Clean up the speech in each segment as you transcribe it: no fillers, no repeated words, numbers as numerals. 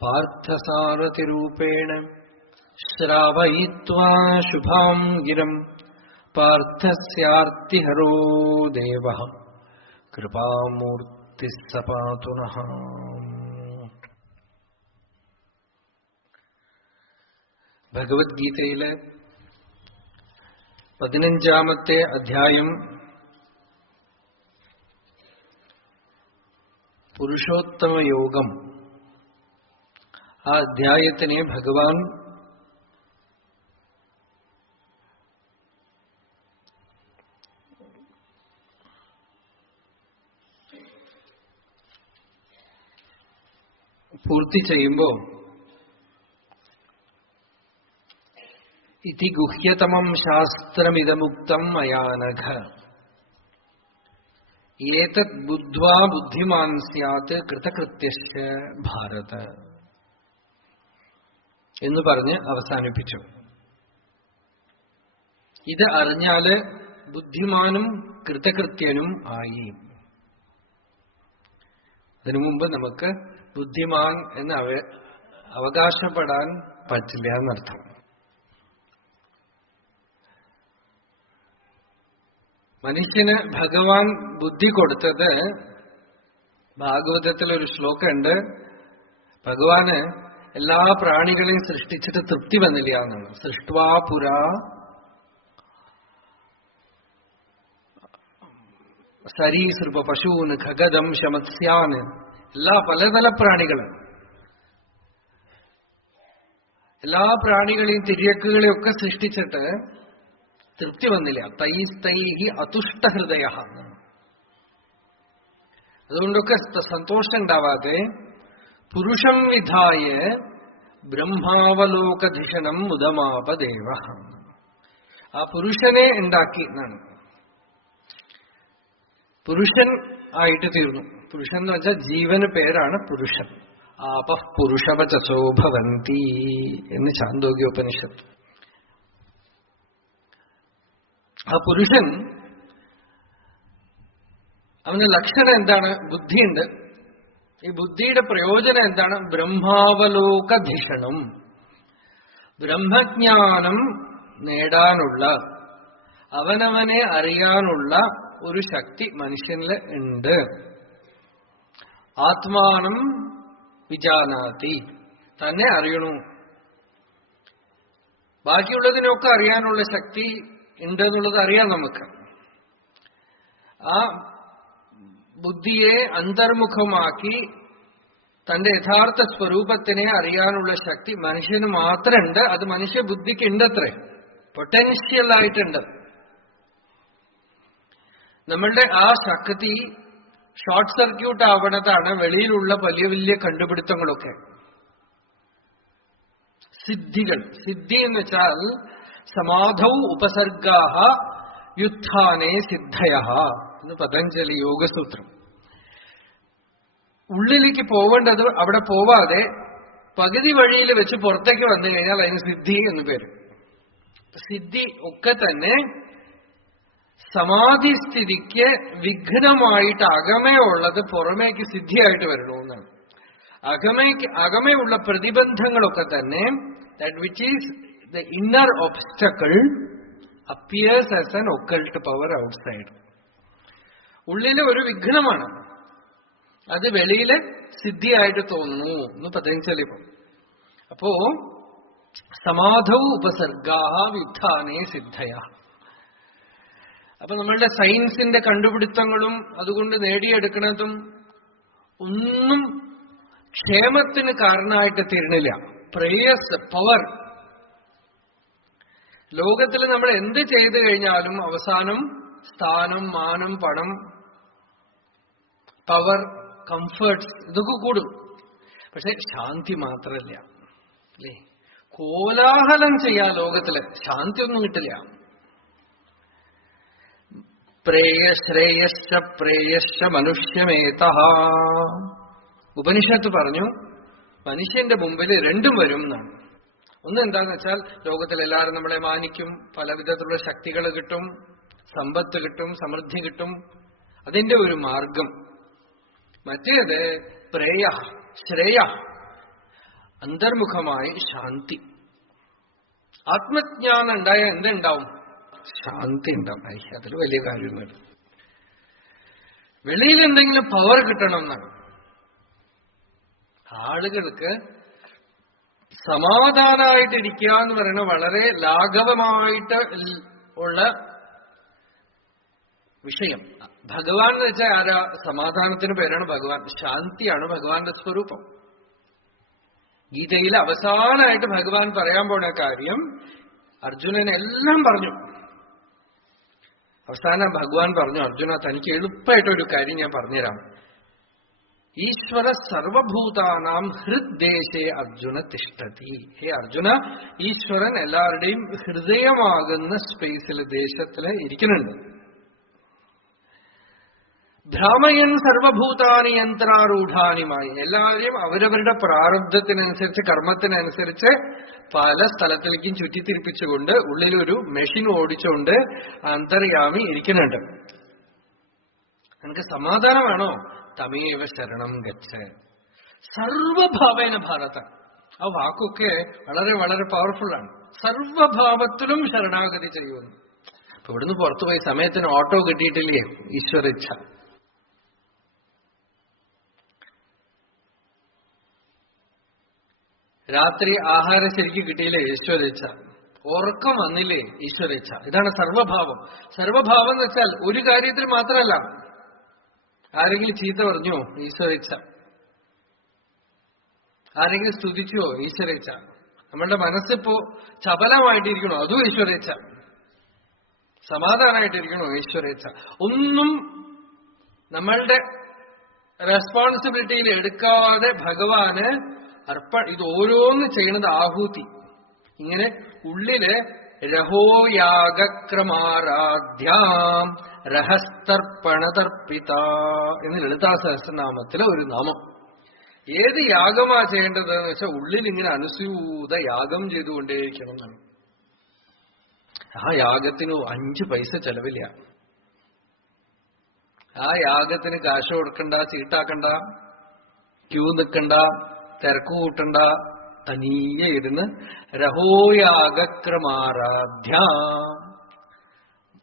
പാർത്ഥസാരഥിരൂപേണ ശ്രാവയിത്വാ ശുഭാം ഗിരം പാർത്ഥസ്യാർത്തിഹരോ ദേവഃ കൃപാമൂർത്തിഃ സ പാതു നഃ. ഭഗവത്ഗീതയിലെ 15-ാമത്തെ അധ്യായം പുരുഷോത്തമ യോഗം. ആ അധ്യായത്തിനെ ഭഗവാൻ പൂർത്തി ചെയ്യുമ്പോൾ ഇതി ഗുഹ്യതമം ശാസ്ത്രമിതമുക്തം മയാനഘ ഏതത് ബുദ്ധ്വാ ബുദ്ധിമാൻ സ്യാത് കൃതകൃത്യശ്ച ഭാരത എന്ന് പറഞ്ഞ് അവസാനിപ്പിച്ചു. ഇത് അറിഞ്ഞാല് ബുദ്ധിമാനും കൃതകൃത്യനും ആയി. അതിനു മുമ്പ് നമുക്ക് ബുദ്ധിമാൻ എന്ന് അവകാശപ്പെടാൻ പറ്റില്ല എന്നർത്ഥം. മനുഷ്യന് ഭഗവാൻ ബുദ്ധി കൊടുത്തത്, ഭാഗവതത്തിലൊരു ശ്ലോകമുണ്ട്, ഭഗവാന് എല്ലാ പ്രാണികളെയും സൃഷ്ടിച്ചിട്ട് തൃപ്തി വന്നില്ല എന്നാണ്. സൃഷ്ട്വാ പുരാ സരീസൃപ പശൂന് ഖഗദം ശമത്സ്യാന്, എല്ലാ പല പ്രാണികള്, എല്ലാ പ്രാണികളെയും തിര്യക്കുകളെയും ഒക്കെ സൃഷ്ടിച്ചിട്ട് തൃപ്തി വന്നില്ല. തൈസ്തൈഹി അതുഷ്ടഹൃദയ. അതുകൊണ്ടൊക്കെ സന്തോഷം ഉണ്ടാവാതെ പുരുഷം വിധായ ബ്രഹ്മാവലോകധിഷണം മുദമാപദേവ. ആ പുരുഷനെ ഉണ്ടാക്കി എന്നാണ്. പുരുഷൻ ആയിട്ട് തീർന്നു. പുരുഷൻ എന്ന് വെച്ചാൽ ജീവന് പേരാണ് പുരുഷൻ. ആപഃ പുരുഷവചസോ ഭവന്തി എന്ന് ചാന്തോഗ്യോപനിഷത്ത്. ആ പുരുഷൻ, അവന്റെ ലക്ഷണം എന്താണ്? ബുദ്ധിയുണ്ട്. ഈ ബുദ്ധിയുടെ പ്രയോജനം എന്താണ്? ബ്രഹ്മാവലോകധിഷണം, ബ്രഹ്മജ്ഞാനം നേടാനുള്ള, അവനവനെ അറിയാനുള്ള ഒരു ശക്തി മനുഷ്യനിൽ ഉണ്ട്. ആത്മാനം വിജാനാതി, തന്നെ അറിയണു. ബാക്കിയുള്ളതിനൊക്കെ അറിയാനുള്ള ശക്തി ഉണ്ട് എന്നുള്ളത് അറിയാം നമുക്ക്. ആ ബുദ്ധിയെ അന്തർമുഖമാക്കി തന്റെ യഥാർത്ഥ സ്വരൂപത്തിനെ അറിയാനുള്ള ശക്തി മനുഷ്യന് മാത്രമുണ്ട്. അത് മനുഷ്യ ബുദ്ധിക്ക് ഉണ്ടത്രേ, പൊട്ടൻഷ്യൽ ആയിട്ടുണ്ട്. നമ്മളുടെ ആ ശക്തി ഷോർട്ട് സർക്യൂട്ട് ആവണതാണ് വെളിയിലുള്ള വലിയ വലിയ കണ്ടുപിടുത്തങ്ങളൊക്കെ. സിദ്ധികൾ, സിദ്ധി എന്ന് വെച്ചാൽ സമാധൗ ഉപസർഗാഹ യുത്ഥാനേ സിദ്ധയഃ എന്ന് പതഞ്ജലി യോഗസൂത്രം. ഉള്ളിലേക്ക് പോവേണ്ടത് അവിടെ പോവാതെ പകുതി വഴിയിൽ വെച്ച് പുറത്തേക്ക് വന്നു കഴിഞ്ഞാൽ അതിന് സിദ്ധി എന്ന് പേര്. സിദ്ധി ഒക്കെ തന്നെ സമാധിസ്ഥിതിക്ക് വിഘ്നമായിട്ട് അകമേ ഉള്ളത് പുറമേക്ക് സിദ്ധിയായിട്ട് വരണമെന്നാണ്. അകമയുള്ള പ്രതിബന്ധങ്ങളൊക്കെ തന്നെ, that which is the inner obstacle appears as an occult power outside. ഉള്ളിലെ ഒരു വിഘ്നമാണ്, അത് വെളിയിലെ സിദ്ധിയായിട്ട് തോന്നുന്നു എന്ന് പതഞ്ജലി. അപ്പോ സമാധൗ ഉപസർഗാഹ വ്യുത്ഥാനേ സിദ്ധയ. അപ്പൊ നമ്മളുടെ സയൻസിന്റെ കണ്ടുപിടുത്തങ്ങളും അതുകൊണ്ട് നേടിയെടുക്കുന്നതും ഒന്നും ക്ഷേമത്തിന് കാരണമായിട്ട് തീരണില്ല. പ്രേയസ്, പവർ. ലോകത്തിൽ നമ്മൾ എന്ത് ചെയ്തു കഴിഞ്ഞാലും അവസാനം സ്ഥാനം, മാനം, പണം, പവർ, കംഫർട്ട്സ് ഇതൊക്കെ കൂടും. പക്ഷെ ശാന്തി മാത്രമല്ല അല്ലേ. കോലാഹലം ചെയ്യാൻ ലോകത്തില് ശാന്തി ഒന്നും കിട്ടില്ല. ശ്രേയശ്ച പ്രേയശ്ച മനുഷ്യമേതഃ. ഉപനിഷത്ത് പറഞ്ഞു മനുഷ്യന്റെ മുമ്പിൽ രണ്ടും വരും എന്നാണ്. ഒന്ന് എന്താന്ന് വെച്ചാൽ ലോകത്തിൽ എല്ലാവരും നമ്മളെ മാനിക്കും, പല വിധത്തിലുള്ള ശക്തികൾ കിട്ടും, സമ്പത്ത് കിട്ടും, സമൃദ്ധി കിട്ടും, അതിന്റെ ഒരു മാർഗം. മറ്റേത് ശ്രേയ, അന്തർമുഖമായി ശാന്തി. ആത്മജ്ഞാനം ഉണ്ടായ എന്തുണ്ടാവും? ശാന്തി ഉണ്ടാവും. അതിൽ വലിയ കാര്യമൊന്നുമില്ല. വെളിയിൽ എന്തെങ്കിലും പവർ കിട്ടണം എന്നാണ്. ആളുകൾക്ക് സമാധാനമായിട്ടിരിക്കുക എന്ന് പറയുന്നത് വളരെ ലാഘവമായിട്ട് ഉള്ള വിഷയം. ഭഗവാൻ എന്ന് വെച്ചാൽ ആരാ? സമാധാനത്തിന് പേരാണ് ഭഗവാൻ. ശാന്തിയാണ് ഭഗവാന്റെ സ്വരൂപം. ഗീതയിൽ അവസാനമായിട്ട് ഭഗവാൻ പറയാൻ പോണ കാര്യം അർജുനനെല്ലാം പറഞ്ഞു. അവസാനം ഭഗവാൻ പറഞ്ഞു, അർജുന തനിക്ക് എളുപ്പമായിട്ടൊരു കാര്യം ഞാൻ പറഞ്ഞുതരാം. ഈശ്വര സർവഭൂതാനാം ഹൃദ്ദേശേ അർജുന തിഷ്ഠതി. ഹേ അർജുന, ഈശ്വരൻ എല്ലാവരുടെയും ഹൃദയമാകുന്ന സ്പേസിൽ, ദേശത്തില് ഇരിക്കുന്നുണ്ട്. ഭ്രാമയൻ സർവഭൂതാനി യന്ത്രാരൂഢാനിമായി. എല്ലാവരെയും അവരവരുടെ പ്രാരബ്ധത്തിനനുസരിച്ച്, കർമ്മത്തിനനുസരിച്ച് പല സ്ഥലത്തിലേക്കും ചുറ്റിത്തിരിപ്പിച്ചുകൊണ്ട് ഉള്ളിലൊരു മെഷീൻ ഓടിച്ചുകൊണ്ട് അന്തർയാമി ഇരിക്കുന്നുണ്ട്. നിനക്ക് സമാധാനം വേണോ? തമേവ ശരണം ഗച്ഛ. സർവഭാവേന ഭാരത. ആ വാക്കൊക്കെ വളരെ വളരെ പവർഫുള്ളാണ്. സർവഭാവത്തിലും ശരണാഗതി ചെയ്യുന്നു. അപ്പൊ ഇവിടുന്ന് പുറത്തുപോയി സമയത്തിന് ഓട്ടോ കിട്ടിയിട്ടില്ലേ? ഈശ്വരേച്ഛ. രാത്രി ആഹാരം ശരിക്കും കിട്ടിയില്ലേ? ഈശ്വരേച്ഛ. ഉറക്കം വന്നില്ലേ? ഈശ്വരേച്ഛ. ഇതാണ് സർവഭാവം. സർവഭാവം എന്ന് വെച്ചാൽ ഒരു കാര്യത്തിൽ മാത്രമല്ല. ആരെങ്കിലും ചീത്ത പറഞ്ഞോ? ഈശ്വരേച്ഛ. ആരെങ്കിലും സ്തുതിച്ചോ? ഈശ്വരേച്ഛ. നമ്മളുടെ മനസ്സിപ്പോ ചപലമായിട്ടിരിക്കണോ? അതും ഈശ്വരേച്ഛ. സമാധാനമായിട്ടിരിക്കണോ? ഈശ്വരേച്ഛ. ഒന്നും നമ്മളുടെ റെസ്പോൺസിബിലിറ്റിയിൽ എടുക്കാതെ ഭഗവാന് ഇത് ഓരോന്ന് ചെയ്യണത് ആഹൂതി. ഇങ്ങനെ ഉള്ളില് രഹോയാഗക്രമാരാധ്യാം രഹസ്തർപ്പണതർപ്പിത എന്ന് ലളിതാ സഹസ്രനാമത്തിലെ ഒരു നാമം. ഏത് യാഗമാ ചെയ്യേണ്ടതെന്ന് വെച്ചാൽ ഉള്ളിൽ ഇങ്ങനെ അനുസ്യൂത യാഗം ചെയ്തുകൊണ്ടേയിരിക്കണം എന്നാണ്. ആ യാഗത്തിന് 5 പൈസ ചെലവില്ല. ആ യാഗത്തിന് കാശ് കൊടുക്കണ്ട, ചീട്ടാക്കണ്ട, ക്യൂ നിൽക്കണ്ട, തിരക്ക് കൂട്ടണ്ട. തനിയെ ഇരുന്ന് രഹോയാഗക്രമാരാധ്യ.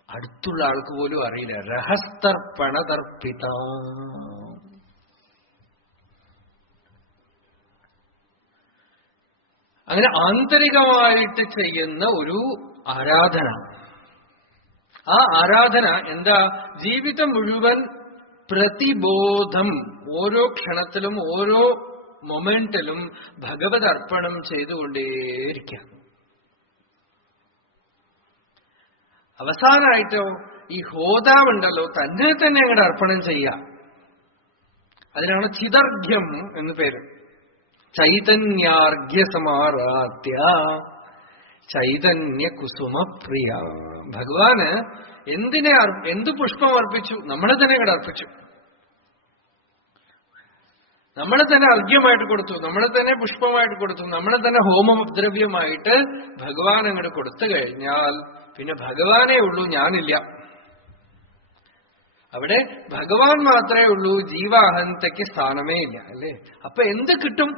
അടുത്തുള്ള ആൾക്ക് പോലും അറിയില്ല. രഹസ്തർപ്പണതർപ്പിത. അങ്ങനെ ആന്തരികമായിട്ട് ചെയ്യുന്ന ഒരു ആരാധന. ആ ആരാധന എന്താ? ജീവിതം മുഴുവൻ പ്രതിബോധം, ഓരോ ക്ഷണത്തിലും ഓരോ മൊമെന്റിലും ഭഗവത് അർപ്പണം ചെയ്തുകൊണ്ടേയിരിക്കാം. അവസാനമായിട്ടോ ഈ ഹോതാവുണ്ടല്ലോ, തന്നെ തന്നെ അങ്ങോട്ട് അർപ്പണം ചെയ്യാം. അതിനാണ് ചിതർഘ്യം എന്ന് പേര്. ചൈതന്യാർഘ്യസമാരാധ്യ ചൈതന്യ കുസുമപ്രിയ. ഭഗവാന് എന്ത് പുഷ്പം അർപ്പിച്ചു? നമ്മളെ തന്നെ അങ്ങോട്ട് അർപ്പിച്ചു. നമ്മളെ തന്നെ അർഘ്യമായിട്ട് കൊടുത്തു, നമ്മളെ തന്നെ പുഷ്പമായിട്ട് കൊടുത്തു, നമ്മളെ തന്നെ ഹോമദ്രവ്യമായിട്ട് ഭഗവാൻ അങ്ങോട്ട് കൊടുത്തു കഴിഞ്ഞാൽ പിന്നെ ഭഗവാനേ ഉള്ളൂ, ഞാനില്ല. അവിടെ ഭഗവാൻ മാത്രമേ ഉള്ളൂ, ജീവാഹന്തയ്ക്ക് സ്ഥാനമേ ഇല്ല. അല്ലേ? അപ്പൊ എന്ത് കിട്ടും?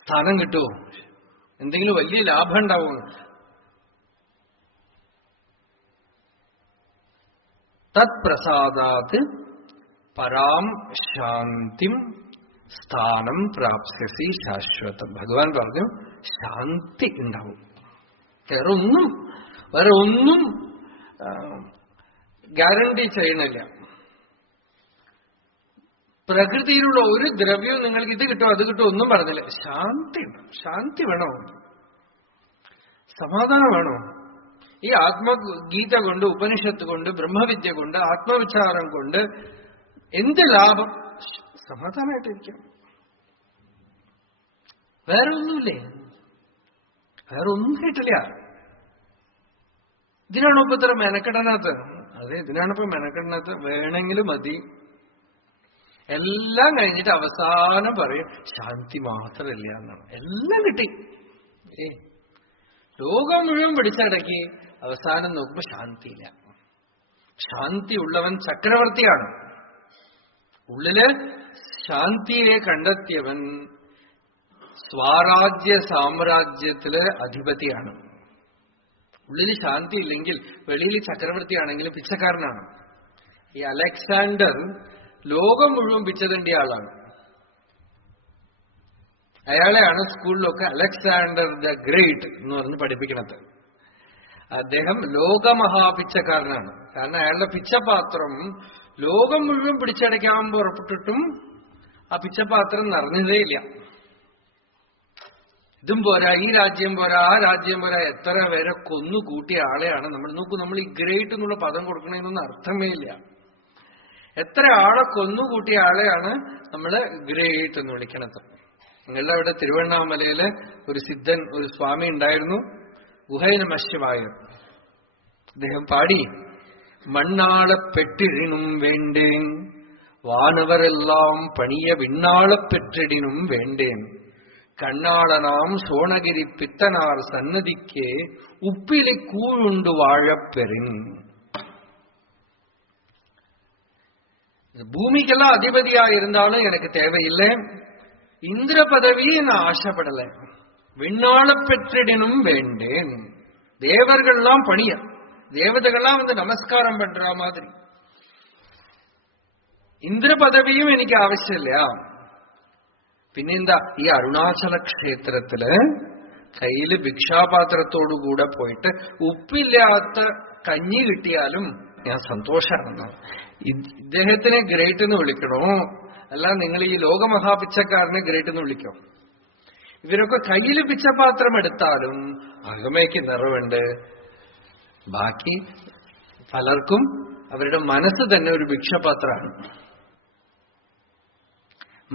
സ്ഥാനം കിട്ടുമോ? എന്തെങ്കിലും വലിയ ലാഭം ഉണ്ടാവുമോ? തത്പ്രസാദാത് പരാം ശാന്തിം സ്ഥാനം പ്രാപ്സ്യസി ശാശ്വതം. ഭഗവാൻ പറഞ്ഞു ശാന്തി ഉണ്ടാവും. വേറെ ഒന്നും ഗ്യാരണ്ടി ചെയ്യണില്ല. പ്രകൃതിയിലുള്ള ഒരു ദ്രവ്യവും നിങ്ങൾക്ക് ഇത് കിട്ടുമോ അത് കിട്ടുമോ ഒന്നും പറഞ്ഞില്ല. ശാന്തി ഉണ്ടാവും. ശാന്തി വേണോ? സമാധാനം വേണോ? ഈ ആത്മഗീത കൊണ്ട്, ഉപനിഷത്ത് കൊണ്ട്, ബ്രഹ്മവിദ്യ കൊണ്ട്, ആത്മവിചാരം കൊണ്ട് എന്ത് ലാഭം? സമാധാനമായിട്ടിരിക്കാം. വേറെ ഒന്നുമില്ലേ? വേറെ ഒന്നും കിട്ടില്ല. ഇതിനാണോ ഇപ്പൊ ഇത്ര മെനക്കെടനകത്ത്? അതെ, ഇതിനാണിപ്പോ മെനക്കെടനകത്ത്. വേണമെങ്കിൽ മതി. എല്ലാം കഴിഞ്ഞിട്ട് അവസാനം പറയും ശാന്തി മാത്രമില്ല എന്നാണ്. എല്ലാം കിട്ടി. ലോകം മുഴുവൻ പിടിച്ചടക്കി അവസാനം നോക്കുമ്പോ ശാന്തിയില്ല. ശാന്തി ഉള്ളവൻ ചക്രവർത്തിയാണ്. ഉള്ളില് ശാന്തിയെ കണ്ടെത്തിയവൻ സ്വാരാജ്യ സാമ്രാജ്യത്തില് അധിപതിയാണ്. ഉള്ളിൽ ശാന്തി ഇല്ലെങ്കിൽ വെളിയിൽ ചക്രവർത്തിയാണെങ്കിലും പിച്ചക്കാരനാണ്. ഈ അലക്സാണ്ടർ ലോകം മുഴുവൻ പിച്ചതണ്ടിയ ആളാണ്. അയാളെയാണ് സ്കൂളിലൊക്കെ അലക്സാണ്ടർ ദ ഗ്രേറ്റ് എന്ന് പറഞ്ഞ് പഠിപ്പിക്കുന്നത്. അദ്ദേഹം ലോകമഹാപിച്ചക്കാരനാണ്. കാരണം അയാളുടെ പിച്ചപാത്രം ലോകം മുഴുവൻ പിടിച്ചടയ്ക്കാൻ പുറപ്പെട്ടിട്ടും ആ പിച്ചപാത്രം നിറഞ്ഞതേയില്ല. ഇതും പോരാ, ഈ രാജ്യം പോരാ, ആ രാജ്യം പോരാ, എത്ര പേരെ കൊന്നുകൂട്ടിയ ആളെയാണ് നമ്മൾ. നോക്കൂ, നമ്മൾ ഈ ഗ്രേറ്റ് എന്നുള്ള പദം കൊടുക്കണതിനൊന്നും അർത്ഥമേ ഇല്ല. എത്ര ആളെ കൊന്നുകൂട്ടിയ ആളെയാണ് നമ്മൾ ഗ്രേറ്റ് എന്ന് വിളിക്കണത്. നിങ്ങളുടെ അവിടെ തിരുവണ്ണാമലയില് ഒരു സിദ്ധൻ, ഒരു സ്വാമി ഉണ്ടായിരുന്നു, ഗുഹൈനമശിവായർ. അദ്ദേഹം പാടി, മണ്ണാളപ്പെട്ടിടിനും വേണ്ടേൻ വാനവരെല്ലാം പണിയ വിണ്ണാളപ്പെട്ടിടിനും വേണ്ടേൻ കണ്ണാളനാം സോണഗിരി പിത്തനാർ സന്നതിക്ക് ഉപ്പിലെ കൂഴുണ്ടു വാഴപ്പെറിൻ. பூமிக்கெல்லாம் அதிபதியா இருந்தாலும் எனக்கு தேவையில்லை, இந்திர பதவி நான் ஆசைப்படல, விண்ணாள பெற்றிடனும் வேண்டேன். தேவர்கள்லாம் பணிய, தேவதைகள்லாம் வந்து நமஸ்காரம் பண்ற மாதிரி, ഇന്ദ്ര പദവിയും എനിക്ക് ആവശ്യമില്ല. പിന്നെന്താ, ഈ അരുണാചല ക്ഷേത്രത്തില് കയ്യില് ഭിക്ഷാപാത്രത്തോടുകൂടെ പോയിട്ട് ഉപ്പില്ലാത്ത കഞ്ഞി കിട്ടിയാലും ഞാൻ സന്തോഷാണെന്ന്. ഇദ്ദേഹത്തിനെ ഗ്രേറ്റ് എന്ന് വിളിക്കണോ, അല്ല നിങ്ങൾ ഈ ലോകമഹാപിച്ചക്കാരനെ ഗ്രേറ്റ് എന്ന് വിളിക്കോ? ഇവരൊക്കെ കയ്യില് പിച്ചപാത്രം എടുത്താലും അകമയ്ക്ക് നിറവുണ്ട്. ബാക്കി പലർക്കും അവരുടെ മനസ്സ് തന്നെ ഒരു ഭിക്ഷപാത്രമാണ്.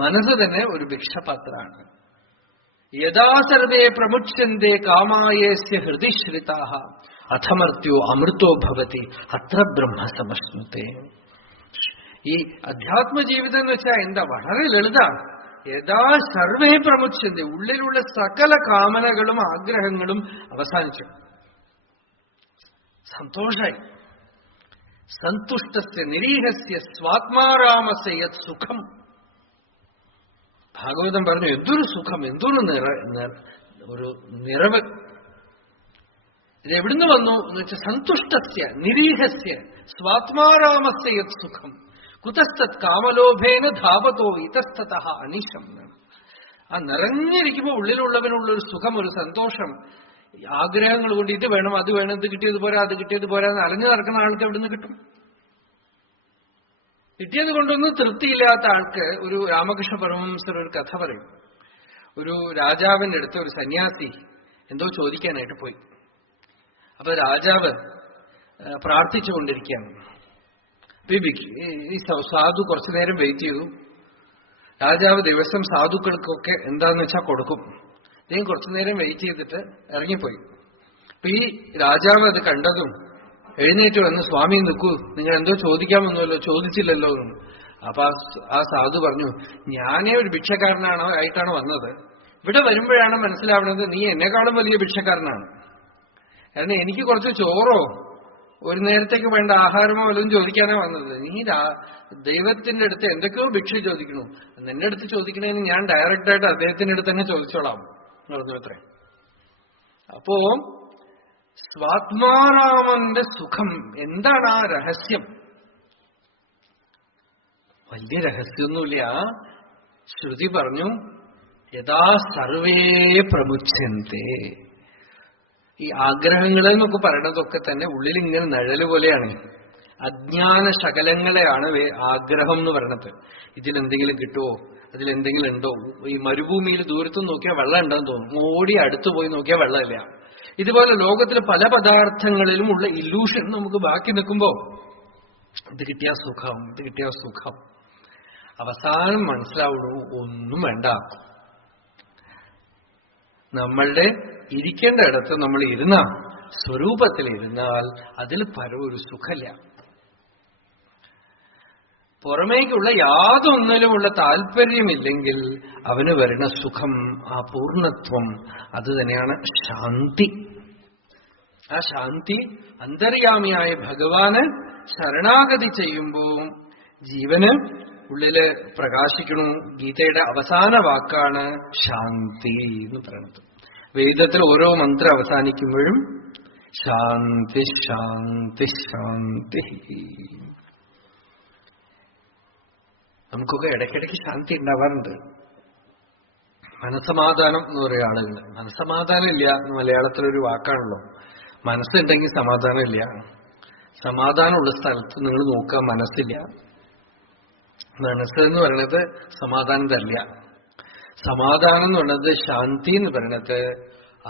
മനസ്സ് തന്നെ ഒരു ഭിക്ഷപാത്രമാണ്. യഥാ സർവേ പ്രമുച്യന്തേ കാമായേസ്യ ഹൃദിശ്രിതാഃ അഥമർത്യോ അമൃതോ ഭവതി അത്ര ബ്രഹ്മ സമശ്നുതേ. ഈ അധ്യാത്മജീവിതം എന്ന് വെച്ചാൽ എന്താ? വളരെ ലളിതാണ്. യഥാ സർവേ പ്രമുച്യന്തേ, ഉള്ളിലുള്ള സകല കാമനകളും ആഗ്രഹങ്ങളും അവസാനിച്ചു, സന്തോഷായി. സന്തുഷ്ടസ്യ നിരീഹസ്യ സ്വാത്മാരാമസ്യ യത് സുഖം. ഭാഗവതം പറഞ്ഞു, എന്തൊരു സുഖം, എന്തൊരു ഒരു നിറവ്. ഇത് എവിടുന്ന് വന്നു എന്ന് വെച്ചാൽ സന്തുഷ്ടസ്യ നിരീഹസ്യ സ്വാത്മാരാമസ്യ യത് സുഖം കുതസ്തത് കാമലോഭേന ധാവതോ ഇതസ്തതഃ അനീശം. ആ നിറഞ്ഞിരിക്കുമ്പോ ഉള്ളിലുള്ളവനുള്ളൊരു സുഖം, ഒരു സന്തോഷം. ആഗ്രഹങ്ങൾ കൊണ്ട് ഇത് വേണം, അത് വേണം, ഇത് കിട്ടിയത് പോരാ, അത് കിട്ടിയത് പോരാ എന്ന് അലഞ്ഞു നടക്കുന്ന ആൾക്ക് എവിടുന്ന് കിട്ടും? കിട്ടിയത് കൊണ്ടൊന്നും തൃപ്തിയില്ലാത്ത ആൾക്ക് ഒരു രാമകൃഷ്ണ പരമഹംസർ ഒരു കഥ പറയും. ഒരു രാജാവിന്റെ അടുത്ത് ഒരു സന്യാസി എന്തോ ചോദിക്കാനായിട്ട് പോയി. അപ്പൊ രാജാവ് പ്രാർത്ഥിച്ചുകൊണ്ടിരിക്കുകയാണ്. ഈ സാധു കുറച്ചു നേരം വെയിറ്റ് ചെയ്തു. രാജാവ് ദിവസം സാധുക്കൾക്കൊക്കെ എന്താന്ന് വെച്ചാൽ കൊടുക്കും. അദ്ദേഹം കുറച്ചു നേരം വെയിറ്റ് ചെയ്തിട്ട് ഇറങ്ങിപ്പോയി. അപ്പൊ ഈ രാജാവ് അത് കണ്ടതും എഴുന്നേറ്റ് വന്ന്, സ്വാമി നിൽക്കൂ, നിങ്ങൾ എന്തോ ചോദിക്കാൻ വന്നുവല്ലോ, ചോദിച്ചില്ലല്ലോ എന്ന്. അപ്പൊ ആ സാധു പറഞ്ഞു, ഞാനേ ഒരു ഭിക്ഷക്കാരനായിട്ടാണ് വന്നത്. ഇവിടെ വരുമ്പോഴാണ് മനസ്സിലാവുന്നത് നീ എന്നെക്കാളും വലിയ ഭിക്ഷക്കാരനാണ്. കാരണം എനിക്ക് കുറച്ച് ചോറോ ഒരു നേരത്തേക്ക് വേണ്ട ആഹാരമോ വല്ലതും ചോദിക്കാനാ വന്നത്. നീ ദൈവത്തിന്റെ അടുത്ത് എന്തൊക്കെയോ ഭിക്ഷ ചോദിക്കണു, നിന്റെ അടുത്ത് ചോദിക്കണേന് ഞാൻ ഡയറക്റ്റായിട്ട് അദ്ദേഹത്തിന്റെ അടുത്ത് തന്നെ ചോദിച്ചോളാം പറഞ്ഞു അത്രേ. അപ്പോ സ്വാത്മാരാമന്റെ സുഖം എന്താണ്? ആ രഹസ്യം വലിയ രഹസ്യമൊന്നുമില്ല. ശ്രുതി പറഞ്ഞു, യഥാ സർവേ പ്രമുച്യന്തേ. ഈ ആഗ്രഹങ്ങൾ എന്നൊക്കെ പറയണതൊക്കെ തന്നെ ഉള്ളിൽ ഇങ്ങനെ നിഴല് പോലെയാണ്. അജ്ഞാന ശകലങ്ങളെയാണ് ആഗ്രഹം എന്ന് പറയണത്. ഇതിലെന്തെങ്കിലും കിട്ടുമോ, അതിലെന്തെങ്കിലും ഉണ്ടോ? ഈ മരുഭൂമിയിൽ ദൂരത്ത് നോക്കിയാൽ വെള്ളം ഉണ്ടെന്ന് തോന്നും, ഓടി അടുത്ത് പോയി നോക്കിയാൽ വെള്ളമില്ല. ഇതുപോലെ ലോകത്തിലെ പല പദാർത്ഥങ്ങളിലും ഉള്ള ഇല്യൂഷൻ നമുക്ക് ബാക്കി നിൽക്കുമ്പോ ഇത് കിട്ടിയാ സുഖം, ഇത് കിട്ടിയാ സുഖം. അവസാനം മനസ്സിലാവുള്ളൂ ഒന്നും വേണ്ട. നമ്മളുടെ ഇരിക്കേണ്ട ഇടത്ത് നമ്മൾ ഇരുന്ന സ്വരൂപത്തിൽ ഇരുന്നാൽ അതിൽ ഒരു സുഖമില്ല. പുറമേക്കുള്ള യാതൊന്നിലുമുള്ള താല്പര്യമില്ലെങ്കിൽ അവന് വരുന്ന സുഖം, ആ പൂർണ്ണത്വം, അത് തന്നെയാണ് ശാന്തി. ആ ശാന്തി അന്തര്യാമിയായ ഭഗവാന് ശരണാഗതി ചെയ്യുമ്പോൾ ജീവന് ഉള്ളില് പ്രകാശിക്കണു. ഗീതയുടെ അവസാന വാക്കാണ് ശാന്തി എന്ന് പറയുന്നത്. വേദത്തിൽ ഓരോ മന്ത്രം അവസാനിക്കുമ്പോഴും ശാന്തി ശാന്തി ശാന്തി. നമുക്കൊക്കെ ഇടയ്ക്കിടയ്ക്ക് ശാന്തി ഉണ്ടാവാറുണ്ട്. മനസ്സമാധാനം എന്ന് പറയുന്ന ആളുകൾ. മനസ്സമാധാനം ഇല്ല എന്ന് മലയാളത്തിലൊരു വാക്കാണല്ലോ. മനസ്സുണ്ടെങ്കിൽ സമാധാനം ഇല്ല. സമാധാനമുള്ള സ്ഥലത്ത് നിങ്ങൾ നോക്കുക, മനസ്സില്ല. മനസ്സ് എന്ന് പറയുന്നത് സമാധാനം തരില്ല. സമാധാനം എന്ന് പറയുന്നത്, ശാന്തി എന്ന് പറയുന്നത്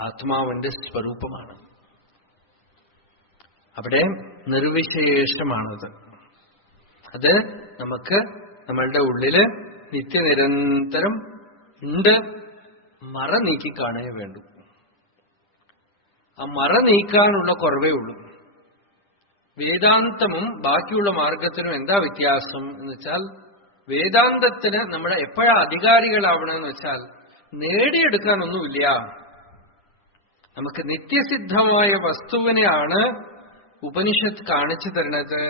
ആത്മാവിന്റെ സ്വരൂപമാണ്. അവിടെ നിർവിശേഷമാണത്. അത് നമുക്ക് നമ്മളുടെ ഉള്ളില് നിത്യനിരന്തരം ഉണ്ട്. മറ നീക്കി കാണേ വേണ്ടു. ആ മറ നീക്കാനുള്ള കുറവേ ഉള്ളൂ. വേദാന്തമും ബാക്കിയുള്ള മാർഗത്തിനും എന്താ വ്യത്യാസം എന്ന് വെച്ചാൽ, വേദാന്തത്തിന് നമ്മളെ എപ്പോഴാ അധികാരികളാവണമെന്ന് വെച്ചാൽ നേടിയെടുക്കാനൊന്നുമില്ല. നമുക്ക് നിത്യസിദ്ധമായ വസ്തുവിനെയാണ് ഉപനിഷത്ത് കാണിച്ചു തരുന്നത്.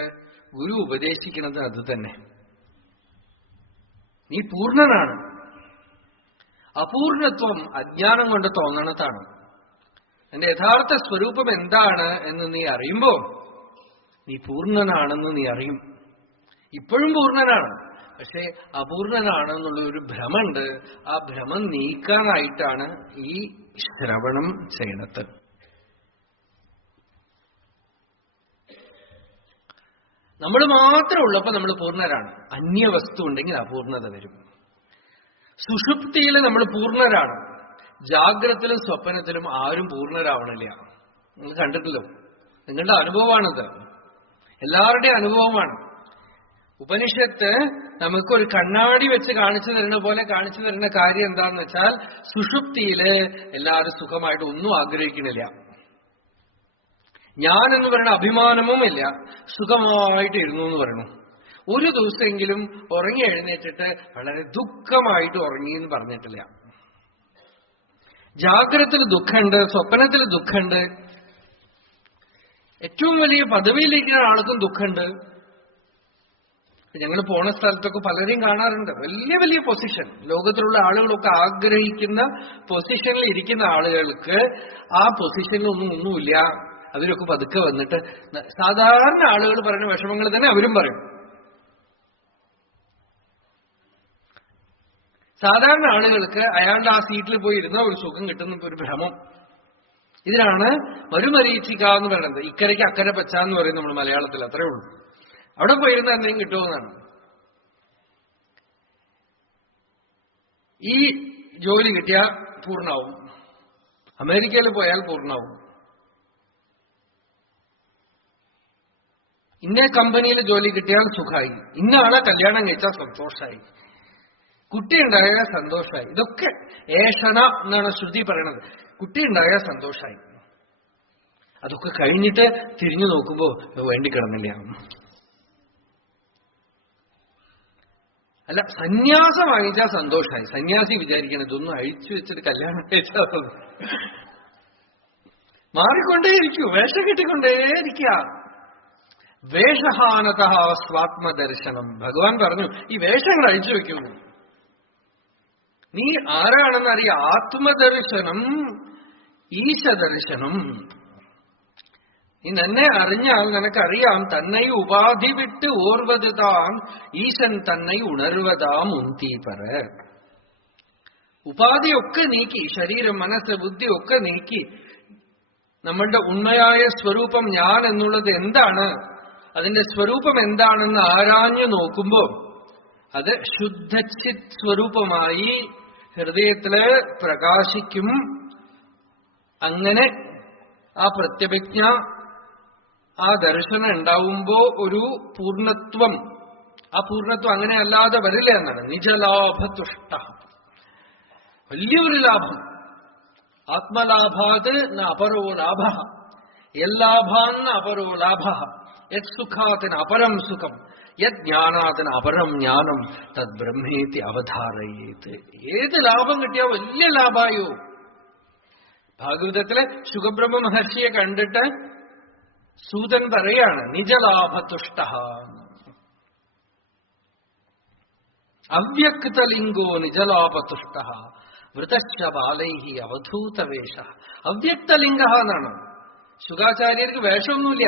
ഗുരു ഉപദേശിക്കുന്നത് അത് തന്നെ. നീ പൂർണ്ണനാണ്. അപൂർണത്വം അജ്ഞാനം കൊണ്ട് തോന്നണതാണ്. എന്റെ യഥാർത്ഥ സ്വരൂപം എന്താണ് എന്ന് നീ അറിയുമ്പോ നീ പൂർണ്ണനാണെന്ന് നീ അറിയും. ഇപ്പോഴും പൂർണ്ണനാണ്, പക്ഷെ അപൂർണനാണെന്നുള്ള ഒരു ഭ്രമുണ്ട്. ആ ഭ്രമം നീക്കാനായിട്ടാണ് ഈ ശ്രവണം ചെയ്യണത്. നമ്മൾ മാത്രം ഉള്ളപ്പോ നമ്മൾ പൂർണ്ണരാണ്. അന്യവസ്തു ഉണ്ടെങ്കിൽ അപൂർണത വരും. സുഷുപ്തിയിൽ നമ്മൾ പൂർണ്ണരാണ്. ജാഗ്രതത്തിലും സ്വപ്നത്തിലും ആരും പൂർണ്ണരാവണില്ല. നിങ്ങൾ കണ്ടിട്ടില്ലോ, നിങ്ങളുടെ അനുഭവമാണിത്, എല്ലാവരുടെയും അനുഭവമാണ്. ഉപനിഷത്ത് നമുക്കൊരു കണ്ണാടി വെച്ച് കാണിച്ചു തരുന്ന പോലെ കാണിച്ചു തരുന്ന കാര്യം എന്താണെന്ന് വെച്ചാൽ, സുഷുപ്തിയില് എല്ലാവരും സുഖമായിട്ട് ഒന്നും ആഗ്രഹിക്കണില്ല. ഞാൻ എന്ന് പറയുന്ന അഭിമാനവും ഇല്ല, സുഖമായിട്ട് ഇരുന്നു എന്ന് പറയണു. ഒരു ദിവസമെങ്കിലും ഉറങ്ങി എഴുന്നേറ്റിട്ട് വളരെ ദുഃഖമായിട്ട് ഉറങ്ങി എന്ന് പറഞ്ഞിട്ടില്ല. ജാഗ്രതത്തിൽ ദുഃഖമുണ്ട്, സ്വപ്നത്തിൽ ദുഃഖമുണ്ട്, ഏറ്റവും വലിയ പദവിയിലിരിക്കുന്ന ആൾക്കും ദുഃഖമുണ്ട്. ഞങ്ങൾ പോണ സ്ഥലത്തൊക്കെ പലരെയും കാണാറുണ്ട്. വലിയ വലിയ പൊസിഷൻ, ലോകത്തിലുള്ള ആളുകളൊക്കെ ആഗ്രഹിക്കുന്ന പൊസിഷനിൽ ഇരിക്കുന്ന ആളുകൾക്ക് ആ പൊസിഷനിലൊന്നും ഒന്നുമില്ല. അവരൊക്കെ പതുക്കെ വന്നിട്ട് സാധാരണ ആളുകൾ പറയുന്ന വിഷമങ്ങൾ തന്നെ അവരും പറയും. സാധാരണ ആളുകൾക്ക് അയാളുടെ ആ സീറ്റിൽ പോയി ഇരുന്ന ഒരു സുഖം കിട്ടുന്ന ഒരു ഭ്രമം. ഇതിനാണ് മരുമരീചിക എന്ന് പറയുന്നത്. ഇക്കരയ്ക്ക് അക്കരെ പച്ച എന്ന് പറയും നമ്മൾ മലയാളത്തിൽ. അത്രേ ഉള്ളൂ. അവിടെ പോയിരുന്ന എന്തെങ്കിലും കിട്ടുമെന്നാണ്. ഈ ജോലി കിട്ടിയാൽ പൂർണ്ണാവും, അമേരിക്കയിൽ പോയാൽ പൂർണ്ണാവും, ഇന്ന കമ്പനിയിൽ ജോലി കിട്ടിയാൽ സുഖമായി, ഇന്ന ആളെ കല്യാണം കഴിച്ചാൽ സന്തോഷമായി, കുട്ടി ഉണ്ടായാൽ സന്തോഷമായി. ഇതൊക്കെ ഏഷണ എന്നാണ് ശ്രുതി പറയണത്. കുട്ടി ഉണ്ടായാൽ സന്തോഷമായി. അതൊക്കെ കഴിഞ്ഞിട്ട് തിരിഞ്ഞു നോക്കുമ്പോ വേണ്ടി കിടന്നില്ല. അല്ല, സന്യാസം വാങ്ങിച്ചാൽ സന്തോഷമായി. സന്യാസി വിചാരിക്കണം ഇതൊന്നും അഴിച്ചു വെച്ചിട്ട് കല്യാണം കഴിച്ചാൽ മാറിക്കൊണ്ടേയിരിക്കൂ, വേഷം കെട്ടിക്കൊണ്ടേയിരിക്കുക. വേഷഹാനത സ്വാത്മദർശനം. ഭഗവാൻ പറഞ്ഞു ഈ വേഷങ്ങൾ അഴിച്ചു വെക്കൂ, നീ ആരാണെന്നറിയാം. ആത്മദർശനം, ഈശദർശനം. നീ എന്നെ അറിഞ്ഞാൽ നിനക്കറിയാം, തന്നെ ഉപാധി വിട്ട് ഓർവത് താൻ ഈശൻ തന്നെ ഉണർവതാം ഉന്തീപര. ഉപാധിയൊക്കെ നീക്കി, ശരീരം മനസ്സ് ബുദ്ധി ഒക്കെ നീക്കി, നമ്മളുടെ ഉണ്മയായ സ്വരൂപം ഞാൻ എന്നുള്ളത് എന്താണ്, അതിന്റെ സ്വരൂപം എന്താണെന്ന് ആരാഞ്ഞു നോക്കുമ്പോ അത് ശുദ്ധചിത് സ്വരൂപമായി ഹൃദയത്തില് പ്രകാശിക്കും. അങ്ങനെ ആ പ്രത്യഭിജ്ഞ, ആ ദർശനം ഉണ്ടാവുമ്പോ ഒരു പൂർണ്ണത്വം, ആ പൂർണ്ണത്വം അങ്ങനെ അല്ലാതെ വരില്ല എന്നാണ്. നിജലാഭതുഷ്ട, വലിയൊരു ലാഭം. ആത്മലാഭാത് അപരോ ലാഭ, യല്ലാഭാന്ന് അപരോ ലാഭ, യത് സുഖാത്തിന് അപരം സുഖം, യത് ജ്ഞാനാത്തിന് അപരം ജ്ഞാനം, തദ് ബ്രഹ്മേതി അവധാരയേത്. ഏത് ലാഭം കിട്ടിയാൽ വലിയ ലാഭായോ. ഭാഗവതത്തിലെ ശുഖബ്രഹ്മ മഹർഷിയെ കണ്ടിട്ട് സൂതൻ പറയാണ് നിജലാഭതുഷ്ട. അവ്യക്തലിംഗോ നിജലാപതുഷ്ട വൃതശ്ച ബാലൈഹി അവധൂതവേഷ. അവ്യക്തലിംഗ എന്നാണ്. ശുകാചാര്യർക്ക് വേഷമൊന്നുമില്ല,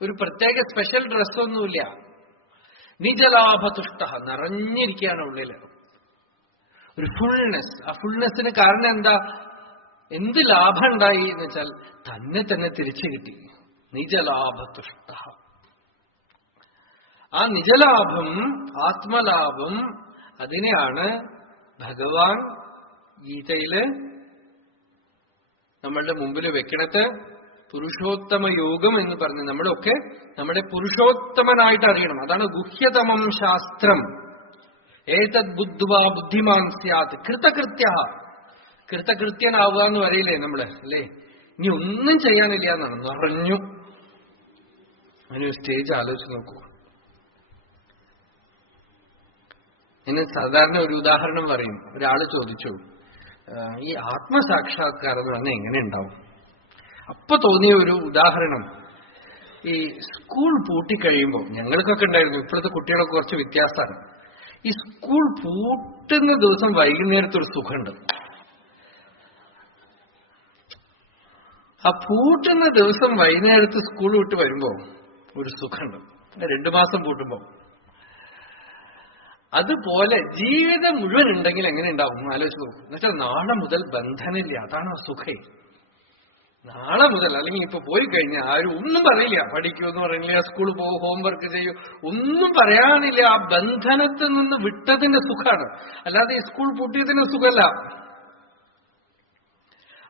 ഒരു പ്രത്യേക സ്പെഷ്യൽ ഡ്രസ്സൊന്നുമില്ല. നിജലാഭതുഷ്ട, നിറഞ്ഞിരിക്കുകയാണ് ഉള്ളില് ഒരു ഫുൾനെസ്. ആ ഫുൾനെസ്സിന് കാരണം എന്താ? എന്ത് ലാഭം ഉണ്ടായി എന്ന് വെച്ചാൽ തന്നെ തിരിച്ചു കിട്ടി. നിജലാഭതുഷ്ട. ആ നിജലാഭം, ആത്മലാഭം, അതിനെയാണ് ഭഗവാൻ ഗീതയില് നമ്മളുടെ മുമ്പിൽ വെക്കണത്. പുരുഷോത്തമ യോഗം എന്ന് പറഞ്ഞ് നമ്മളൊക്കെ നമ്മുടെ പുരുഷോത്തമനായിട്ട് അറിയണം. അതാണ് ഗുഹ്യതമം ശാസ്ത്രം. ഏതദ് ബുദ്ധ്വാ ബുദ്ധിമാൻ സ്യാത് കൃതകൃത്യ. കൃതകൃത്യനാവുക എന്ന് പറയില്ലേ നമ്മള്, അല്ലേ? ഇനി ഒന്നും ചെയ്യാനില്ല എന്നാണ്, നിറഞ്ഞു. അങ്ങനെ ഒരു സ്റ്റേജ് ആലോചിച്ച് നോക്കൂ. ഇനി സാധാരണ ഒരു ഉദാഹരണം പറയും. ഒരാള് ചോദിച്ചു, ഈ ആത്മസാക്ഷാത്കാരം എന്ന് പറഞ്ഞാൽ എങ്ങനെ ഉണ്ടാവും? അപ്പൊ തോന്നിയ ഒരു ഉദാഹരണം, ഈ സ്കൂൾ പൂട്ടിക്കഴിയുമ്പോൾ, ഞങ്ങൾക്കൊക്കെ ഉണ്ടായിരുന്നു, ഇപ്പോഴത്തെ കുട്ടികളൊക്കെ കുറച്ച് വ്യത്യാസമാണ്. ഈ സ്കൂൾ പൂട്ടുന്ന ദിവസം വൈകുന്നേരത്തൊരു സുഖമുണ്ട്. ആ പൂട്ടുന്ന ദിവസം വൈകുന്നേരത്ത് സ്കൂൾ വിട്ട് വരുമ്പോ ഒരു സുഖമുണ്ട്. 2 മാസം പൂട്ടുമ്പോ. അതുപോലെ ജീവിതം മുഴുവൻ ഉണ്ടെങ്കിൽ എങ്ങനെ ഉണ്ടാവും ആലോചിച്ച് നോക്കും. എന്നുവെച്ചാൽ നാളെ മുതൽ ബന്ധനില്ല. അതാണ് ആ സുഖേ. നാളെ മുതൽ, അല്ലെങ്കിൽ ഇപ്പൊ പോയി കഴിഞ്ഞാൽ ആരും ഒന്നും പറയില്ല. പഠിക്കൂ എന്ന് പറയുന്നില്ല, സ്കൂളിൽ പോകും, ഹോംവർക്ക് ചെയ്യൂ, ഒന്നും പറയാനില്ല. ആ ബന്ധനത്തിൽ നിന്ന് വിട്ടതിന്റെ സുഖമാണ്, അല്ലാതെ ഈ സ്കൂൾ പൂട്ടിയതിന്റെ സുഖമല്ല.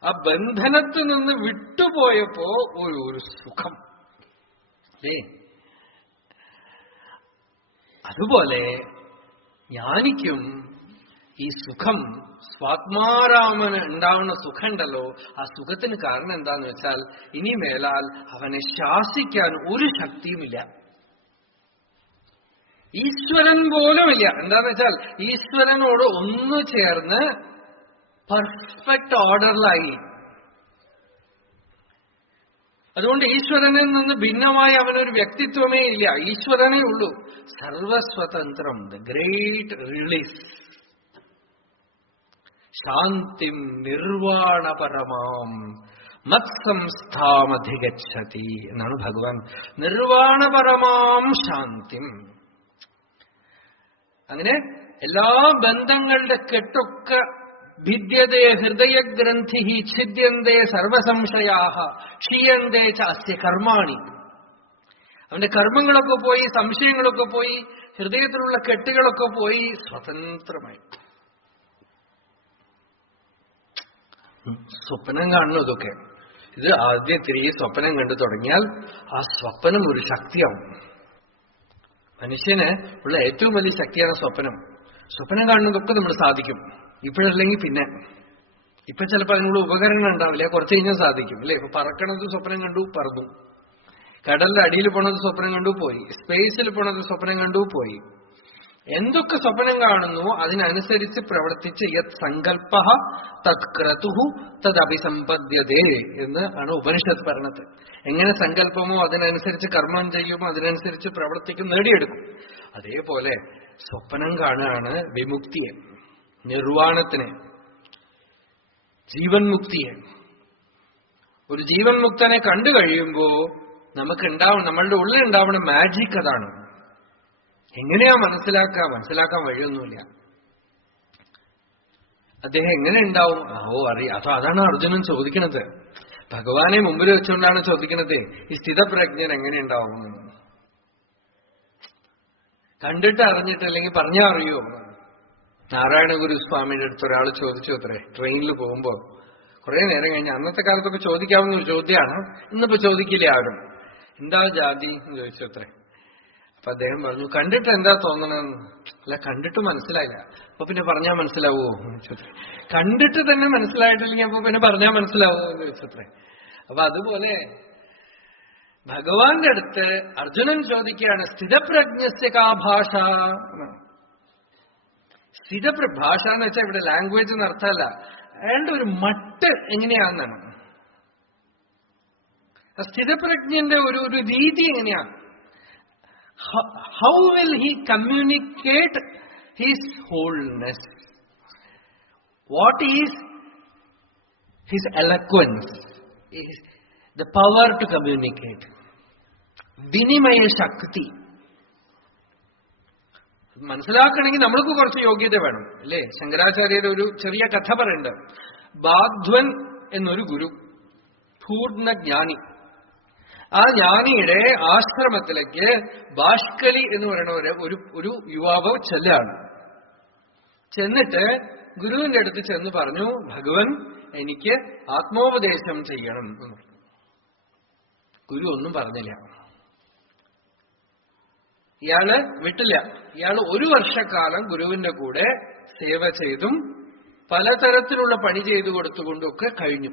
ആ ബന്ധനത്തിൽ നിന്ന് വിട്ടുപോയപ്പോ ഒരു സുഖം, അല്ലേ? അതുപോലെ ജ്ഞാനിക്കും ഈ സുഖം, സ്വാത്മാരാമന് ഉണ്ടാവുന്ന സുഖമുണ്ടല്ലോ, ആ സുഖത്തിന് കാരണം എന്താന്ന് വെച്ചാൽ ഇനി മേലാൽ അവനെ ശാസിക്കാൻ ഒരു ശക്തിയുമില്ല. ഈശ്വരൻ പോലുമില്ല. എന്താന്ന് വെച്ചാൽ ഈശ്വരനോട് ഒന്നു ചേർന്ന് പെർഫെക്റ്റ് ഓർഡറിലായി. അതുകൊണ്ട് ഈശ്വരനിൽ നിന്ന് ഭിന്നമായി അവനൊരു വ്യക്തിത്വമേ ഇല്ല. ഈശ്വരനേ ഉള്ളൂ. സർവസ്വതന്ത്രം, ദ ഗ്രേറ്റ് റിലീസ്. ശാന്തിം നിർവാണപരമാം മത്സംസ്ഥാമധിഗച്ഛതി എന്നാണ് ഭഗവാൻ. നിർവാണപരമാം ശാന്തിം. അങ്ങനെ എല്ലാ ബന്ധങ്ങളുടെ കെട്ടൊക്കെ ഭിദ്യതേ ഹൃദയഗ്രന്ഥി ഛിദ്യന്തേ സർവസംശയാഹ ക്ഷീയന്തേ ച അസ്യ കർമാണി. അവന്റെ കർമ്മങ്ങളൊക്കെ പോയി, സംശയങ്ങളൊക്കെ പോയി, ഹൃദയത്തിലുള്ള കെട്ടുകളൊക്കെ പോയി, സ്വതന്ത്രമായി. സ്വപ്നം കാണുന്നു ഇതൊക്കെ. ഇത് ആദ്യം തിരികെ സ്വപ്നം കണ്ടു തുടങ്ങിയാൽ ആ സ്വപ്നം ഒരു ശക്തിയാവും. മനുഷ്യന് ഉള്ള ഏറ്റവും വലിയ ശക്തിയാണ് സ്വപ്നം. സ്വപ്നം കാണുന്നതൊക്കെ നമ്മൾ സാധിക്കും. ഇപ്പോഴല്ലെങ്കിൽ പിന്നെ. ഇപ്പൊ ചിലപ്പോൾ അതിനുള്ള ഉപകരണം ഉണ്ടാവില്ല, കുറച്ച് കഴിഞ്ഞാൽ സാധിക്കും, അല്ലെ? ഇപ്പൊ പറക്കണത് സ്വപ്നം കണ്ടു, പറന്നു. കടലിന്റെ അടിയിൽ പോണത് സ്വപ്നം കണ്ടു, പോയി. സ്പേസിൽ പോണത് സ്വപ്നം കണ്ടു, പോയി. എന്തൊക്കെ സ്വപ്നം കാണുന്നു അതിനനുസരിച്ച് പ്രവർത്തിച്ച് യത് സങ്കല്പ തത് ക്രതുഹു തത് അഭിസമ്പദ്യതേ എന്ന് ആണ് ഉപനിഷത്ത് പറഞ്ഞത്. എങ്ങനെ സങ്കല്പമോ അതിനനുസരിച്ച് കർമ്മം ചെയ്യുമോ അതിനനുസരിച്ച് പ്രവർത്തിക്കും, നേടിയെടുക്കും. അതേപോലെ സ്വപ്നം കാണുകയാണ് വിമുക്തിയെ, നിർവാണത്തിനെ, ജീവൻ മുക്തിയെ. ഒരു ജീവൻ മുക്തനെ കണ്ടു കഴിയുമ്പോ നമ്മളുടെ ഉള്ളിൽ ഉണ്ടാവുന്ന മാജിക് അതാണ്. എങ്ങനെയാ മനസ്സിലാക്കാൻ വഴിയൊന്നുമില്ല. അദ്ദേഹം എങ്ങനെ ഉണ്ടാവും? അറിയാം. അതാണ് അർജുനൻ ചോദിക്കണത്. ഭഗവാനെ മുമ്പിൽ വെച്ചുകൊണ്ടാണ് ചോദിക്കണത്, ഈ സ്ഥിതപ്രജ്ഞൻ എങ്ങനെ ഉണ്ടാവും? കണ്ടിട്ട് അറിഞ്ഞിട്ട്, അല്ലെങ്കിൽ പറഞ്ഞാ അറിയോ? നാരായണ ഗുരുസ്വാമിയുടെ അടുത്ത് ഒരാൾ ചോദിച്ചു അത്രേ, ട്രെയിനിൽ പോകുമ്പോ. കുറെ നേരം കഴിഞ്ഞ്, അന്നത്തെ കാലത്തൊക്കെ ചോദിക്കാവുന്ന ഒരു ചോദ്യമാണ്, ഇന്നിപ്പോ ചോദിക്കില്ല ആരും. എന്താ ജാതി എന്ന് ചോദിച്ചു അത്രേ. അപ്പൊ അദ്ദേഹം പറഞ്ഞു, കണ്ടിട്ട് എന്താ തോന്നണെന്ന്? അല്ല, കണ്ടിട്ട് മനസ്സിലായില്ല. അപ്പൊ പിന്നെ പറഞ്ഞാൽ മനസ്സിലാവോ എന്ന് ചോദിച്ചത്രേ. കണ്ടിട്ട് തന്നെ മനസ്സിലായിട്ടില്ലെങ്കിൽ അപ്പൊ പിന്നെ പറഞ്ഞാൽ മനസ്സിലാവോ എന്ന് ചോദിച്ചത്രേ. അപ്പൊ അതുപോലെ ഭഗവാന്റെ അടുത്ത് അർജുനൻ ചോദിക്കുകയാണ്, സ്ഥിതപ്രജ്ഞസ്യ കാ ഭാഷ. ഭാഷ എന്ന് വെച്ചാൽ ഇവിടെ ലാംഗ്വേജ് എന്ന് അർത്ഥമല്ല, അയാളുടെ ഒരു മട്ട് എങ്ങനെയാണെന്നാണ്. സ്ഥിതപ്രജ്ഞന്റെ ഒരു രീതി എങ്ങനെയാണ്? How will he communicate His wholeness. What is his eloquence? Is the power to communicate. Vinimaya Shakti. മനസ്സിലാക്കണമെങ്കിൽ നമ്മൾക്ക് കുറച്ച് യോഗ്യത വേണം അല്ലേ? ശങ്കരാചാര്യരുടെ ഒരു ചെറിയ കഥ പറയുന്നുണ്ട്. ബാധ്വൻ എന്നൊരു ഗുരു, പൂർണ്ണ ജ്ഞാനി. ആ ജ്ഞാനിയുടെ ആശ്രമത്തിലേക്ക് ബാഷ്കലി എന്ന് പറയുന്ന ഒരു യുവാവ് ചെല്ലാണ്. ചെന്നിട്ട് ഗുരുവിന്റെ അടുത്ത് ചെന്ന് പറഞ്ഞു, ഭഗവൻ എനിക്ക് ആത്മോപദേശം ചെയ്യണം എന്ന് പറഞ്ഞു. ഗുരു ഒന്നും പറഞ്ഞില്ല. ഇയാള് വിട്ടില്ല. ഇയാള് 1 വർഷക്കാലം ഗുരുവിന്റെ കൂടെ സേവ ചെയ്തും പലതരത്തിലുള്ള പണി ചെയ്തു കൊടുത്തുകൊണ്ടൊക്കെ കഴിഞ്ഞു.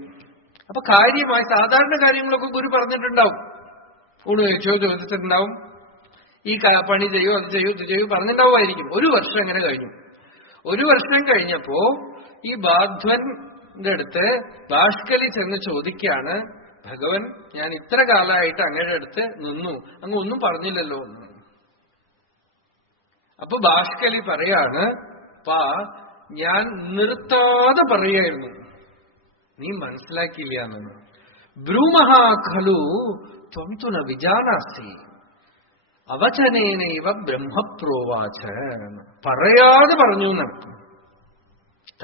അപ്പൊ കാര്യമായി സാധാരണ കാര്യങ്ങളൊക്കെ ഗുരു പറഞ്ഞിട്ടുണ്ടാവും. ഊണ് കഴിച്ചോ ചോദിച്ചിട്ടുണ്ടാവും. ഈ പണി ചെയ്യൂ, അത് ചെയ്യൂ, ഇത് ചെയ്യൂ പറഞ്ഞിട്ടുണ്ടാവുമായിരിക്കും. 1 വർഷം ഇങ്ങനെ കഴിഞ്ഞു. 1 വർഷം കഴിഞ്ഞപ്പോ ഈ ബാധ്വന്റെ അടുത്ത് ബാഷ്കലി ചെന്ന് ചോദിക്കുകയാണ്, ഭഗവൻ ഞാൻ ഇത്ര കാലമായിട്ട് അങ്ങയുടെ അടുത്ത് നിന്നു, അങ്ങ് ഒന്നും പറഞ്ഞില്ലല്ലോ എന്ന്. അപ്പൊ ബാഷ്കലി പറയാണ്, ഞാൻ നിർത്താതെ പറയായിരുന്നു, നീ മനസ്സിലാക്കിയില്ല എന്ന്. ബ്രൂമഹാ ഖലു ത്വം തു ന വിജാനാസി അവചനേനൈവ ബ്രഹ്മപ്രോവാച. പറയാതെ പറഞ്ഞു എന്നാണ്.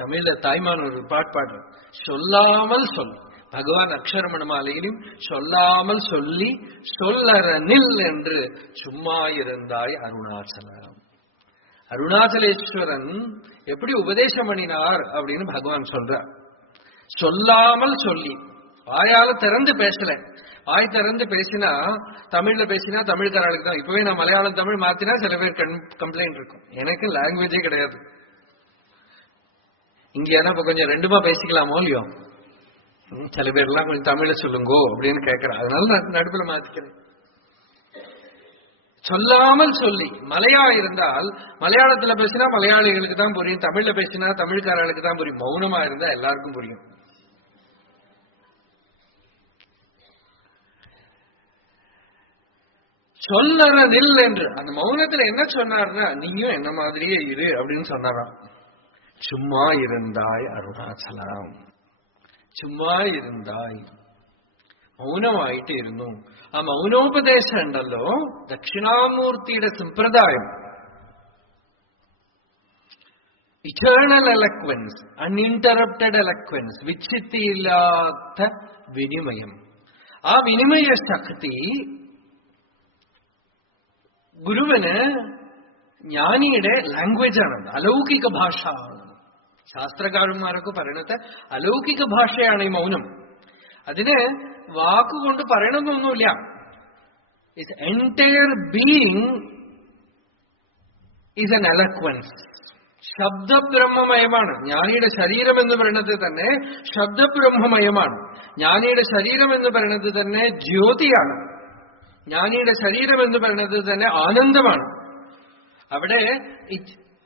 തമിഴിലെ തായ്മാൻ ഒരു പാട്ട് ചൊല്ലാമൽ ചൊല്ലി. ഭഗവാൻ അക്ഷരമണമാലയിലും ചൊല്ലാമൽ ചൊല്ലി ചൊല്ലരനിൽ என்று சும்மா இருந்தாய் அருணாச்சலம். அருணாச்சலேஸ்வரன் எப்படி உபதேசம் பண்ணினார் அப்படின்னு பகவான் சொல்றார். சொல்லாமல் சொல்லி, வாயால திறந்து பேசல. வாய் திறந்து பேசினா, தமிழ்ல பேசினா தமிழ்காரர்களுக்கு தான். இப்பவே நான் மலையாளம் தமிழ் மாத்தினா சில பேர் கம்ப்ளைண்ட் இருக்கும். எனக்கு லாங்குவேஜே கிடையாது. இங்க ஏன்னா இப்ப கொஞ்சம் 2மா பேசிக்கலாமோ இல்லையோ, சில பேர்லாம் கொஞ்சம் தமிழ்ல சொல்லுங்கோ அப்படின்னு கேட்கறேன். அதனால நான் நடுப்புல மாத்திக்கிறேன். சொல்லாமல் சொல்லி. மலையா இருந்தால் மலையாளத்துல பேசினா மலையாளிகளுக்கு தான் புரியும், தமிழ்ல பேசினா தமிழ்காரர்களுக்கு தான் புரியும். மௌனமா இருந்தா எல்லாருக்கும் புரியும். சொல்லறதில் என்று அந்த மௌனத்துல என்ன சொன்னார்னா, நீயும் என்ன மாதிரியே இரு அப்படின்னு சொன்னாராம். சும்மா இருந்தாய் அருணாச்சலம், சும்மா இருந்தாய், മൗനമായിട്ട് ഇരുന്നു. ആ മൗനോപദേശം ഉണ്ടല്ലോ, ദക്ഷിണാമൂർത്തിയുടെ സമ്പ്രദായം. ഇറ്റേണൽ എലക്വൻസ്, അൺഇന്ററപ്റ്റഡ് എലക്വൻസ്, വിച്ഛിത്തിയില്ലാത്ത വിനിമയം. ആ വിനിമയ ശക്തി ഗുരുവിന് ജ്ഞാനിയുടെ ലാംഗ്വേജാണ്, അലൗകിക ഭാഷ. ശാസ്ത്രകാരന്മാരൊക്കെ പറയണത് അലൗകിക ഭാഷയാണ് ഈ മൗനം. അതിന് വാക്കുകൊണ്ട് പറയണമെന്നൊന്നുമില്ല. It's entire being is an eloquence. ശബ്ദബ്രഹ്മമയമാണ്. ജ്ഞാനിയുടെ ശരീരം എന്ന് പറയുന്നത് തന്നെ ശബ്ദബ്രഹ്മമയമാണ്. ജ്ഞാനിയുടെ ശരീരം എന്ന് പറയുന്നത് തന്നെ ജ്യോതിയാണ്. ജ്ഞാനിയുടെ ശരീരം എന്ന് പറയുന്നത് തന്നെ ആനന്ദമാണ്. അവിടെ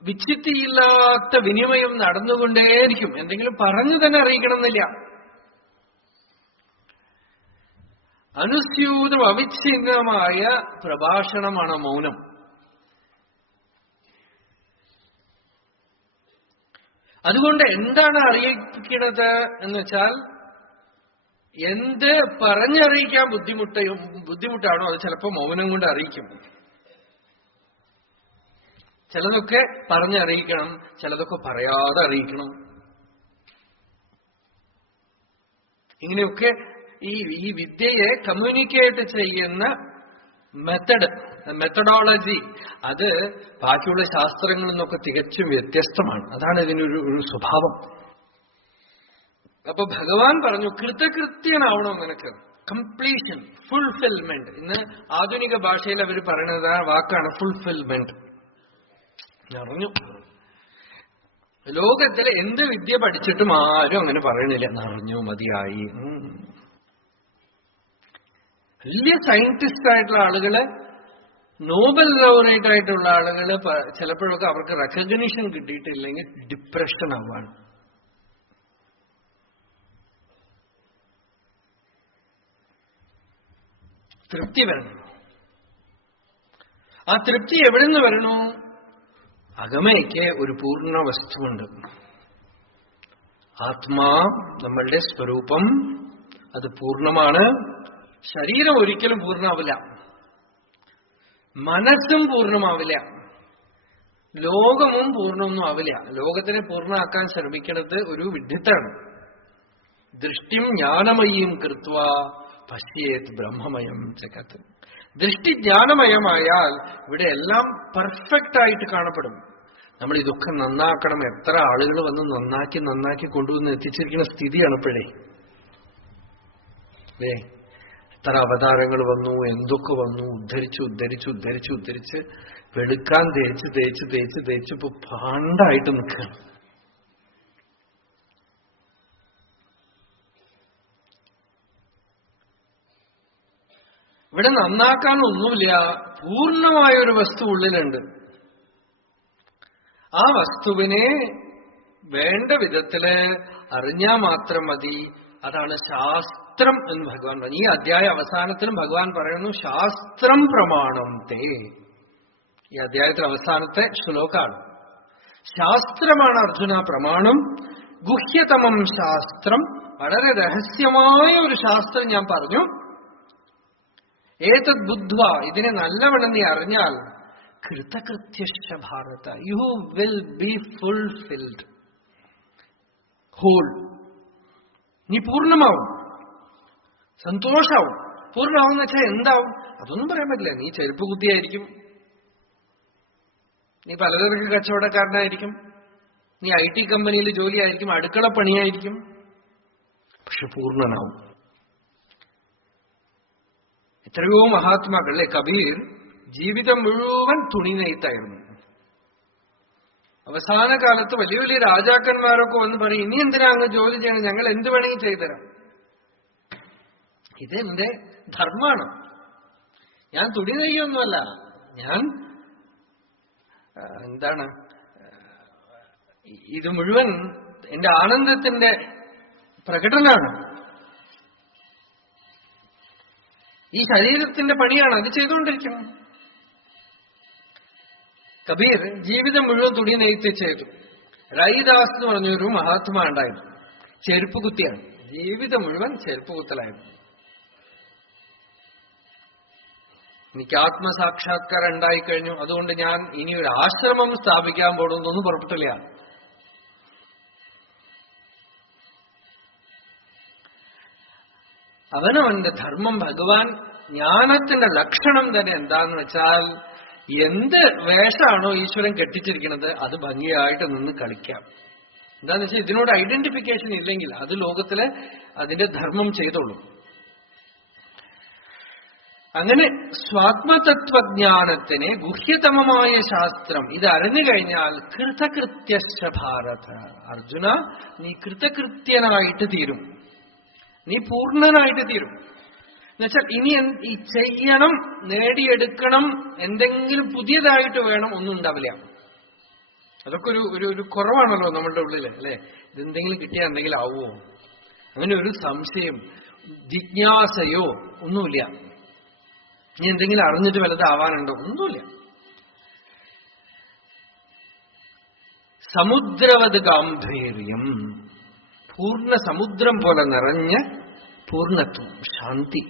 വിച്ഛിത്തിയില്ലാത്ത വിനിമയം നടന്നുകൊണ്ടേയിരിക്കും. എന്തെങ്കിലും പറഞ്ഞു തന്നെ അറിയിക്കണം എന്നില്ല. അനുസ്യൂതം അവിച്ഛിന്നമായ പ്രഭാഷണമാണ് മൗനം. അതുകൊണ്ട് എന്താണ് അറിയിക്കുന്നത് എന്ന് വെച്ചാൽ, എന്ത് പറഞ്ഞറിയിക്കാൻ ബുദ്ധിമുട്ടാണോ അത് ചിലപ്പോൾ മൗനം കൊണ്ട് അറിയിക്കും. ചിലതൊക്കെ പറഞ്ഞറിയിക്കണം, ചിലതൊക്കെ പറയാതെ അറിയിക്കണം. ഇങ്ങനെയൊക്കെ ഈ വിദ്യയെ കമ്മ്യൂണിക്കേറ്റ് ചെയ്യുന്ന മെത്തഡോളജി അത് ബാക്കിയുള്ള ശാസ്ത്രങ്ങളിൽ നിന്നൊക്കെ തികച്ചും വ്യത്യസ്തമാണ്. അതാണ് ഇതിനൊരു സ്വഭാവം. അപ്പൊ ഭഗവാൻ പറഞ്ഞു, കൃതകൃത്യനാവണം നിനക്ക്, കംപ്ലീഷൻ, ഫുൾഫിൽമെന്റ്. ഇന്ന് ആധുനിക ഭാഷയിൽ അവർ പറയുന്നത് ആ വാക്കാണ് ഫുൾഫിൽമെന്റ്. അറിഞ്ഞു, ലോകത്തിലെ എന്ത് വിദ്യ പഠിച്ചിട്ടും ആരും അങ്ങനെ പറയണില്ല, നിറഞ്ഞു മതിയായി. വലിയ സയന്റിസ്റ്റ് ആയിട്ടുള്ള ആളുകള്, നോബൽ ലൗറേറ്റ് ആയിട്ടുള്ള ആളുകള് ചിലപ്പോഴൊക്കെ അവർക്ക് റെക്കഗ്നിഷൻ കിട്ടിയിട്ടില്ലെങ്കിൽ ഡിപ്രഷൻ ആവാണ്. തൃപ്തി വരണം. ആ തൃപ്തി എവിടെ നിന്ന് വരണോ? അകമയ്ക്ക് ഒരു പൂർണ്ണ വസ്തുവുണ്ട്. ആത്മാ, നമ്മളുടെ സ്വരൂപം, അത് പൂർണ്ണമാണ്. ശരീരം ഒരിക്കലും പൂർണ്ണമാവില്ല, മനസ്സും പൂർണ്ണമാവില്ല, ലോകവും പൂർണ്ണമൊന്നും ആവില്ല. ലോകത്തിനെ പൂർണ്ണമാക്കാൻ ശ്രമിക്കുന്നത് ഒരു വിഡ്ഢിത്താണ്. ദൃഷ്ടിം ജ്ഞാനമയും കൃത്വ പശ്യേത് ബ്രഹ്മമയം ജഗത്. ദൃഷ്ടി ജ്ഞാനമയമായാൽ ഇവിടെ എല്ലാം പെർഫെക്റ്റ് ആയിട്ട് കാണപ്പെടും. നമ്മൾ ഇതൊക്കെ നന്നാക്കണം, എത്ര ആളുകൾ വന്ന് നന്നാക്കി കൊണ്ടുവന്ന് എത്തിച്ചിരിക്കുന്ന സ്ഥിതിയാണ് ഇപ്പോഴേ. അല്ലേ? എത്ര അവതാരങ്ങൾ വന്നു, എന്തൊക്കെ വന്നു, ഉദ്ധരിച്ച് വെളുക്കാൻ തേച്ച് ഇപ്പൊ പാണ്ടായിട്ട് നിൽക്കുകയാണ്. ഇവിടെ നന്നാക്കാനൊന്നുമില്ല, പൂർണ്ണമായൊരു വസ്തു ഉള്ളിലുണ്ട്. ആ വസ്തുവിനെ വേണ്ട വിധത്തില് അറിഞ്ഞാൽ മാത്രം മതി. അതാണ് ശാസ്ത്രം എന്ന് ഭഗവാൻ പറഞ്ഞു. ഈ അധ്യായ അവസാനത്തിലും ഭഗവാൻ പറയുന്നു ശാസ്ത്രം പ്രമാണം തേ. ഈ അധ്യായത്തിൽ അവസാനത്തെ ശ്ലോകാണ്. ശാസ്ത്രമാണ് അർജുന പ്രമാണം. ഗുഹ്യതമം ശാസ്ത്രം, വളരെ രഹസ്യമായ ഒരു ശാസ്ത്രം ഞാൻ പറഞ്ഞു. ഏതത് ബുദ്ധ്വ, ഇതിനെ നല്ലവണ്ണം നീ അറിഞ്ഞാൽ കൃതകൃത്യശ്ച ഭാരത, you will be fulfilled, whole. നീ പൂർണ്ണമാവും, സന്തോഷാവും. പൂർണ്ണമാവും എന്ന് വെച്ചാൽ എന്താവും അതൊന്നും പറയാൻ പറ്റില്ല. നീ ചെരുപ്പ് കുത്തിയായിരിക്കും, നീ പലതരക്ക് കച്ചവടക്കാരനായിരിക്കും, നീ IT കമ്പനിയിൽ ജോലിയായിരിക്കും, അടുക്കള പണിയായിരിക്കും, പക്ഷെ പൂർണ്ണനാവും. എത്രയോ മഹാത്മാക്കളെ, കബീർ ജീവിതം മുഴുവൻ തുണി നെയ്ത്തായിരുന്നു. അവസാന കാലത്ത് വലിയ വലിയ രാജാക്കന്മാരൊക്കെ വന്ന് പറയും, ഇനി എന്തിനാ അങ്ങ് ജോലി ചെയ്യണം, ഞങ്ങൾ എന്ത് വേണമെങ്കിൽ ചെയ്തുതരാം. ഇതെന്റെ ധർമ്മമാണ്, ഞാൻ തുണി നെയ്യൊന്നുമല്ല, ഞാൻ എന്താണ്, ഇത് മുഴുവൻ എന്റെ ആനന്ദത്തിന്റെ പ്രകടനമാണ്. ഈ ശരീരത്തിന്റെ പണിയാണ്, അത് ചെയ്തുകൊണ്ടിരിക്കണം. കബീർ ജീവിതം മുഴുവൻ തുണി നെയ്ത്ത് ചെയ്തു. രൈദാസ് എന്ന് പറഞ്ഞൊരു മഹാത്മാ ഉണ്ടായിരുന്നു, ചെരുപ്പ് കുത്തിയാണ്, ജീവിതം മുഴുവൻ ചെരുപ്പ് കുത്തലായിരുന്നു. എനിക്ക് ആത്മസാക്ഷാത്കാരം ഉണ്ടായിക്കഴിഞ്ഞു, അതുകൊണ്ട് ഞാൻ ഇനി ഒരു ആശ്രമം സ്ഥാപിക്കാൻ പോകുന്നൊന്നും പുറപ്പെട്ടില്ല. അവനവന്റെ ധർമ്മം, ഭഗവാൻ ജ്ഞാനത്തിന്റെ ലക്ഷണം തന്നെ എന്താന്ന് വെച്ചാൽ, എന്ത് വേഷമാണോ ഈശ്വരൻ കെട്ടിച്ചിരിക്കുന്നത് അത് ഭംഗിയായിട്ട് നിന്ന് കളിക്കാം. എന്താന്ന് വെച്ചാൽ ഇതിനോട് ഐഡന്റിഫിക്കേഷൻ ഇല്ലെങ്കിൽ അത് ലോകത്തിലെ അതിന്റെ ധർമ്മം ചെയ്തോളൂ. അങ്ങനെ സ്വാത്മതത്വജ്ഞാനത്തിനെ ഗുഹ്യതമമായ ശാസ്ത്രം ഇത് അറിഞ്ഞു കഴിഞ്ഞാൽ കൃതകൃത്യശ്ച ഭാരത, അർജുന നീ കൃതകൃത്യനായിട്ട് തീരും, നീ പൂർണ്ണനായിട്ട് തീരും. എന്നുവെച്ചാൽ ഇനി ഈ ചെയ്യണം, നേടിയെടുക്കണം, എന്തെങ്കിലും പുതിയതായിട്ട് വേണം, ഒന്നും ഉണ്ടാവില്ല. അതൊക്കെ ഒരു കുറവാണല്ലോ നമ്മളുടെ ഉള്ളില്, അല്ലെ? ഇതെന്തെങ്കിലും കിട്ടിയാൽ എന്തെങ്കിലും ആവുമോ, അങ്ങനെ ഒരു സംശയം, ജിജ്ഞാസയോ ഒന്നുമില്ല. ഇനി എന്തെങ്കിലും അറിഞ്ഞിട്ട് വലുതാവാനുണ്ടോ, ഒന്നുമില്ല. സമുദ്രവത് ഗാംഭീര്യം, പൂർണ്ണ സമുദ്രം പോലെ നിറഞ്ഞ പൂർണ്ണത്വം, ശാന്തി.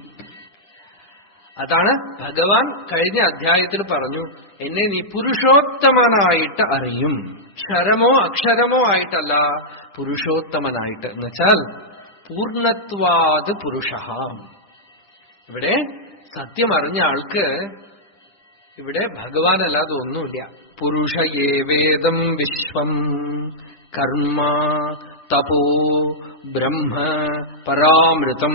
അതാണ് ഭഗവാൻ കഴിഞ്ഞ അധ്യായത്തിൽ പറഞ്ഞു, എന്നെ നീ പുരുഷോത്തമനായിട്ട് അറിയും. ക്ഷരമോ അക്ഷരമോ ആയിട്ടല്ല, പുരുഷോത്തമനായിട്ട്. എന്നുവെച്ചാൽ പൂർണ്ണത്വാത് പുരുഷ. ഇവിടെ സത്യം അറിഞ്ഞ ആൾക്ക് ഇവിടെ ഭഗവാനല്ലാതെ ഒന്നുമില്ല. പുരുഷ ഏവേദം വിശ്വം കർമ്മ തപോ ബ്രഹ്മ പരാമൃതം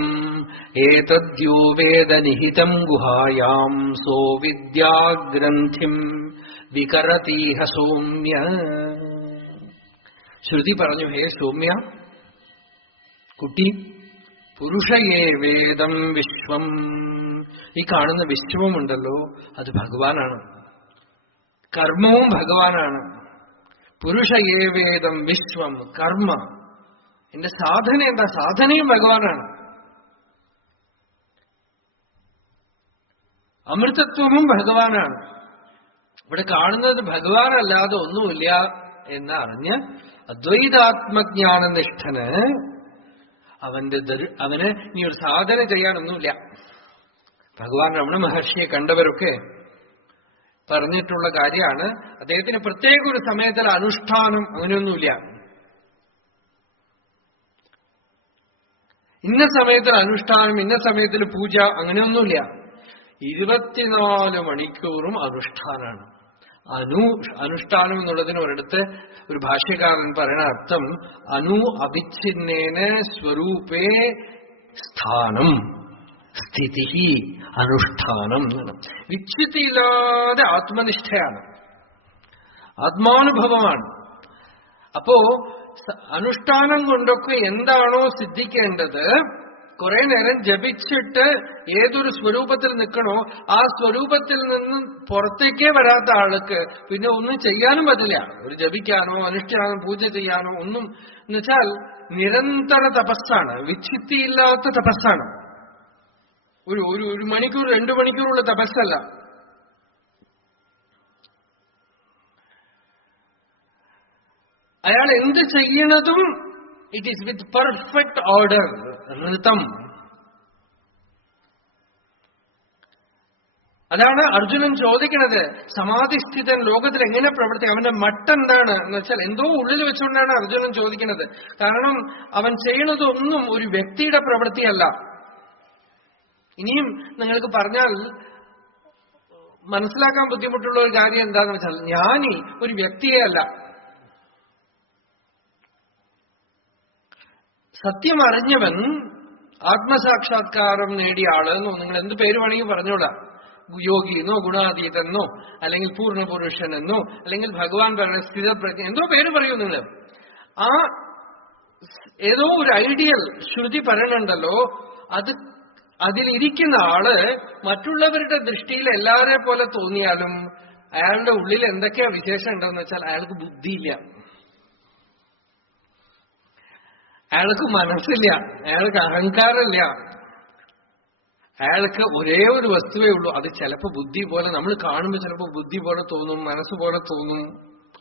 ഏതദ്യോ വേദ നിഹിതം ഗുഹായാം സോ വിദ്യാഗ്രന്ഥിം വികരതീഹ സൗമ്യ. ശ്രുതി പറഞ്ഞു, ഹേ സൗമ്യ കുട്ടി, പുരുഷയേ വേദം വിശ്വം, ഈ കാണുന്ന വിശ്വമുണ്ടല്ലോ അത് ഭഗവാനാണ്, കർമ്മവും ഭഗവാനാണ്. പുരുഷയേ വേദം വിശ്വം കർമ്മ, എന്റെ സാധന എന്താ, സാധനയും ഭഗവാനാണ്. അമൃതത്വവും ഭഗവാനാണ്. ഇവിടെ കാണുന്നത് ഭഗവാനല്ലാതെ ഒന്നുമില്ല എന്നറിഞ്ഞ് അദ്വൈതാത്മജ്ഞാനനിഷ്ഠന് അവന് ഇനി ഒരു സാധന ചെയ്യാനൊന്നുമില്ല. ഭഗവാൻ രമണ മഹർഷിയെ കണ്ടവരൊക്കെ പറഞ്ഞിട്ടുള്ള കാര്യമാണ്, അദ്ദേഹത്തിന് പ്രത്യേക ഒരു സമയത്തിൽ അനുഷ്ഠാനം അങ്ങനെയൊന്നുമില്ല. ഇന്ന സമയത്തിൽ അനുഷ്ഠാനം, ഇന്ന സമയത്തിൽ പൂജ അങ്ങനെയൊന്നുമില്ല. 24 മണിക്കൂറും അനുഷ്ഠാനാണ്. അനുഷ്ഠാനം എന്നുള്ളതിന് ഒരിടത്ത് ഒരു ഭാഷ്യകാരൻ പറയുന്ന അർത്ഥം അഭിച്ഛിന്നേന സ്വരൂപേ സ്ഥാനം സ്ഥിതി അനുഷ്ഠാനം എന്നാണ്. വിച്ഛിത്തിയില്ലാതെ ആത്മനിഷ്ഠയാണ്, ആത്മാനുഭവമാണ്. അപ്പോ അനുഷ്ഠാനം കൊണ്ടൊക്കെ എന്താണോ സിദ്ധിക്കേണ്ടത്, കുറെ നേരം ജപിച്ചിട്ട് ഏതൊരു സ്വരൂപത്തിൽ നിൽക്കണോ ആ സ്വരൂപത്തിൽ നിന്ന് പുറത്തേക്കേ വരാത്ത ആൾക്ക് പിന്നെ ഒന്നും ചെയ്യാനും പറ്റില്ല. ഒരു ജപിക്കാനോ അനുഷ്ഠാനം പൂജ ചെയ്യാനോ ഒന്നും. എന്നുവെച്ചാൽ നിരന്തര തപസ്സാണ്, വിച്ഛിത്തിയില്ലാത്ത തപസ്സാണ്. ഒരു മണിക്കൂർ 2 മണിക്കൂറുള്ള തപസ്സല്ല. അയാൾ എന്ത് ചെയ്യണതും it is with perfect order, ഋതം. അതാണ് അർജുനൻ ചോദിക്കുന്നത്. സമാധിസ്ഥിതൻ ലോകത്തിൽ എങ്ങനെ പ്രവർത്തിക്കും, അവന്റെ മട്ടെന്താണ് എന്ന് വെച്ചാൽ എന്തോ ഉള്ളിൽ വെച്ചുകൊണ്ടാണ് അർജുനൻ ചോദിക്കുന്നത്. കാരണം അവൻ ചെയ്യുന്നതൊന്നും ഒരു വ്യക്തിയുടെ പ്രവൃത്തിയല്ല. ഇനിയും നിങ്ങൾക്ക് പറഞ്ഞാൽ മനസ്സിലാക്കാൻ ബുദ്ധിമുട്ടുള്ള ഒരു കാര്യം എന്താണെന്ന് വെച്ചാൽ, ജ്ഞാനി ഒരു വ്യക്തിയെ അല്ല. സത്യം അറിഞ്ഞവൻ, ആത്മസാക്ഷാത്കാരം നേടിയ ആളെന്നോ നിങ്ങൾ എന്ത് പേര് വേണമെങ്കിൽ പറഞ്ഞോളാം. യോഗിന്നോ ഗുണാതീതെന്നോ അല്ലെങ്കിൽ പൂർണ്ണപുരുഷനെന്നോ അല്ലെങ്കിൽ ഭഗവാൻ പറഞ്ഞ സ്ഥിതപ്രജ്ഞ എന്തോ പേര് പറയൂ നിങ്ങൾ. ആ ഏതോ ഒരു ഐഡിയൽ ശ്രുതി പറയണുണ്ടല്ലോ, അതിലിരിക്കുന്ന ആള് മറ്റുള്ളവരുടെ ദൃഷ്ടിയിൽ എല്ലാരെ പോലെ തോന്നിയാലും അയാളുടെ ഉള്ളിൽ എന്തൊക്കെയാ വിശേഷം ഉണ്ടെന്ന് വെച്ചാൽ അയാൾക്ക് ബുദ്ധിയില്ല, അയാൾക്ക് മനസ്സില്ല, അയാൾക്ക് അഹങ്കാരമില്ല. അയാൾക്ക് ഒരേ ഒരു വസ്തുവേ ഉള്ളൂ. അത് ചിലപ്പോ ബുദ്ധി പോലെ നമ്മൾ കാണുമ്പോൾ ചിലപ്പോൾ ബുദ്ധി പോലെ തോന്നും, മനസ്സ് പോലെ തോന്നും,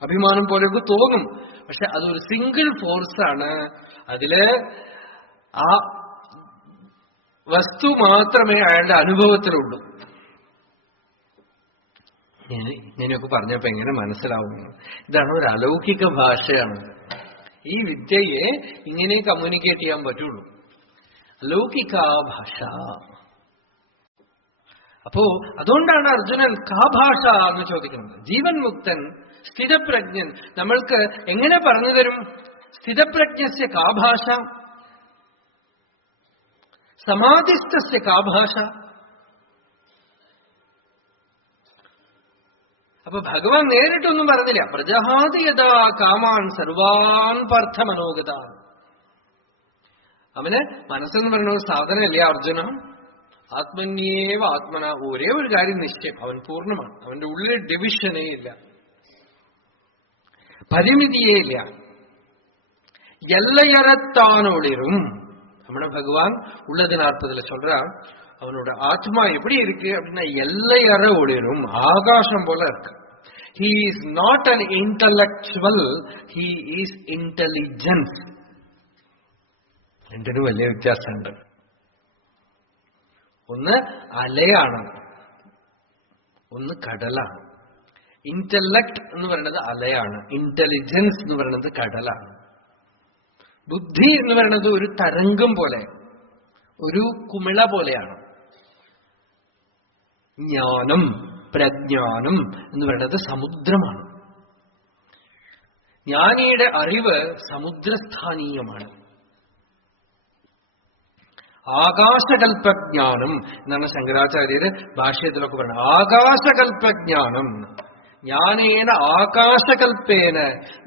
അഭിമാനം പോലെയൊക്കെ തോന്നും. പക്ഷെ അതൊരു സിംഗിൾ ഫോഴ്സാണ്. അതില് ആ വസ്തു മാത്രമേ അയാളുടെ അനുഭവത്തിലുള്ളൂ. ഇങ്ങനെയൊക്കെ പറഞ്ഞപ്പോ എങ്ങനെ മനസ്സിലാവും? ഇതാണ് ഒരു അലൗകിക ഭാഷയാണ്. ഈ വിദ്യയെ ഇങ്ങനെ കമ്മ്യൂണിക്കേറ്റ് ചെയ്യാൻ പറ്റുള്ളൂ, അലൗകിക ഭാഷ. അപ്പോ അതുകൊണ്ടാണ് അർജുനൻ കാ ഭാഷ എന്ന് ചോദിക്കുന്നത്. ജീവൻ മുക്തൻ സ്ഥിതപ്രജ്ഞൻ നമ്മൾക്ക് എങ്ങനെ പറഞ്ഞു തരും? സ്ഥിതപ്രജ്ഞസ്യ കാ ഭാഷ, സമാധിസ്ഥസ്യ കാ ഭാഷ. അപ്പൊ ഭഗവാൻ നേരിട്ടൊന്നും പറഞ്ഞില്ല. പ്രജഹാതി യഥാ കാമാൻ സർവാൻ പാർത്ഥ മനോഗത. അവന് മനസ്സെന്ന് പറയുന്ന ഒരു സാധനമല്ലേ അർജുന. ആത്മന്യേവ ആത്മന, ഒരേ ഒരു കാര്യം നിശ്ചയം, അവൻ പൂർണ്ണമാണ്. അവന്റെ ഉള്ളിൽ ഡിവിഷനേ ഇല്ല, പരിമിതിയേ ഇല്ല. എല്ലയറത്താനൊളിരും നമ്മുടെ ഭഗവാൻ உள்ளதினாற்பதுல சொல்றார், அவனோட ஆத்மா எப்படி இருக்கு அப்படின்னா எல்லையற ஒளிரும், ஆகாசம் போல இருக்கு. He is not an intellectual, he is intelligence. രണ്ടിനും വലിയ വ്യത്യാസമുണ്ട്. ഒന്ന് അലയാണ്, ഒന്ന് കടലാണ്. ഇന്റലക്ട് എന്ന് പറയുന്നത് അലയാണ്, ഇന്റലിജൻസ് എന്ന് പറയുന്നത് കടലാണ്. ബുദ്ധി എന്ന് പറയുന്നത് ഒരു തരംഗം പോലെ, ഒരു കുമിള പോലെയാണ്. ജ്ഞാനം, പ്രജ്ഞാനം എന്ന് പറയുന്നത് സമുദ്രമാണ്. ജ്ഞാനിയുടെ അറിവ് സമുദ്രസ്ഥാനീയമാണ്. ആകാശകൽപ്പജ്ഞാനം എന്നാണ് ശങ്കരാചാര്യര് ഭാഷ്യത്തിലൊക്കെ പറയുന്നത്. ആകാശകൽപ്പജ്ഞാനം ജ്ഞാനേന ആകാശകൽപ്പേന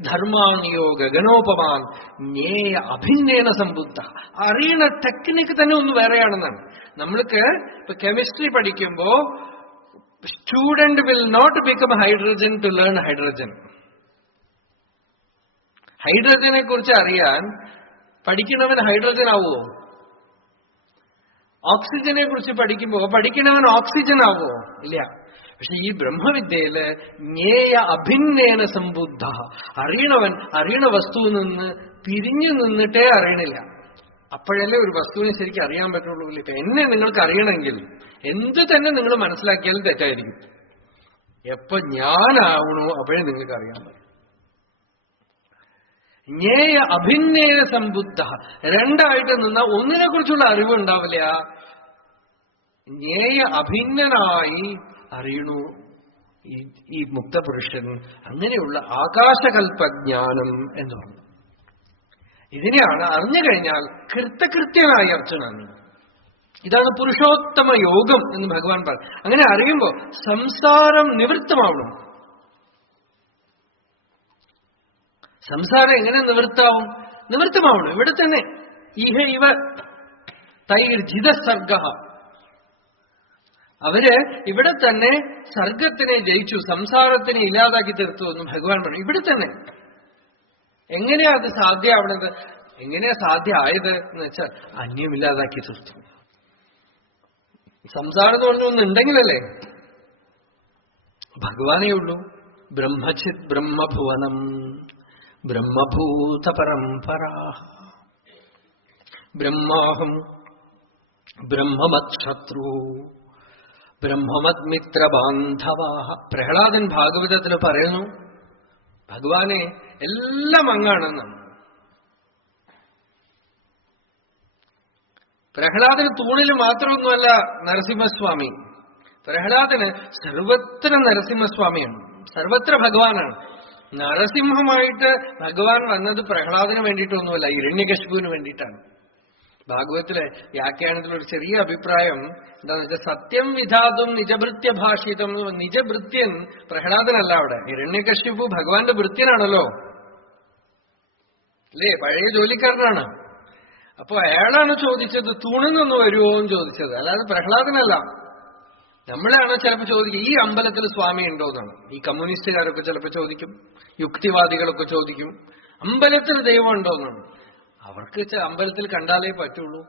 ധർമാണിയോ ഗഗനോപമാൻ ജ്ഞേയ അഭിന്നേന സമ്പുദ്ധ. അറിയണ ടെക്നിക്ക് തന്നെ ഒന്ന് വേറെയാണെന്നാണ്. നമ്മൾക്ക് ഇപ്പൊ കെമിസ്ട്രി പഠിക്കുമ്പോ student will not become hydrogen to learn hydrogen. ഹൈഡ്രജനെ കുറിച്ച് അറിയാൻ പഠിക്കണവൻ ഹൈഡ്രജൻ ആവുമോ? ഓക്സിജനെ കുറിച്ച് പഠിക്കുമ്പോ പഠിക്കണവൻ ഓക്സിജൻ ആവുമോ? ഇല്ല. പക്ഷെ ഈ ബ്രഹ്മവിദ്യയില് ജ്ഞേയ അഭിന്നേന സംബുദ്ധ, അറിയണവൻ അറിയണ വസ്തുവിൽ നിന്ന് തിരിഞ്ഞു നിന്നിട്ടേ അറിയണില്ല. അപ്പോഴല്ലേ ഒരു വസ്തുവിനെ ശരിക്കും അറിയാൻ പറ്റുള്ളൂ. ഇപ്പൊ എന്നെ നിങ്ങൾക്ക് അറിയണമെങ്കിൽ എന്ത് തന്നെ നിങ്ങൾ മനസ്സിലാക്കിയാലും തെറ്റായിരിക്കും. എപ്പൊ ഞാനാവണോ അപ്പോഴേ നിങ്ങൾക്ക് അറിയാൻ പറ്റും. ജ്ഞേയ അഭിന്നേന സംബുദ്ധ, രണ്ടായിട്ട് നിന്ന ഒന്നിനെ കുറിച്ചുള്ള അറിവ് ഉണ്ടാവില്ല. ജ്ഞേയ അഭിന്നനായി അറിയണു ഈ മുക്തപുരുഷൻ. അങ്ങനെയുള്ള ആകാശകൽപ്പജ്ഞാനം എന്ന് പറഞ്ഞു. ഇതിനെയാണ് അറിഞ്ഞു കഴിഞ്ഞാൽ കൃത്യനായി അർച്ചന. ഇതാണ് പുരുഷോത്തമ യോഗം എന്ന് ഭഗവാൻ പറഞ്ഞു. അങ്ങനെ അറിയുമ്പോൾ സംസാരം നിവൃത്തമാവണം. സംസാരം എങ്ങനെ നിവൃത്തമാവണം? ഇവിടെ തന്നെ ഇഹ ഇവ തൈർജിത സർഗ, അവര് ഇവിടെ തന്നെ സർഗത്തിനെ ജയിച്ചു, സംസാരത്തിനെ ഇല്ലാതാക്കി തീർത്തു എന്ന് ഭഗവാൻ പറഞ്ഞു. ഇവിടെ തന്നെ എങ്ങനെയാ അത് സാധ്യമാവണത്? എങ്ങനെയാ സാധ്യമായത് എന്ന് വെച്ചാൽ അന്യമില്ലാതാക്കി തീർത്തു. സംസാരം എന്ന് പറഞ്ഞൊന്നുണ്ടെങ്കിലല്ലേ ഭഗവാനേ ഉള്ളൂ. ബ്രഹ്മചിത് ബ്രഹ്മഭുവനം ബ്രഹ്മഭൂത പരമ്പരാ ബ്രഹ്മാഹം ബ്രഹ്മമത് ശത്രു ബ്രഹ്മമത് മിത്രബാന്ധവാ. പ്രഹ്ലാദൻ ഭാഗവതത്തിൽ പറയുന്നു ഭഗവാനെ എല്ലാം അങ്ങാണെന്നാണ്. പ്രഹ്ലാദന് തൂണിൽ മാത്രമൊന്നുമല്ല നരസിംഹസ്വാമി. പ്രഹ്ലാദന് സർവത്ര നരസിംഹസ്വാമിയാണ്, സർവത്ര ഭഗവാനാണ്. നരസിംഹമായിട്ട് ഭഗവാൻ വന്നത് പ്രഹ്ലാദന് വേണ്ടിയിട്ടൊന്നുമല്ല, ഹിരണ്യകശിപുവിന് വേണ്ടിയിട്ടാണ്. ഭാഗവത്തിലെ വ്യാഖ്യാനത്തിൽ ഒരു ചെറിയ അഭിപ്രായം എന്താന്ന് വെച്ചാൽ, സത്യം വിധാതും നിജഭൃത്യ ഭാഷിതം. നിജഭൃത്യൻ പ്രഹ്ലാദനല്ല അവിടെ, ഹിരണ്യകശിപു ഭഗവാന്റെ ഭൃത്യനാണല്ലോ അല്ലേ, പഴയ ജോലിക്കാരനാണ്. അപ്പൊ അയാളാണ് ചോദിച്ചത് തൂണിന്നൊന്ന് വരുമോ എന്ന് ചോദിച്ചത്, അല്ലാതെ പ്രഹ്ലാദനല്ല. നമ്മളാണ് ചിലപ്പോൾ ചോദിക്കുക ഈ അമ്പലത്തിൽ സ്വാമി ഉണ്ടോ എന്നാണ്. ഈ കമ്മ്യൂണിസ്റ്റുകാരൊക്കെ ചിലപ്പോൾ ചോദിക്കും, യുക്തിവാദികളൊക്കെ ചോദിക്കും അമ്പലത്തിൽ ദൈവം ഉണ്ടോ എന്നാണ്. അവർക്ക് അമ്പലത്തിൽ കണ്ടാലേ പറ്റുള്ളൂ,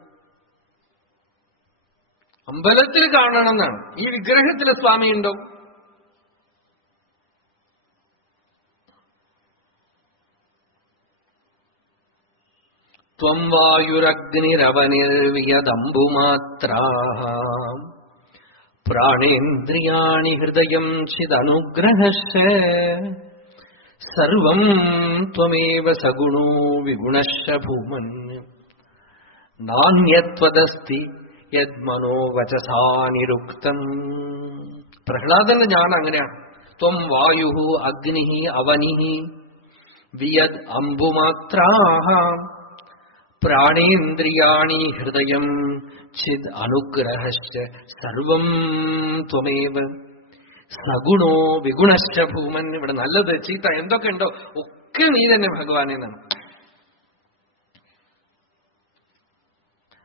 അമ്പലത്തിൽ കാണണം എന്നാണ്. ഈ വിഗ്രഹത്തിൽ സ്വാമി ഉണ്ടോ? ത്വം വായുരഗ്നിരവനിർവിയദംബുമാത്രാ പ്രാണേന്ദ്രിയാണി ഹൃദയം ചിദനുഗ്രഹശ്ച സർവം ത്വമേവ സഗുണോ വിഗുണശ്ച ഭൂമൻ നാന്യത്വദസ്തി യദ്മനോ വചസാ നിരുക്തം. പ്രഹ്ലാദന്റെ ജ്ഞാനം അങ്ങനെയാണ്. ത്വം വായു അഗ്നി അവനി വിയദ് അംബുമാത്രാഹ പ്രാണേന്ദ്രിയാണി ഹൃദയം ചിദ് അനുഗ്രഹശ്ച സർവം ത്വമേവ സഗുണോ വിഗുണശ്ച ഭൂമൻ. ഇവിടെ നല്ലത് ചീത്ത എന്തൊക്കെ ഉണ്ടോ ഒക്കെ നീ തന്നെ ഭഗവാനെ എന്നാണ്.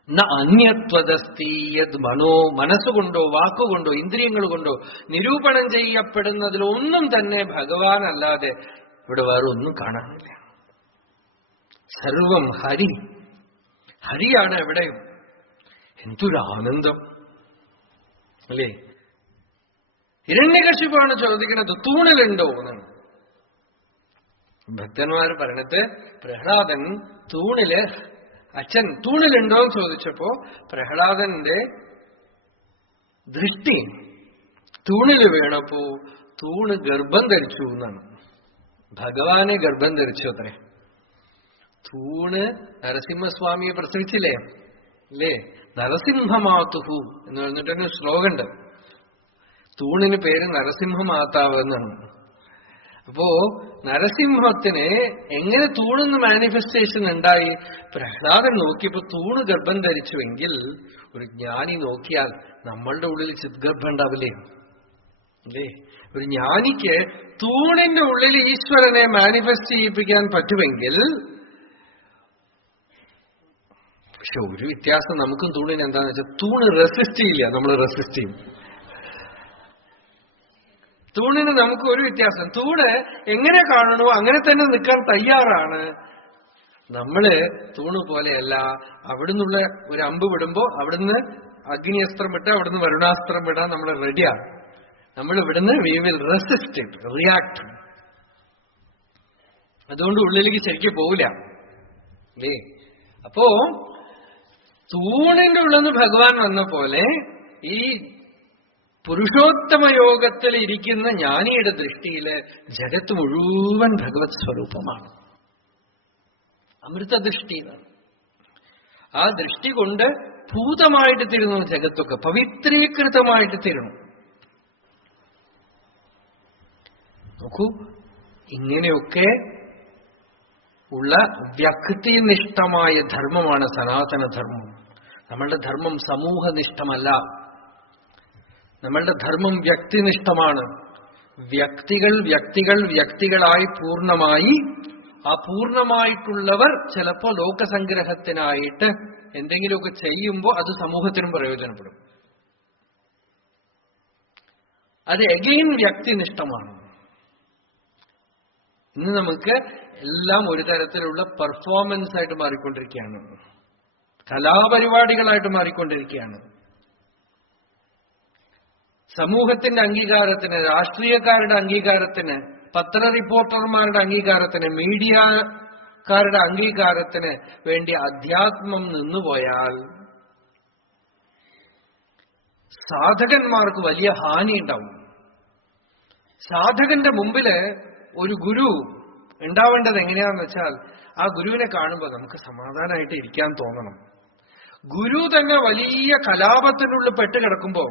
ന അന്യത്വദസ്തി യത് മനോ, മനസ്സുകൊണ്ടോ വാക്കുകൊണ്ടോ ഇന്ദ്രിയങ്ങൾ കൊണ്ടോ നിരൂപണം ചെയ്യപ്പെടുന്നതിലൊന്നും തന്നെ ഭഗവാൻ അല്ലാതെ ഇവിടെ വേറെ ഒന്നും കാണാനില്ല. സർവം ഹരി, ഹരിയാണ് എവിടെയും. എന്തൊരു ആനന്ദം അല്ലേ. ഹിരണ്യകശിപാണ് ചോദിക്കുന്നത് തൂണിലുണ്ടോ എന്നാണ്. ഭക്തന്മാര് പറഞ്ഞിട്ട് പ്രഹ്ലാദൻ തൂണില്, അച്ഛൻ തൂണിലുണ്ടോ എന്ന് ചോദിച്ചപ്പോ പ്രഹ്ലാദന്റെ ദൃഷ്ടി തൂണില് വീണപ്പോ തൂണ് ഗർഭം ധരിച്ചു എന്നാണ്. ഭഗവാനെ ഗർഭം ധരിച്ചു അത്രേ. തൂണ് നരസിംഹസ്വാമിയെ പ്രസവിച്ചില്ലേ അല്ലേ, നരസിംഹമാതുഹു എന്ന് പറഞ്ഞിട്ടൊരു ശ്ലോകമുണ്ട്. തൂണിന് പേര് നരസിംഹമാതാവ് എന്നാണ്. അപ്പോ നരസിംഹത്തിന് എങ്ങനെ തൂണെന്ന് മാനിഫെസ്റ്റേഷൻ ഉണ്ടായി? പ്രഹ്ലാദൻ നോക്കിയപ്പോ തൂണ് ഗർഭം ധരിച്ചുവെങ്കിൽ ഒരു ജ്ഞാനി നോക്കിയാൽ നമ്മളുടെ ഉള്ളിൽ ചിദ്ഗർഭം ഉണ്ടാവില്ലേ അല്ലേ. ഒരു ജ്ഞാനിക്ക് തൂണിന്റെ ഉള്ളിൽ ഈശ്വരനെ മാനിഫെസ്റ്റ് ചെയ്യിപ്പിക്കാൻ പറ്റുമെങ്കിൽ, പക്ഷെ ഒരു വ്യത്യാസം നമുക്കും തൂണിന് എന്താന്ന് വെച്ചാൽ തൂണ് റെസിസ്റ്റ് ചെയ്യില്ല, നമ്മൾ റെസിസ്റ്റ് ചെയ്യും. തൂണിന് നമുക്ക് ഒരു വ്യത്യാസം, തൂണ് എങ്ങനെ കാണണോ അങ്ങനെ തന്നെ നിൽക്കാൻ തയ്യാറാണ്. നമ്മള് തൂണ് പോലെയല്ല. അവിടുന്നുള്ള ഒരു അമ്പ് വിടുമ്പോ അവിടുന്ന് അഗ്നിയസ്ത്രം വിട്ട് അവിടുന്ന് വരുണാസ്ത്രം വിടാൻ നമ്മൾ റെഡിയാണ്. നമ്മൾ ഇവിടുന്ന് we will resist it, react. അതുകൊണ്ട് ഉള്ളിലേക്ക് ശരിക്കും പോവില്ല അല്ലേ? അപ്പോ തൂണിന്റെ ഉള്ളെന്ന് ഭഗവാൻ വന്ന പോലെ ഈ പുരുഷോത്തമ യോഗത്തിൽ ഇരിക്കുന്ന ജ്ഞാനിയുടെ ദൃഷ്ടിയില് ജഗത്ത് മുഴുവൻ ഭഗവത് സ്വരൂപമാണ്. അമൃതദൃഷ്ടിയാണ്. ആ ദൃഷ്ടി കൊണ്ട് ഭൂതമായിട്ട് തീരുന്നു ജഗത്തൊക്കെ, പവിത്രീകൃതമായിട്ട് തീരുന്നു. നോക്കൂ, ഇങ്ങനെയൊക്കെ ഉള്ള വ്യക്തിനിഷ്ഠമായ ധർമ്മമാണ് സനാതനധർമ്മം. നമ്മളുടെ ധർമ്മം സമൂഹനിഷ്ഠമല്ല. നമ്മളുടെ ധർമ്മം വ്യക്തിനിഷ്ഠമാണ്. വ്യക്തികളായി പൂർണ്ണമായി, ആ പൂർണ്ണമായിട്ടുള്ളവർ ചിലപ്പോൾ ലോകസംഗ്രഹത്തിനായിട്ട് എന്തെങ്കിലുമൊക്കെ ചെയ്യുമ്പോൾ അത് സമൂഹത്തിനും പ്രയോജനപ്പെടും. അത് എഗെയിൻ വ്യക്തിനിഷ്ഠമാണ്. ഇന്ന് നമുക്ക് എല്ലാം ഒരു തരത്തിലുള്ള പെർഫോമൻസ് ആയിട്ട് മാറിക്കൊണ്ടിരിക്കുകയാണ്, കലാപരിപാടികളായിട്ട് മാറിക്കൊണ്ടിരിക്കുകയാണ്. സമൂഹത്തിന്റെ അംഗീകാരത്തിന്, രാഷ്ട്രീയക്കാരുടെ അംഗീകാരത്തിന്, പത്ര റിപ്പോർട്ടർമാരുടെ അംഗീകാരത്തിന്, മീഡിയക്കാരുടെ അംഗീകാരത്തിന് വേണ്ടി അധ്യാത്മം നിന്നുപോയാൽ സാധകന്മാർക്ക് വലിയ ഹാനി ഉണ്ടാവും. സാധകന്റെ മുമ്പില് ഒരു ഗുരു ഉണ്ടാവേണ്ടത് എങ്ങനെയാന്ന് വെച്ചാൽ, ആ ഗുരുവിനെ കാണുമ്പോൾ നമുക്ക് സമാധാനമായിട്ട് ഇരിക്കാൻ തോന്നണം. ഗുരു തന്നെ വലിയ കലാപത്തിനുള്ളിൽ പെട്ടുകിടക്കുമ്പോ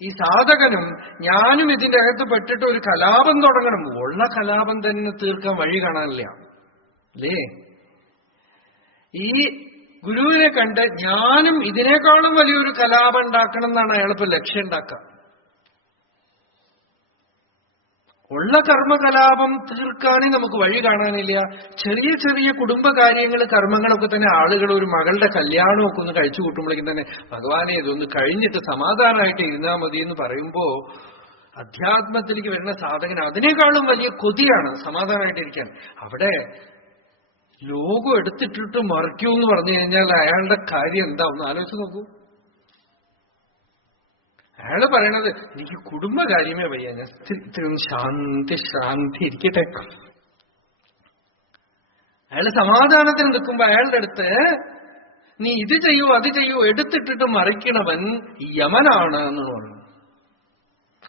ഈ സാധകനും ഞാനും ഇതിന്റെ അകത്ത് പെട്ടിട്ട് ഒരു കലാപം തുടങ്ങണം. ഉള്ള കലാപം തന്നെ തീർക്കാൻ വഴി കാണാനില്ല അല്ലേ? ഈ ഗുരുവിനെ കണ്ട് ഞാനും ഇതിനേക്കാളും വലിയൊരു കലാപം ഉണ്ടാക്കണം എന്നാണ് അയാളിപ്പോ ലക്ഷ്യം ഉണ്ടാക്കുക. ഉള്ള കർമ്മകലാപം തീർക്കാനേ നമുക്ക് വഴി കാണാനില്ല. ചെറിയ ചെറിയ കുടുംബകാര്യങ്ങൾ, കർമ്മങ്ങളൊക്കെ തന്നെ ആളുകൾ ഒരു മകളുടെ കല്യാണമൊക്കെ ഒന്ന് കഴിച്ചു കൂട്ടുമ്പോഴേക്കും തന്നെ ഭഗവാനെ ഇതൊന്ന് കഴിഞ്ഞിട്ട് സമാധാനമായിട്ട് ഇരുന്നാൽ മതി എന്ന് പറയുമ്പോ അധ്യാത്മത്തിലേക്ക് വരുന്ന സാധകന് അതിനേക്കാളും വലിയ കൊതിയാണ് സമാധാനമായിട്ടിരിക്കാൻ. അവിടെ ലോകം എടുത്തിട്ടിട്ട് മറിക്കൂ എന്ന് പറഞ്ഞു കഴിഞ്ഞാൽ അയാളുടെ കാര്യം എന്താ ഒന്ന് ആലോചിച്ച് നോക്കൂ. അയാള് പറയണത് എനിക്ക് കുടുംബകാര്യമേ വയ്യ, ഞാൻ ഇത്രയും ശാന്തി ഇരിക്കട്ടെ. അയാള് സമാധാനത്തിന് നിൽക്കുമ്പോ അയാളുടെ അടുത്ത് നീ ഇത് ചെയ്യൂ അത് ചെയ്യൂ എടുത്തിട്ടിട്ട് മറിക്കണവൻ യമനാണ് എന്ന് പറഞ്ഞു.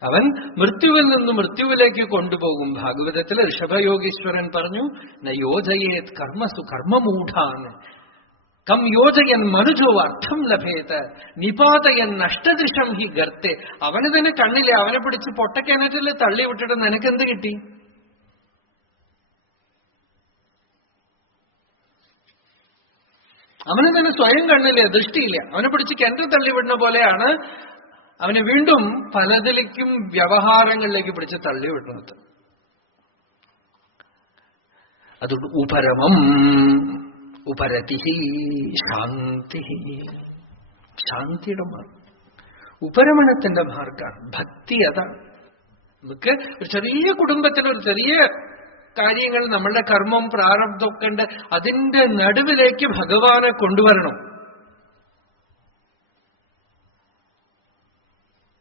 അവൻ മൃത്യുവിൽ നിന്ന് മൃത്യുവിലേക്ക് കൊണ്ടുപോകും. ഭാഗവതത്തിൽ ഋഷഭയോഗീശ്വരൻ പറഞ്ഞു, ന യോജയേത് കർമ്മസു കർമ്മമൂഢാന് കം യോജയൻ മനുജോ അർത്ഥം ലഭേത് നിപാതയൻ നഷ്ടദൃശം ഹി ഗർത്തെ. അവന് തന്നെ കണ്ണില്ല, അവനെ പിടിച്ച് പൊട്ടക്കിണറ്റിൽ തള്ളി വിട്ടിട്ട് നിനക്കെന്ത് കിട്ടി? അവന് തന്നെ സ്വയം കണ്ണില്ല, ദൃഷ്ടിയില്ല. അവനെ പിടിച്ച് കിണറ്റിൽ തള്ളിവിടുന്ന പോലെയാണ് അവനെ വീണ്ടും പലതിലേക്കും വ്യവഹാരങ്ങളിലേക്ക് പിടിച്ച് തള്ളിവിടുന്നത്. അതുകൊണ്ട് ഉപരമം ഉപരതി ശാന്തി, ശാന്തിയുടെ മാർഗം, ഉപരമണത്തിന്റെ മാർഗമാണ് ഭക്തി. അതാണ് നമുക്ക് ഒരു ചെറിയ കുടുംബത്തിൽ ഒരു ചെറിയ കാര്യങ്ങൾ നമ്മളുടെ കർമ്മം പ്രാരബ്ധമൊക്കെ ഉണ്ട്, അതിന്റെ നടുവിലേക്ക് ഭഗവാനെ കൊണ്ടുവരണം.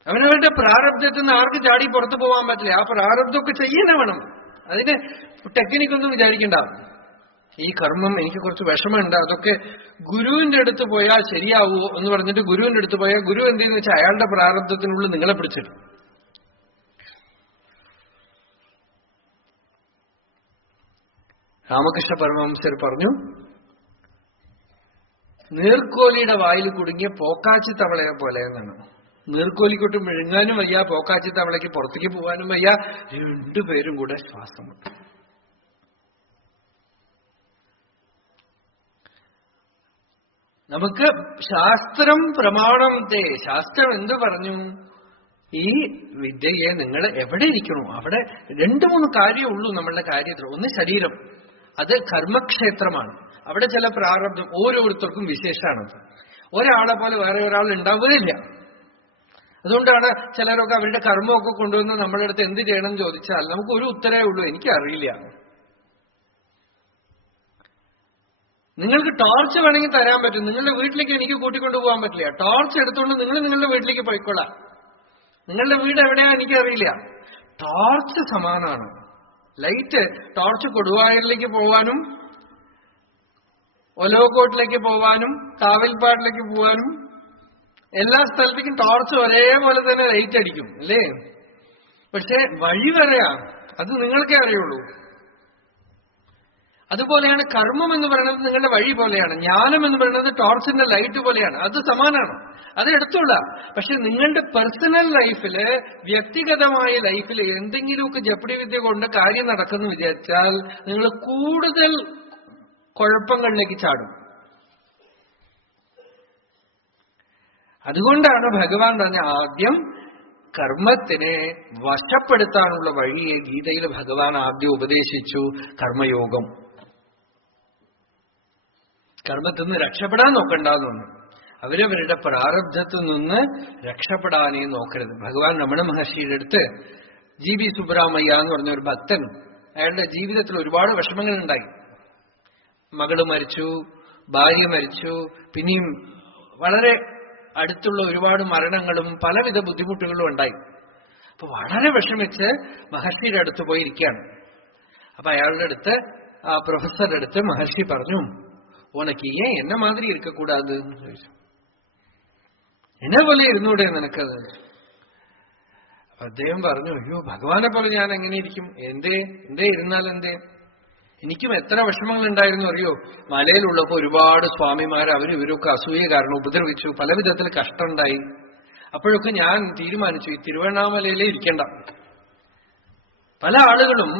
അവനവരുടെ പ്രാരബ്ധത്തിൽ നിന്ന് ആർക്ക് ചാടി പുറത്തു പോകാൻ പറ്റില്ല. ആ പ്രാരബ്ധമൊക്കെ ചെയ്യുന്നേ വേണം. അതിന് ടെക്നിക്കൊന്നും വിചാരിക്കണ്ട. ഈ കർമ്മം എനിക്ക് കുറച്ച് വിഷമമുണ്ട്, അതൊക്കെ ഗുരുവിന്റെ അടുത്ത് പോയാൽ ശരിയാവുമോ എന്ന് പറഞ്ഞിട്ട് ഗുരുവിന്റെ അടുത്ത് പോയാൽ ഗുരു എന്തെന്ന് വെച്ചാൽ അയാളുടെ പ്രാരബ്ധത്തിനുള്ളിൽ നിങ്ങളെ പിടിച്ചിടും. രാമകൃഷ്ണ പരമഹംസർ പറഞ്ഞു, നീർക്കോലിയുടെ വായിൽ കുടുങ്ങിയ പോക്കാച്ചി തവളയെ പോലെ എന്നാണ്. നീർക്കോലിക്കൊട്ട് വിഴുങ്ങാനും വയ്യ, പോക്കാച്ചി തവളയ്ക്ക് പുറത്തേക്ക് പോകാനും വയ്യ, രണ്ടുപേരും കൂടെ ശ്വാസം മുട്ടും. നമുക്ക് ശാസ്ത്രം പ്രമാണം ശാസ്ത്രം എന്ത് പറഞ്ഞു? ഈ വിദ്യയെ നിങ്ങൾ എവിടെ ഇരിക്കണോ അവിടെ 2-3 കാര്യമുള്ളൂ നമ്മളുടെ കാര്യത്തിൽ. ഒന്ന് ശരീരം, അത് കർമ്മക്ഷേത്രമാണ്. അവിടെ ചില പ്രാരബ്ധം ഓരോരുത്തർക്കും വിശേഷമാണത്. ഒരാളെ പോലെ വേറെ ഒരാൾ ഉണ്ടാവുകയില്ല. അതുകൊണ്ടാണ് ചിലരൊക്കെ അവരുടെ കർമ്മമൊക്കെ കൊണ്ടുവന്ന് നമ്മളുടെ അടുത്ത് എന്ത് ചെയ്യണം എന്ന് ചോദിച്ചാൽ നമുക്ക് ഒരു ഉത്തരവേ ഉള്ളൂ, എനിക്കറിയില്ല. നിങ്ങൾക്ക് ടോർച്ച് വേണമെങ്കിൽ തരാൻ പറ്റും, നിങ്ങളുടെ വീട്ടിലേക്ക് എനിക്ക് കൂട്ടിക്കൊണ്ടു പോകാൻ പറ്റില്ല. ടോർച്ച് എടുത്തുകൊണ്ട് നിങ്ങൾ നിങ്ങളുടെ വീട്ടിലേക്ക് പോയിക്കൊള്ളാം. നിങ്ങളുടെ വീട് എവിടെയാ എനിക്കറിയില്ല. ടോർച്ച് സമാനാണ്. ലൈറ്റ് ടോർച്ച് കൊടുവായൂരിലേക്ക് പോവാനും ഒലോകോട്ടിലേക്ക് പോവാനും കാവൽപ്പാടിലേക്ക് പോവാനും എല്ലാ സ്ഥലത്തേക്കും ടോർച്ച് ഒരേപോലെ തന്നെ ലൈറ്റ് അടിക്കും അല്ലേ? പക്ഷെ വഴി വരെയാ, അത് നിങ്ങൾക്കേ അറിയുള്ളൂ. അതുപോലെയാണ് കർമ്മം എന്ന് പറയുന്നത് നിങ്ങളുടെ വഴി പോലെയാണ്. ജ്ഞാനം എന്ന് പറയുന്നത് ടോർച്ചിന്റെ ലൈറ്റ് പോലെയാണ്. അത് സമാനാണ്, അത് എടുത്തുള്ള. പക്ഷെ നിങ്ങളുടെ പേഴ്സണൽ ലൈഫില്, വ്യക്തിഗതമായ ലൈഫിൽ എന്തെങ്കിലുമൊക്കെ ജപ്പടി വിദ്യ കൊണ്ട് കാര്യം നടക്കുന്നു വിചാരിച്ചാൽ നിങ്ങൾ കൂടുതൽ കുഴപ്പങ്ങളിലേക്ക് ചാടും. അതുകൊണ്ടാണ് ഭഗവാൻ തന്നെ ആദ്യം കർമ്മത്തിനെ വശപ്പെടുത്താനുള്ള വഴിയെ ഗീതയിൽ ഭഗവാൻ ആദ്യം ഉപദേശിച്ചു, കർമ്മയോഗം. കർമ്മത്തിൽ നിന്ന് രക്ഷപ്പെടാൻ നോക്കണ്ടെന്നു. അവരവരുടെ പ്രാരബ്ധത്തിൽ നിന്ന് രക്ഷപ്പെടാനേ നോക്കരുത്. ഭഗവാൻ രമണ മഹർഷിയുടെ അടുത്ത് ജി.ബി. സുബ്രഹ്മയ്യ എന്ന് പറഞ്ഞ ഒരു ഭക്തൻ, അയാളുടെ ജീവിതത്തിൽ ഒരുപാട് വിഷമങ്ങൾ ഉണ്ടായി. മകള് മരിച്ചു, ഭാര്യ മരിച്ചു, പിന്നെയും വളരെ അടുത്തുള്ള ഒരുപാട് മരണങ്ങളും പലവിധ ബുദ്ധിമുട്ടുകളും ഉണ്ടായി. അപ്പൊ വളരെ വിഷമിച്ച് മഹർഷിയുടെ അടുത്ത് പോയിരിക്കുകയാണ്. അപ്പൊ അയാളുടെ അടുത്ത്, ആ പ്രൊഫസറുടെ അടുത്ത് മഹർഷി പറഞ്ഞു, ഉനക്ക് ഏൻ എന്നെ മാതിരി ഇരിക്കൂടാത്, എന്നെ പോലെ ഇരുന്നൂടെ നിനക്കത്? അദ്ദേഹം പറഞ്ഞു, അയ്യോ ഭഗവാനെ പോലെ ഞാൻ എങ്ങനെ ഇരിക്കും? എന്തേ ഇരുന്നാലെന്തേ? എനിക്കും എത്ര വിഷമങ്ങൾ ഉണ്ടായിരുന്നു അറിയോ? മലയിലുള്ളപ്പോ ഒരുപാട് സ്വാമിമാർ ഇവരൊക്കെ അസൂയ കാരണം ഉപദ്രവിച്ചു, പല വിധത്തിൽ കഷ്ടമുണ്ടായി. അപ്പോഴൊക്കെ ഞാൻ തീരുമാനിച്ചു ഈ തിരുവണ്ണാമലയിലേ ഇരിക്കണ്ട. പല ആളുകളും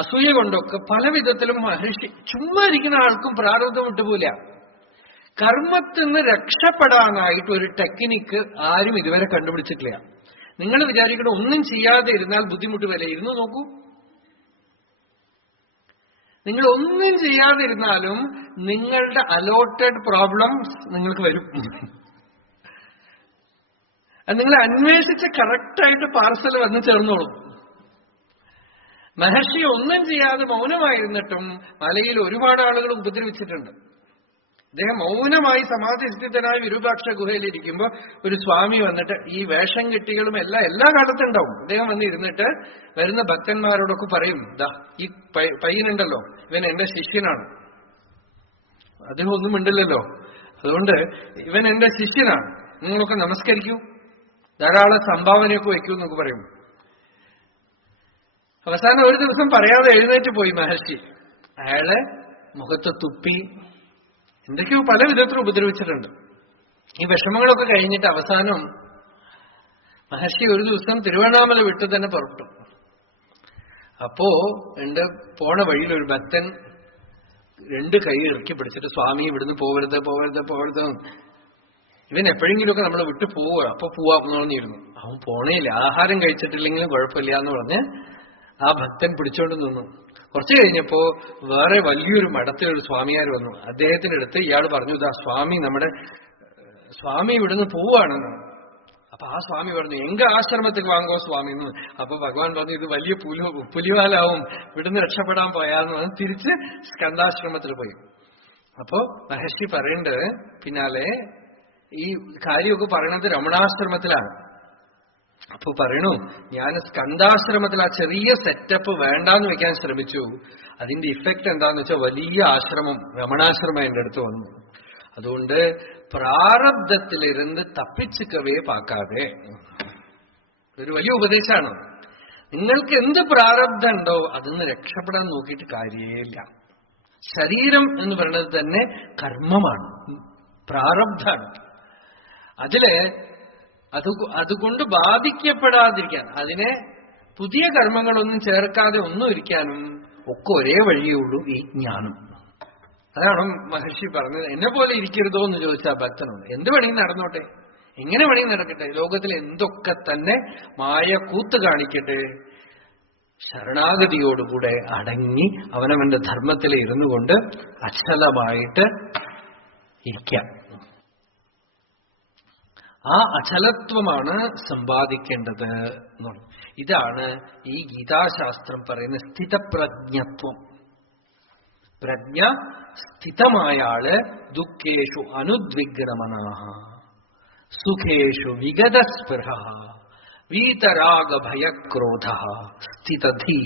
അസൂയ കൊണ്ടൊക്കെ പല വിധത്തിലും മഹർഷി, ചുമ്മാ ഇരിക്കുന്ന ആൾക്കും പ്രാരബ്ധം വിട്ടുപോല. കർമ്മത്തിൽ നിന്ന് രക്ഷപ്പെടാനായിട്ട് ഒരു ടെക്നിക്ക് ആരും ഇതുവരെ കണ്ടുപിടിച്ചിട്ടില്ല. നിങ്ങൾ വിചാരിക്കണം ഒന്നും ചെയ്യാതെ ഇരുന്നാൽ ബുദ്ധിമുട്ട് വരെ. ഇരുന്ന് നോക്കൂ, നിങ്ങൾ ഒന്നും ചെയ്യാതിരുന്നാലും നിങ്ങളുടെ അലോട്ടഡ് പ്രോബ്ലംസ് നിങ്ങൾക്ക് വരും. അത് നിങ്ങൾ അന്വേഷിച്ച് കറക്റ്റായിട്ട് പാർസൽ വന്ന് ചേർന്നോളും. മഹർഷി ഒന്നും ചെയ്യാതെ മൗനമായിരുന്നിട്ടും മലയിൽ ഒരുപാട് ആളുകൾ ഉപദ്രവിച്ചിട്ടുണ്ട്. അദ്ദേഹം മൗനമായി സമാധിസ്ഥിതനായ വിരൂപാക്ഷ ഗുഹയിലിരിക്കുമ്പോ ഒരു സ്വാമി വന്നിട്ട്, ഈ വേഷം കെട്ടികളും എല്ലാ കാലത്തുണ്ടാവും, അദ്ദേഹം വന്ന് ഇരുന്നിട്ട് വരുന്ന ഭക്തന്മാരോടൊക്കെ പറയും, ദാ ഈ പയ്യനുണ്ടല്ലോ, ഇവൻ എന്റെ ശിഷ്യനാണ്. അദ്ദേഹം ഒന്നും ഉണ്ടല്ലോ, അതുകൊണ്ട് ഇവൻ എന്റെ ശിഷ്യനാണ്, നിങ്ങളൊക്കെ നമസ്കരിക്കൂ, ധാരാളം സംഭാവനയൊക്കെ വയ്ക്കൂ എന്നൊക്കെ പറയും. അവസാനം ഒരു ദിവസം പറയാതെ എഴുന്നേറ്റ് പോയി മഹർഷി. അയാളെ മുഖത്ത് തുപ്പി, എന്തൊക്കെയോ പല വിധത്തിൽ ഉപദ്രവിച്ചിട്ടുണ്ട്. ഈ വിഷമങ്ങളൊക്കെ കഴിഞ്ഞിട്ട് അവസാനം മഹർഷി ഒരു ദിവസം തിരുവണ്ണാമല വിട്ട് തന്നെ പുറപ്പെട്ടു. അപ്പോ പോണ വഴിയിൽ ഒരു ഭക്തൻ 2 കൈ ഇറക്കി പിടിച്ചിട്ട്, സ്വാമി ഇവിടുന്ന് പോവരുത് പോവരുത് പോവരുത്, ഇവൻ എപ്പോഴെങ്കിലുമൊക്കെ നമ്മൾ വിട്ടു പോവുക, അപ്പൊ പോവാന്ന് പറഞ്ഞിരുന്നു. അവൻ പോണേയില്ല, ആഹാരം കഴിച്ചിട്ടില്ലെങ്കിലും കുഴപ്പമില്ല എന്ന് പറഞ്ഞ് ആ ഭക്തൻ പിടിച്ചോണ്ട് നിന്നു. കുറച്ചു കഴിഞ്ഞപ്പോ വേറെ വലിയൊരു മഠത്തിലൊരു സ്വാമിയാർ വന്നു. അദ്ദേഹത്തിന്റെ അടുത്ത് ഇയാൾ പറഞ്ഞു, ഇതാ സ്വാമി ഇവിടുന്ന് പോവാണെന്ന്. അപ്പൊ ആ സ്വാമി പറഞ്ഞു, എങ്ക ആശ്രമത്തിൽ വാങ്ങോ സ്വാമി എന്ന്. അപ്പൊ ഭഗവാൻ പറഞ്ഞു, ഇത് വലിയ പുലിവാലാവും, ഇവിടുന്ന് രക്ഷപ്പെടാൻ പോയാന്ന് പറഞ്ഞ് തിരിച്ച് സ്കന്ദാശ്രമത്തിൽ പോയി. അപ്പോ മഹർഷി പറയേണ്ടത് പിന്നാലെ ഈ കാര്യമൊക്കെ പറയണത് രമണാശ്രമത്തിലാണ്. അപ്പൊ പറയണു, ഞാൻ സ്കന്ദാശ്രമത്തിൽ ആ ചെറിയ സെറ്റപ്പ് വേണ്ടാന്ന് വെക്കാൻ ശ്രമിച്ചു. അതിന്റെ ഇഫക്റ്റ് എന്താന്ന് വെച്ചാൽ വലിയ ആശ്രമം, രമണാശ്രമം എന്റെ അടുത്ത് വന്നു. അതുകൊണ്ട് പ്രാരബ്ധത്തിലിരുന്ന് തപ്പിച്ചിക്കവേ പാക്കാതെ. ഒരു വലിയ ഉപദേശമാണ്. നിങ്ങൾക്ക് എന്ത് പ്രാരബ്ധം ഉണ്ടോ അതിന്ന് രക്ഷപ്പെടാൻ നോക്കിയിട്ട് കാര്യമില്ല. ശരീരം എന്ന് പറയുന്നത് തന്നെ കർമ്മമാണ്, പ്രാരബ്ധാണ്. അതുകൊണ്ട് ബാധിക്കപ്പെടാതിരിക്കാൻ, അതിനെ പുതിയ കർമ്മങ്ങളൊന്നും ചേർക്കാതെ ഒന്നും ഇരിക്കാനും ഒക്കെ ഒരേ വഴിയേ ഉള്ളൂ, ഈ ജ്ഞാനം. അതാണ് മഹർഷി പറഞ്ഞത്. എന്നെ പോലെ ഇരിക്കരുതോ എന്ന് ചോദിച്ചാൽ ഭക്തനോട്, എന്ത് പണിയും നടന്നോട്ടെ, എങ്ങനെ പണിയും നടക്കട്ടെ, ലോകത്തിൽ എന്തൊക്കെ തന്നെ മായ കൂത്ത് കാണിക്കട്ടെ, ശരണാഗതിയോടുകൂടെ അടങ്ങി അവനവന്റെ ധർമ്മത്തിൽ ഇരുന്നു കൊണ്ട് അചലമായിട്ട് ഇരിക്കാം. ആ അചലത്വമാണ് സമ്പാദിക്കേണ്ടത് എന്നുള്ളത്. ഇതാണ് ഈ ഗീതാശാസ്ത്രം പറയുന്ന സ്ഥിതപ്രജ്ഞത്വം. പ്രജ്ഞ സ്ഥിതമായ ആള് ദുഃഖേഷു അനുദ്വിഗ്നമനാഹ, സുഖേഷു വിഗതസ്പൃഹ, വീതരാഗഭയക്രോധ സ്ഥിതധീ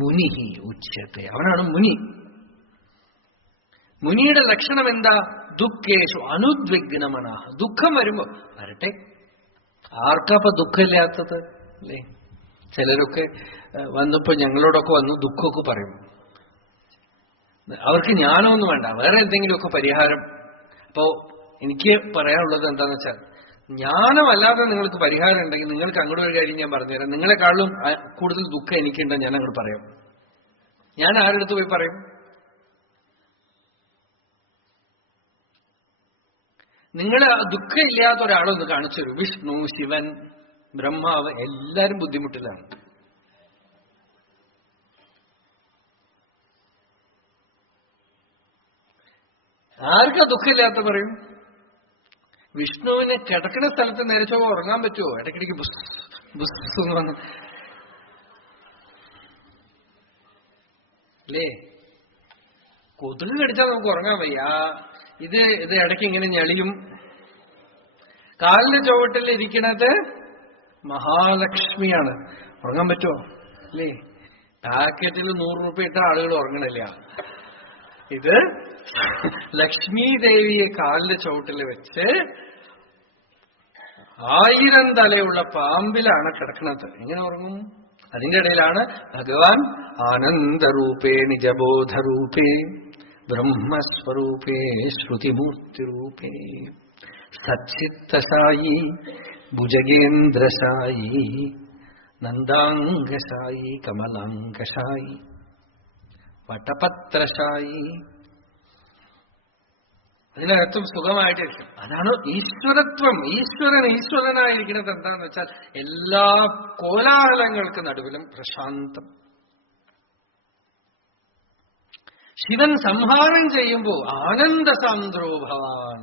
മുനി ഉച്യത്തെ. അവനാണ് മുനി. മുനിയുടെ ലക്ഷണം എന്താ? ദുഃഖേഷു അനുദ്വിഗ്നമന. ദുഃഖം വരുമ്പോ വരട്ടെ. ആർക്കപ്പൊ ദുഃഖമില്ലാത്തത് അല്ലേ? ചിലരൊക്കെ വന്നപ്പോ ഞങ്ങളോടൊക്കെ വന്നു ദുഃഖമൊക്കെ പറയും. അവർക്ക് ജ്ഞാനമൊന്നും വേണ്ട, വേറെ എന്തെങ്കിലുമൊക്കെ പരിഹാരം. അപ്പോ എനിക്ക് പറയാനുള്ളത് എന്താന്ന് വെച്ചാൽ, ജ്ഞാനമല്ലാതെ നിങ്ങൾക്ക് പരിഹാരം ഉണ്ടെങ്കിൽ നിങ്ങൾക്ക് അങ്ങോട്ട് ഒരു കാര്യം ഞാൻ പറഞ്ഞുതരാം. നിങ്ങളെക്കാളും കൂടുതൽ ദുഃഖം എനിക്കുണ്ടെന്ന് ഞാൻ അങ്ങോട്ട് പറയാം. ഞാൻ ആരെടുത്ത് പോയി പറയും? നിങ്ങൾ ദുഃഖമില്ലാത്ത ഒരാളൊന്ന് കാണിച്ചു തരൂ. വിഷ്ണു, ശിവൻ, ബ്രഹ്മാവ് എല്ലാരും ബുദ്ധിമുട്ടിലാണ്. ആർക്കാ ദുഃഖമില്ലാത്ത പറയും? വിഷ്ണുവിന് കിടക്കുന്ന സ്ഥലത്ത് നേരെ ഉറങ്ങാൻ പറ്റുമോ? ഇടയ്ക്കിടയ്ക്ക് ബുസ് ബുസ് എന്ന് വന്ന് അല്ലേ? കൊതുക് കടിച്ചാൽ നമുക്ക് ഉറങ്ങാൻ വയ്യ. ഇത് ഇടയ്ക്ക് ഇങ്ങനെ ഞെളിയും. കാലിന്റെ ചുവട്ടിൽ ഇരിക്കുന്നത് മഹാലക്ഷ്മിയാണ്. ഉറങ്ങാൻ പറ്റുമോ? അല്ലേ? പാക്കറ്റിൽ 100 രൂപ ഇട്ട ആളുകൾ ഉറങ്ങണില്ല. ഇത് ലക്ഷ്മി ദേവിയെ കാലിന്റെ ചുവട്ടിൽ വെച്ച് 1000 തലയുള്ള പാമ്പിലാണ് കിടക്കുന്നത്. എങ്ങനെ ഉറങ്ങും? അതിന്റെ ഇടയിലാണ് ഭഗവാൻ ആനന്ദരൂപേ നിജബോധരൂപേ ബ്രഹ്മസ്വരൂപേ ശ്രുതിമൂർത്തിരൂപേ സച്ചിത്തസായി ഭുജഗേന്ദ്രസായി നന്ദാംഗസായി കമലാംഗസായി വടപത്രസായി. അതിനകത്തും സുഖമായിട്ടിരിക്കും. അതാണ് ഈശ്വരത്വം. ഈശ്വരനായിരിക്കുന്നത് എന്താണെന്ന് വെച്ചാൽ എല്ലാ കോലാഹലങ്ങൾക്ക് നടുവിലും പ്രശാന്തം. ശിവൻ സംഹാരം ചെയ്യുമ്പോ ആനന്ദസാന്ദ്രോ ഭവാൻ.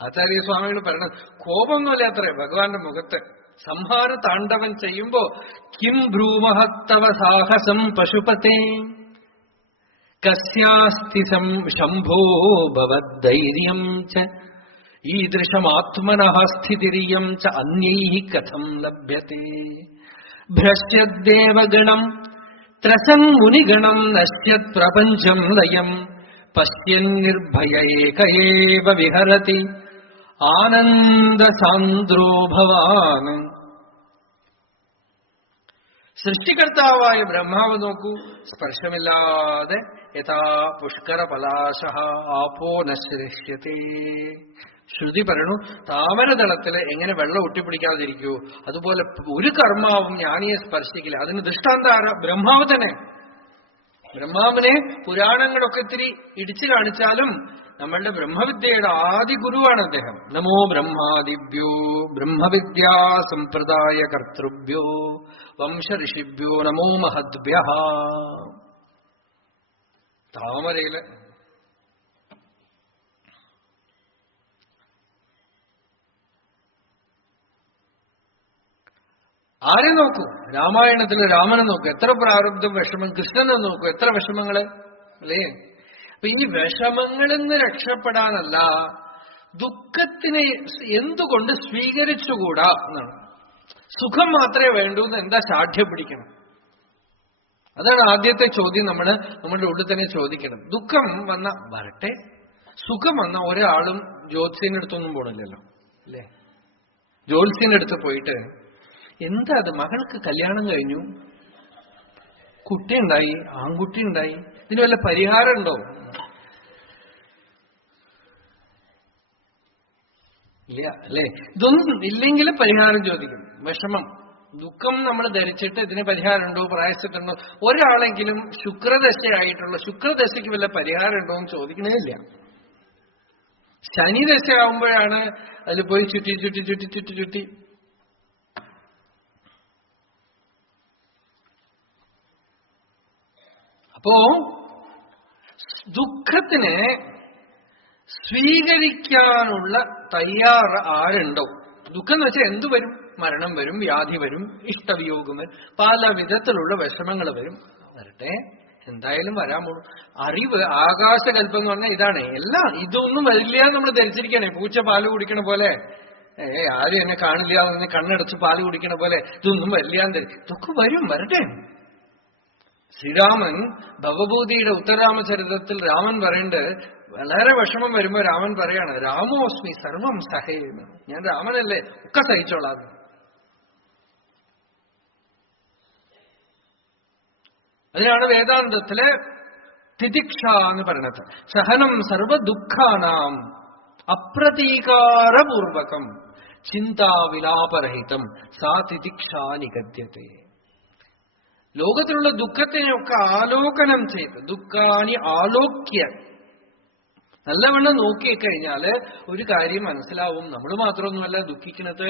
ആചാര്യസ്വാമികൾ പറയുന്നത് കോപമൊന്നുമില്ല അത്രേ ഭഗവാന്റെ മുഖത്ത്. സംഹാര താണ്ഡവൻ ചെയ്യുമ്പോ കിം ബ്രൂമഹത്തവ സാഹസം പശുപതേ കസ്യാസ്തി ശംഭോ ഭവദ്ധൈര്യം ച ഈദൃശമാത്മനഃ സ്ഥിതിരിയം ച അന്യൈഃ കഥം ലഭ്യത്തെ ഭ്രശ്യദ്ദേവഗണം ത്രസന്മുനിഗണം നശ്യത് പ്രപഞ്ചം ലയം പശ്യൻ നിർഭയ ഏക ഏവ വിഹരതി ആനന്ദസാന്ദ്രോ ഭവാൻ. സൃഷ്ടികർത്താവായ ബ്രഹ്മാവ് നോക്കൂ, സ്പർശമില്ലാതെ യഥാ പുഷ്കര പലാശ ആപോ നശ്രിഷ്യത്തെ. ശ്രുതി പറയണു, താമരതളത്തില് എങ്ങനെ വെള്ളം ഒട്ടിപ്പിടിക്കാതിരിക്കൂ അതുപോലെ ഒരു കർമാവും ജ്ഞാനിയെ സ്പർശിക്കില്ല. അതിന് ദൃഷ്ടാന്താര ബ്രഹ്മാവ് തന്നെ. ബ്രഹ്മാവിനെ പുരാണങ്ങളൊക്കെ ഇത്തിരി ഇടിച്ചു കാണിച്ചാലും നമ്മളുടെ ബ്രഹ്മവിദ്യയുടെ ആദി ഗുരുവാണ് അദ്ദേഹം. നമോ ബ്രഹ്മാദിഭ്യോ ബ്രഹ്മവിദ്യാ സമ്പ്രദായ കർത്തൃഭ്യോ വംശ ഋഷിഭ്യോ നമോ മഹദ്ഭ്യഃ. താമരയില് ആരെ നോക്കൂ, രാമായണത്തില് രാമനെ നോക്കൂ, എത്ര പ്രാരബ്ധം വിഷമം. കൃഷ്ണനെ നോക്കൂ, എത്ര വിഷമങ്ങള് അല്ലേ? അപ്പൊ ഇനി വിഷമങ്ങളിൽ നിന്ന് രക്ഷപ്പെടാനല്ല, ദുഃഖത്തിനെ എന്തുകൊണ്ട് സ്വീകരിച്ചുകൂടാ എന്നാണ്. സുഖം മാത്രമേ വേണ്ടൂ എന്ന് എന്താ ശാഠ്യം പിടിക്കണം? അതാണ് ആദ്യത്തെ ചോദ്യം നമ്മുടെ ഉള്ളിൽ തന്നെ ചോദിക്കണം. ദുഃഖം വന്ന വരട്ടെ, സുഖം വന്ന ഒരാളും ജ്യോത്സ്യന്റെ അടുത്തൊന്നും പോണില്ലല്ലോ അല്ലേ? ജ്യോത്സ്യന്റെ അടുത്ത് പോയിട്ട് എന്താ അത്, മകൾക്ക് കല്യാണം കഴിഞ്ഞു, കുട്ടിയുണ്ടായി, ആൺകുട്ടി ഉണ്ടായി, ഇതിന് വല്ല പരിഹാരം ഉണ്ടോ? ഇല്ല അല്ലേ? ഇതൊന്നും ഇല്ലെങ്കിൽ പരിഹാരം ചോദിക്കും. വിഷമം, ദുഃഖം നമ്മൾ ധരിച്ചിട്ട് ഇതിന് പരിഹാരമുണ്ടോ, പ്രായശ്ചിത്തമുണ്ടോ? ഒരാളെങ്കിലും ശുക്രദശയായിട്ടുള്ള ശുക്രദശയ്ക്ക് വല്ല പരിഹാരം ഉണ്ടോ എന്ന് ചോദിക്കണേ ഇല്ല. ശനിദശ ആവുമ്പോഴാണ് അതിൽ പോയി ചുറ്റി ചുറ്റി ചുറ്റി ചുറ്റി ചുറ്റി. അപ്പോ ദുഃഖത്തിനെ സ്വീകരിക്കാനുള്ള തയ്യാറ് ആരുണ്ടോ? ദുഃഖം എന്ന് വെച്ചാൽ എന്തു വരും? മരണം വരും, വ്യാധി വരും, ഇഷ്ടവിയോഗം വരും, പല വിധത്തിലുള്ള വിഷമങ്ങൾ വരും. വരട്ടെ, എന്തായാലും വരാൻ പോകും. അറിവ് ആകാശകൽപ്പം എന്ന് പറഞ്ഞാൽ ഇതാണ്. എല്ലാം ഇതൊന്നും വരില്ല നമ്മൾ ധരിച്ചിരിക്കണേ. പൂച്ച പാല് കുടിക്കണ പോലെ ആരും എന്നെ കാണില്ല എന്ന് കണ്ണടച്ച് പാല് കുടിക്കണ പോലെ ഇതൊന്നും വരില്ലാന്ന്. ഇതൊക്കെ വരും, വരട്ടെ. ശ്രീരാമൻ ഭവഭൂതിയുടെ ഉത്തരരാമചരിതത്തിൽ രാമൻ പറയുന്നുണ്ട്, വളരെ വിഷമം വരുമ്പോ രാമൻ പറയാണ്, രാമോസ്മി സർവം സഹേന്ന്. ഞാൻ രാമനല്ലേ, ഒക്കെ സഹിച്ചോളാം. അതിനാണ് വേദാന്തത്തില് തിതിക്ഷ എന്ന് പറയുന്നത്. സഹനം സർവ ദുഃഖാനാം അപ്രതീകാരപൂർവകം ചിന്താവിലാപരഹിതം സാ തിതിക്ഷ നിഗദ്യത്തെ. ലോകത്തിലുള്ള ദുഃഖത്തിനെയൊക്കെ ആലോകനം ചെയ്ത്, ദുഃഖാനി ആലോക്യ നല്ലവണ്ണം നോക്കിക്കഴിഞ്ഞാല് ഒരു കാര്യം മനസ്സിലാവും. നമ്മൾ മാത്രമൊന്നുമല്ല ദുഃഖിക്കുന്നത്.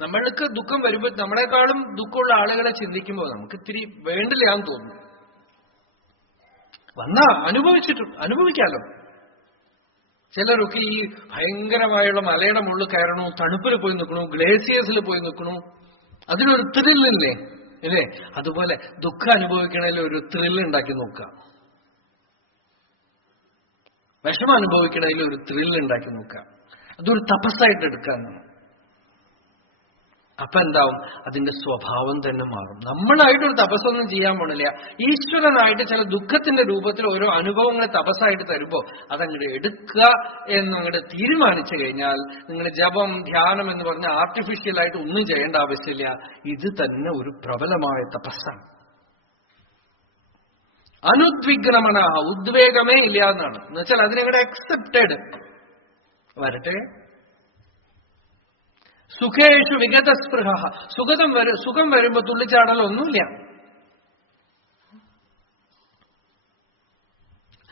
നമ്മൾക്ക് ദുഃഖം വരുമ്പോൾ നമ്മളെക്കാളും ദുഃഖമുള്ള ആളുകളെ ചിന്തിക്കുമ്പോൾ നമുക്ക് ഇത്തിരി വേണ്ടില്ലാന്ന് തോന്നും. വന്നാ അനുഭവിക്കാലോ. ചിലരൊക്കെ ഈ ഭയങ്കരമായുള്ള മലയുടെ മുകളിൽ കയറണു, തണുപ്പിൽ പോയി നിൽക്കണു, ഗ്ലേസിയേഴ്സിൽ പോയി നിൽക്കണു, അതിനൊരു ത്രില്ലില്ലേ അല്ലേ? അതുപോലെ ദുഃഖം അനുഭവിക്കണതിൽ ഒരു ത്രില്ല് ഉണ്ടാക്കി നോക്കുക. വിഷമം അനുഭവിക്കണതിൽ ഒരു ത്രില്ല് ഉണ്ടാക്കി നോക്കുക. അതൊരു തപസ്സായിട്ട് എടുക്കുക. അപ്പൊ എന്താവും? അതിന്റെ സ്വഭാവം തന്നെ മാറും. നമ്മളായിട്ടൊരു തപസ്സൊന്നും ചെയ്യാൻ പോണില്ല. ഈശ്വരനായിട്ട് ചില ദുഃഖത്തിന്റെ രൂപത്തിൽ ഓരോ അനുഭവങ്ങളെ തപസ്സായിട്ട് തരുമ്പോ അതങ്ങോട്ട് എടുക്കുക എന്നങ്ങോട്ട് തീരുമാനിച്ചു കഴിഞ്ഞാൽ നിങ്ങൾ ജപം, ധ്യാനം എന്ന് പറഞ്ഞ ആർട്ടിഫിഷ്യലായിട്ട് ഒന്നും ചെയ്യേണ്ട ആവശ്യമില്ല. ഇത് തന്നെ ഒരു പ്രബലമായ തപസ്സാണ്. അനുദ്വിഗ്നമന, ഉദ്വേഗമേ ഇല്ല എന്നാണ്. എന്നുവെച്ചാൽ അതിനങ്ങോട്ട് അക്സെപ്റ്റഡ് വരട്ടെ. സുഖേഷു വിഗതസ്പൃഹ, സുഖം വരുമ്പോ തുള്ളിച്ചാടലൊന്നുമില്ല.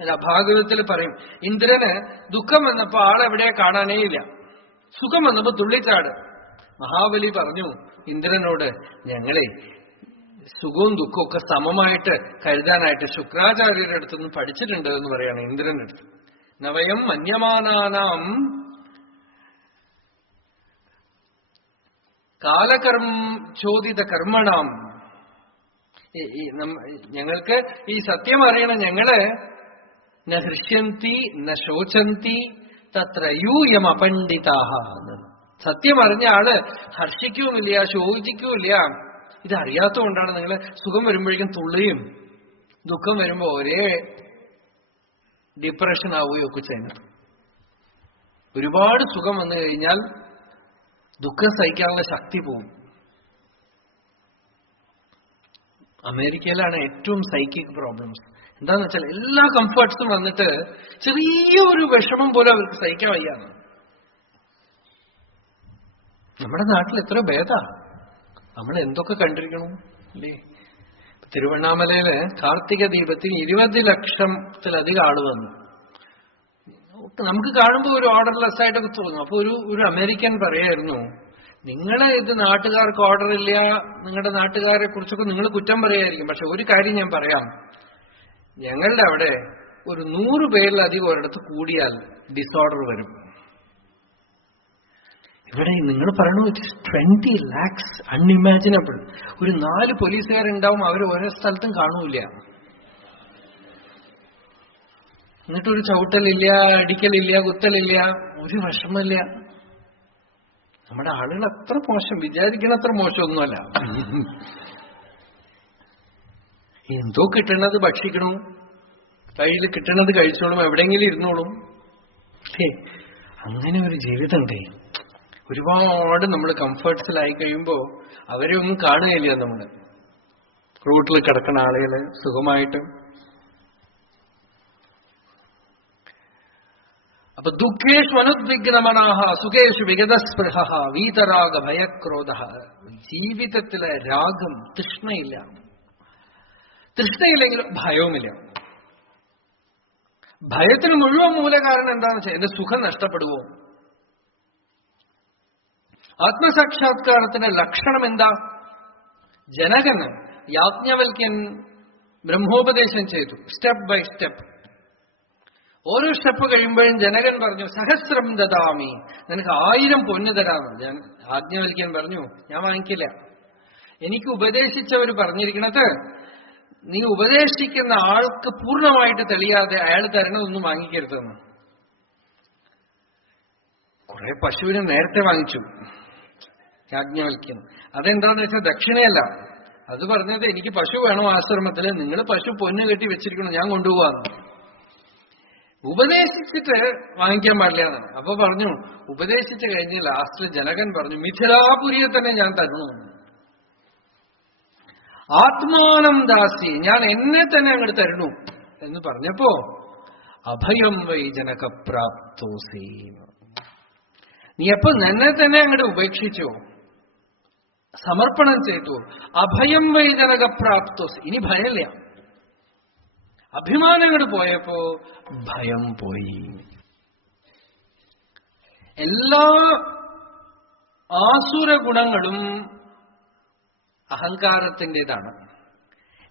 അല്ല, ഭാഗവതത്തിൽ പറയും, ഇന്ദ്രന് ദുഃഖം വന്നപ്പോ ആളെവിടെ കാണാനേ ഇല്ല, സുഖം വന്നപ്പോ തുള്ളിച്ചാട്. മഹാബലി പറഞ്ഞു ഇന്ദ്രനോട്, ഞങ്ങളെ സുഖവും ദുഃഖവും ഒക്കെ സമമായിട്ട് കരുതാനായിട്ട് ശുക്രാചാര്യരുടെ അടുത്തുനിന്ന് പഠിച്ചിട്ടുണ്ട് എന്ന് പറയാണ് ഇന്ദ്രന്റെ അടുത്ത്. നവയം മന്യമാനാനാം ചോദിത കർമ്മണം. ഞങ്ങൾക്ക് ഈ സത്യം അറിയണം. ഞങ്ങള് ന ഹൃഷ്യന്തി ന ശോചന്തി തത്രയൂയം അപണ്ഡിതാഹ. സത്യം അറിഞ്ഞ ആള് ഹർഷിക്കുമില്ല, ശോചിക്കുമില്ല. ഇതറിയാത്തതുകൊണ്ടാണ് നിങ്ങൾ സുഖം വരുമ്പോഴേക്കും തുള്ളിയും ദുഃഖം വരുമ്പോ ഒരേ ഡിപ്രഷൻ ആവുകയൊക്കെ ചെയ്യുന്നത്. ഒരുപാട് സുഖം വന്നു കഴിഞ്ഞാൽ ദുഃഖം സഹിക്കാനുള്ള ശക്തി പോവും. അമേരിക്കയിലാണ് ഏറ്റവും സൈക്കിക് പ്രോബ്ലംസ്. എന്താന്ന് വെച്ചാൽ എല്ലാ കംഫർട്ട്സും വന്നിട്ട് ചെറിയൊരു വിഷമം പോലും അവർക്ക് സഹിക്കാൻ വയ്യാണ്. നമ്മുടെ നാട്ടിൽ എത്ര ഭേദാ. നമ്മൾ എന്തൊക്കെ കണ്ടിരിക്കണം അല്ലേ? തിരുവണ്ണാമലയില് കാർത്തിക ദീപത്തിന് 20 ലക്ഷത്തിലധികം ആള് വന്നു. നമുക്ക് കാണുമ്പോൾ ഒരു ഓർഡർലെസ് ആയിട്ടൊക്കെ തോന്നും. അപ്പൊ ഒരു അമേരിക്കൻ പറയായിരുന്നു, നിങ്ങളെ ഇത് നാട്ടുകാർക്ക് ഓർഡർ ഇല്ല, നിങ്ങളുടെ നാട്ടുകാരെ കുറിച്ചൊക്കെ നിങ്ങൾ കുറ്റം പറയായിരിക്കും, പക്ഷെ ഒരു കാര്യം ഞാൻ പറയാം, ഞങ്ങളുടെ അവിടെ ഒരു 100 പേരിലധികം ഒരിടത്ത് കൂടിയാൽ ഡിസോർഡർ വരും. ഇവിടെ നിങ്ങൾ പറയണു 20 lakhs, അൺഇമാജിനബിൾ. ഒരു 4 പോലീസുകാരുണ്ടാവും, അവർ ഓരോ സ്ഥലത്തും കാണൂല. എന്നിട്ടൊരു ചവിട്ടലില്ല, അടിക്കലില്ല, കുത്തലില്ല, ഒരു വിഷമമില്ല. നമ്മുടെ ആളുകൾ അത്ര മോശം, വിചാരിക്കണത്ര മോശമൊന്നുമല്ല. എന്തോ കിട്ടണത് ഭക്ഷിക്കണു, കയ്യിൽ കിട്ടണത് കഴിച്ചോളും, എവിടെയെങ്കിലും ഇരുന്നോളും. അങ്ങനെ ഒരു ജീവിതമുണ്ടേ. ഒരുപാട് നമ്മൾ കംഫർട്ട്സിലായി കഴിയുമ്പോ അവരെ ഒന്നും കാണുകയില്ല. നമ്മള് റൂട്ടിൽ കിടക്കുന്ന ആളുകള് സുഖമായിട്ട്. അപ്പൊ ദുഃഖേഷു അനുദ്വിഗ്നമനാഹ സുഖേഷു വിഗതസ്പൃഹ വീതരാഗ ഭയക്രോധ. ജീവിതത്തിലെ രാഗം, തൃഷ്ണയില്ല. തൃഷ്ണയില്ലെങ്കിലും ഭയവുമില്ല. ഭയത്തിന് മുഴുവൻ മൂലകാരണം എന്താണെന്ന് വെച്ചാൽ എന്റെ സുഖം നഷ്ടപ്പെടുവോ. ആത്മസാക്ഷാത്കാരത്തിന്റെ ലക്ഷണം എന്താ? ജനകന് യാജ്ഞവൽക്യൻ ബ്രഹ്മോപദേശം ചെയ്തു, സ്റ്റെപ്പ് ബൈ സ്റ്റെപ്പ്. ഓരോ സ്റ്റെപ്പ് കഴിയുമ്പോഴും ജനകൻ പറഞ്ഞു, സഹസ്രം ദദാമി, നിനക്ക് 1000 പൊന്ന് തരാമെന്ന്. യാജ്ഞവൽക്യൻ പറഞ്ഞു, ഞാൻ വാങ്ങിക്കില്ല. എനിക്ക് ഉപദേശിച്ചവർ പറഞ്ഞിരിക്കണത്, നീ ഉപദേശിക്കുന്ന ആൾക്ക് പൂർണ്ണമായിട്ട് തെളിയാതെ അയാൾ തരണതൊന്നും വാങ്ങിക്കരുതെന്ന്. കുറെ പശുവിനെ നേരത്തെ വാങ്ങിച്ചു യാജ്ഞവൽക്യം. അതെന്താന്ന് വെച്ചാൽ ദക്ഷിണയല്ല. അത് പറഞ്ഞത് എനിക്ക് പശു വേണോ ആശ്രമത്തില്, നിങ്ങൾ പശു പൊന്നു കെട്ടി വെച്ചിരിക്കണം, ഞാൻ കൊണ്ടുപോവാന്ന്. ഉപദേശിച്ചിട്ട് വാങ്ങിക്കാൻ പാടില്ല എന്നാണ്. അപ്പൊ പറഞ്ഞു, ഉപദേശിച്ചു കഴിഞ്ഞ് ലാസ്റ്റിൽ ജനകൻ പറഞ്ഞു, മിഥിലാപുരിയെ തന്നെ ഞാൻ തരണമെന്ന്. ആത്മാനം ദാസി, ഞാൻ എന്നെ തന്നെ അങ്ങോട്ട് തരണു എന്ന് പറഞ്ഞപ്പോ അഭയം വൈ ജനകപ്രാപ്തോസി, നീ എപ്പോ എന്നെ തന്നെ അങ്ങോട്ട് ഉപേക്ഷിച്ചോ, സമർപ്പണം ചെയ്തു, അഭയം വൈ ജനകപ്രാപ്തോസി, ഇനി ഭയമില്ല. അഭിമാനം അങ്ങോട്ട് പോയപ്പോ ഭയം പോയി. എല്ലാ ആസുര ഗുണങ്ങളും അഹങ്കാരത്തിൻ്റെതാണ്,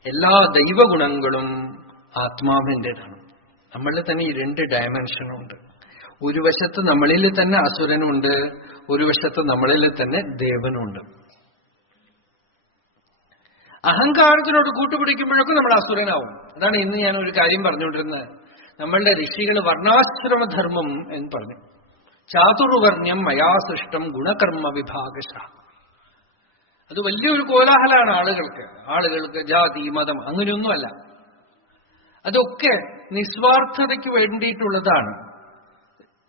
എല്ലാ ദൈവഗുണങ്ങളും ആത്മാവിൻ്റെതാണ്. നമ്മളിൽ തന്നെ ഈ രണ്ട് ഡയമെൻഷനുണ്ട്. ഒരു വശത്ത് നമ്മളിൽ തന്നെ അസുരനുണ്ട്, ഒരു വശത്ത് നമ്മളിൽ തന്നെ ദേവനുണ്ട്. അഹങ്കാരത്തിനോട് കൂട്ടുപിടിക്കുമ്പോഴൊക്കെ നമ്മൾ അസുരനാവും. അതാണ് ഇന്ന് ഞാൻ ഒരു കാര്യം പറഞ്ഞുകൊണ്ടിരുന്നത്. നമ്മളുടെ ഋഷികൾ വർണ്ണാശ്രമധർമ്മം എന്ന് പറഞ്ഞു. ചാതുർവർണ്ണ്യം മയാ സൃഷ്ടം ഗുണകർമ്മ വിഭാഗശ. അത് വലിയൊരു കോലാഹലാണ് ആളുകൾക്ക് ജാതി മതം അങ്ങനെയൊന്നുമല്ല. അതൊക്കെ നിസ്വാർത്ഥതയ്ക്ക് വേണ്ടിയിട്ടുള്ളതാണ്.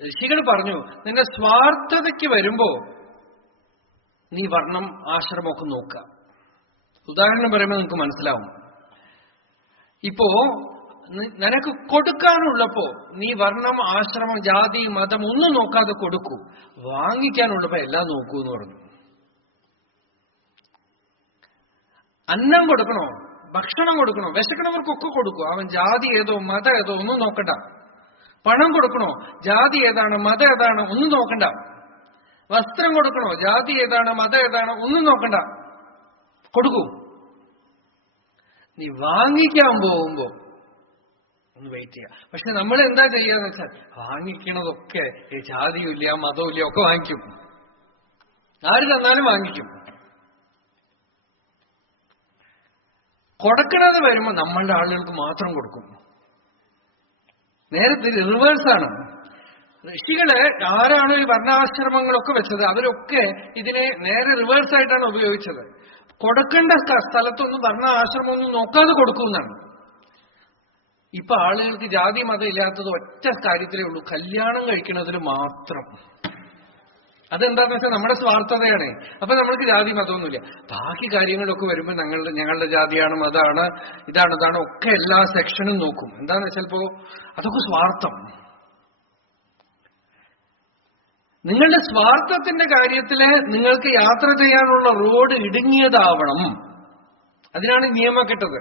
ഋഷികൾ പറഞ്ഞു, നിന്റെ സ്വാർത്ഥതയ്ക്ക് വരുമ്പോ നീ വർണ്ണം ആശ്രമമൊക്കെ നോക്കുക. ഉദാഹരണം പറയുമ്പോൾ നിങ്ങൾക്ക് മനസ്സിലാവും. ഇപ്പോ നിനക്ക് കൊടുക്കാനുള്ളപ്പോ നീ വർണ്ണം ആശ്രമം ജാതി മതം ഒന്നും നോക്കാതെ കൊടുക്കൂ, വാങ്ങിക്കാനുള്ളപ്പോ എല്ലാം നോക്കൂ എന്ന് പറഞ്ഞു. അന്നം കൊടുക്കണോ, ഭക്ഷണം കൊടുക്കണോ, വിശക്കണവർക്കൊക്കെ കൊടുക്കൂ, അവൻ ജാതി ഏതോ മതം ഏതോ ഒന്നും നോക്കണ്ട. പണം കൊടുക്കണോ, ജാതി ഏതാണ് മതം ഏതാണ് ഒന്നും നോക്കണ്ട. വസ്ത്രം കൊടുക്കണോ, ജാതി ഏതാണ് മതം ഏതാണ് ഒന്നും നോക്കണ്ട, കൊടുക്കൂ. നീ വാങ്ങിക്കാൻ പോകുമ്പോ ഒന്ന് വെയിറ്റ് ചെയ്യാം. പക്ഷെ നമ്മൾ എന്താ ചെയ്യാന്ന് വെച്ചാൽ വാങ്ങിക്കണതൊക്കെ ജാതിയില്ല മതവും ഒക്കെ വാങ്ങിക്കും, ആര് തന്നാലും വാങ്ങിക്കും. കൊടുക്കണത് വരുമ്പോ നമ്മളുടെ ആളുകൾക്ക് മാത്രം കൊടുക്കും. നേരെ റിവേഴ്സാണ്. ഋഷികള് ആരാണ് ഈ വർണ്ണാശ്രമങ്ങളൊക്കെ വെച്ചത്, അവരൊക്കെ ഇതിനെ നേരെ റിവേഴ്സായിട്ടാണ് ഉപയോഗിച്ചത്. കൊടുക്കേണ്ട സ്ഥലത്തൊന്നും വർണ്ണ ആശ്രമമൊന്നും നോക്കാതെ കൊടുക്കുമെന്നാണ്. ഇപ്പൊ ആളുകൾക്ക് ജാതി മതം ഇല്ലാത്തത് ഒറ്റ കാര്യത്തിലേ ഉള്ളൂ, കല്യാണം കഴിക്കുന്നതിൽ മാത്രം. അതെന്താന്ന് വെച്ചാൽ നമ്മുടെ സ്വാർത്ഥതയാണ്. അപ്പൊ നമ്മൾക്ക് ജാതി മതമൊന്നുമില്ല. ബാക്കി കാര്യങ്ങളൊക്കെ വരുമ്പോൾ ഞങ്ങളുടെ ജാതിയാണ് മതമാണ് ഇതാണ് ഒക്കെ എല്ലാ സെക്ഷനും നോക്കും. എന്താന്ന് വെച്ചാൽ ഇപ്പോ അതൊക്കെ സ്വാർത്ഥം. നിങ്ങളുടെ സ്വാർത്ഥത്തിന്റെ കാര്യത്തില് നിങ്ങൾക്ക് യാത്ര ചെയ്യാനുള്ള റോഡ് ഇടുങ്ങിയതാവണം. അതിനാണ് നിയമം കിട്ടത്.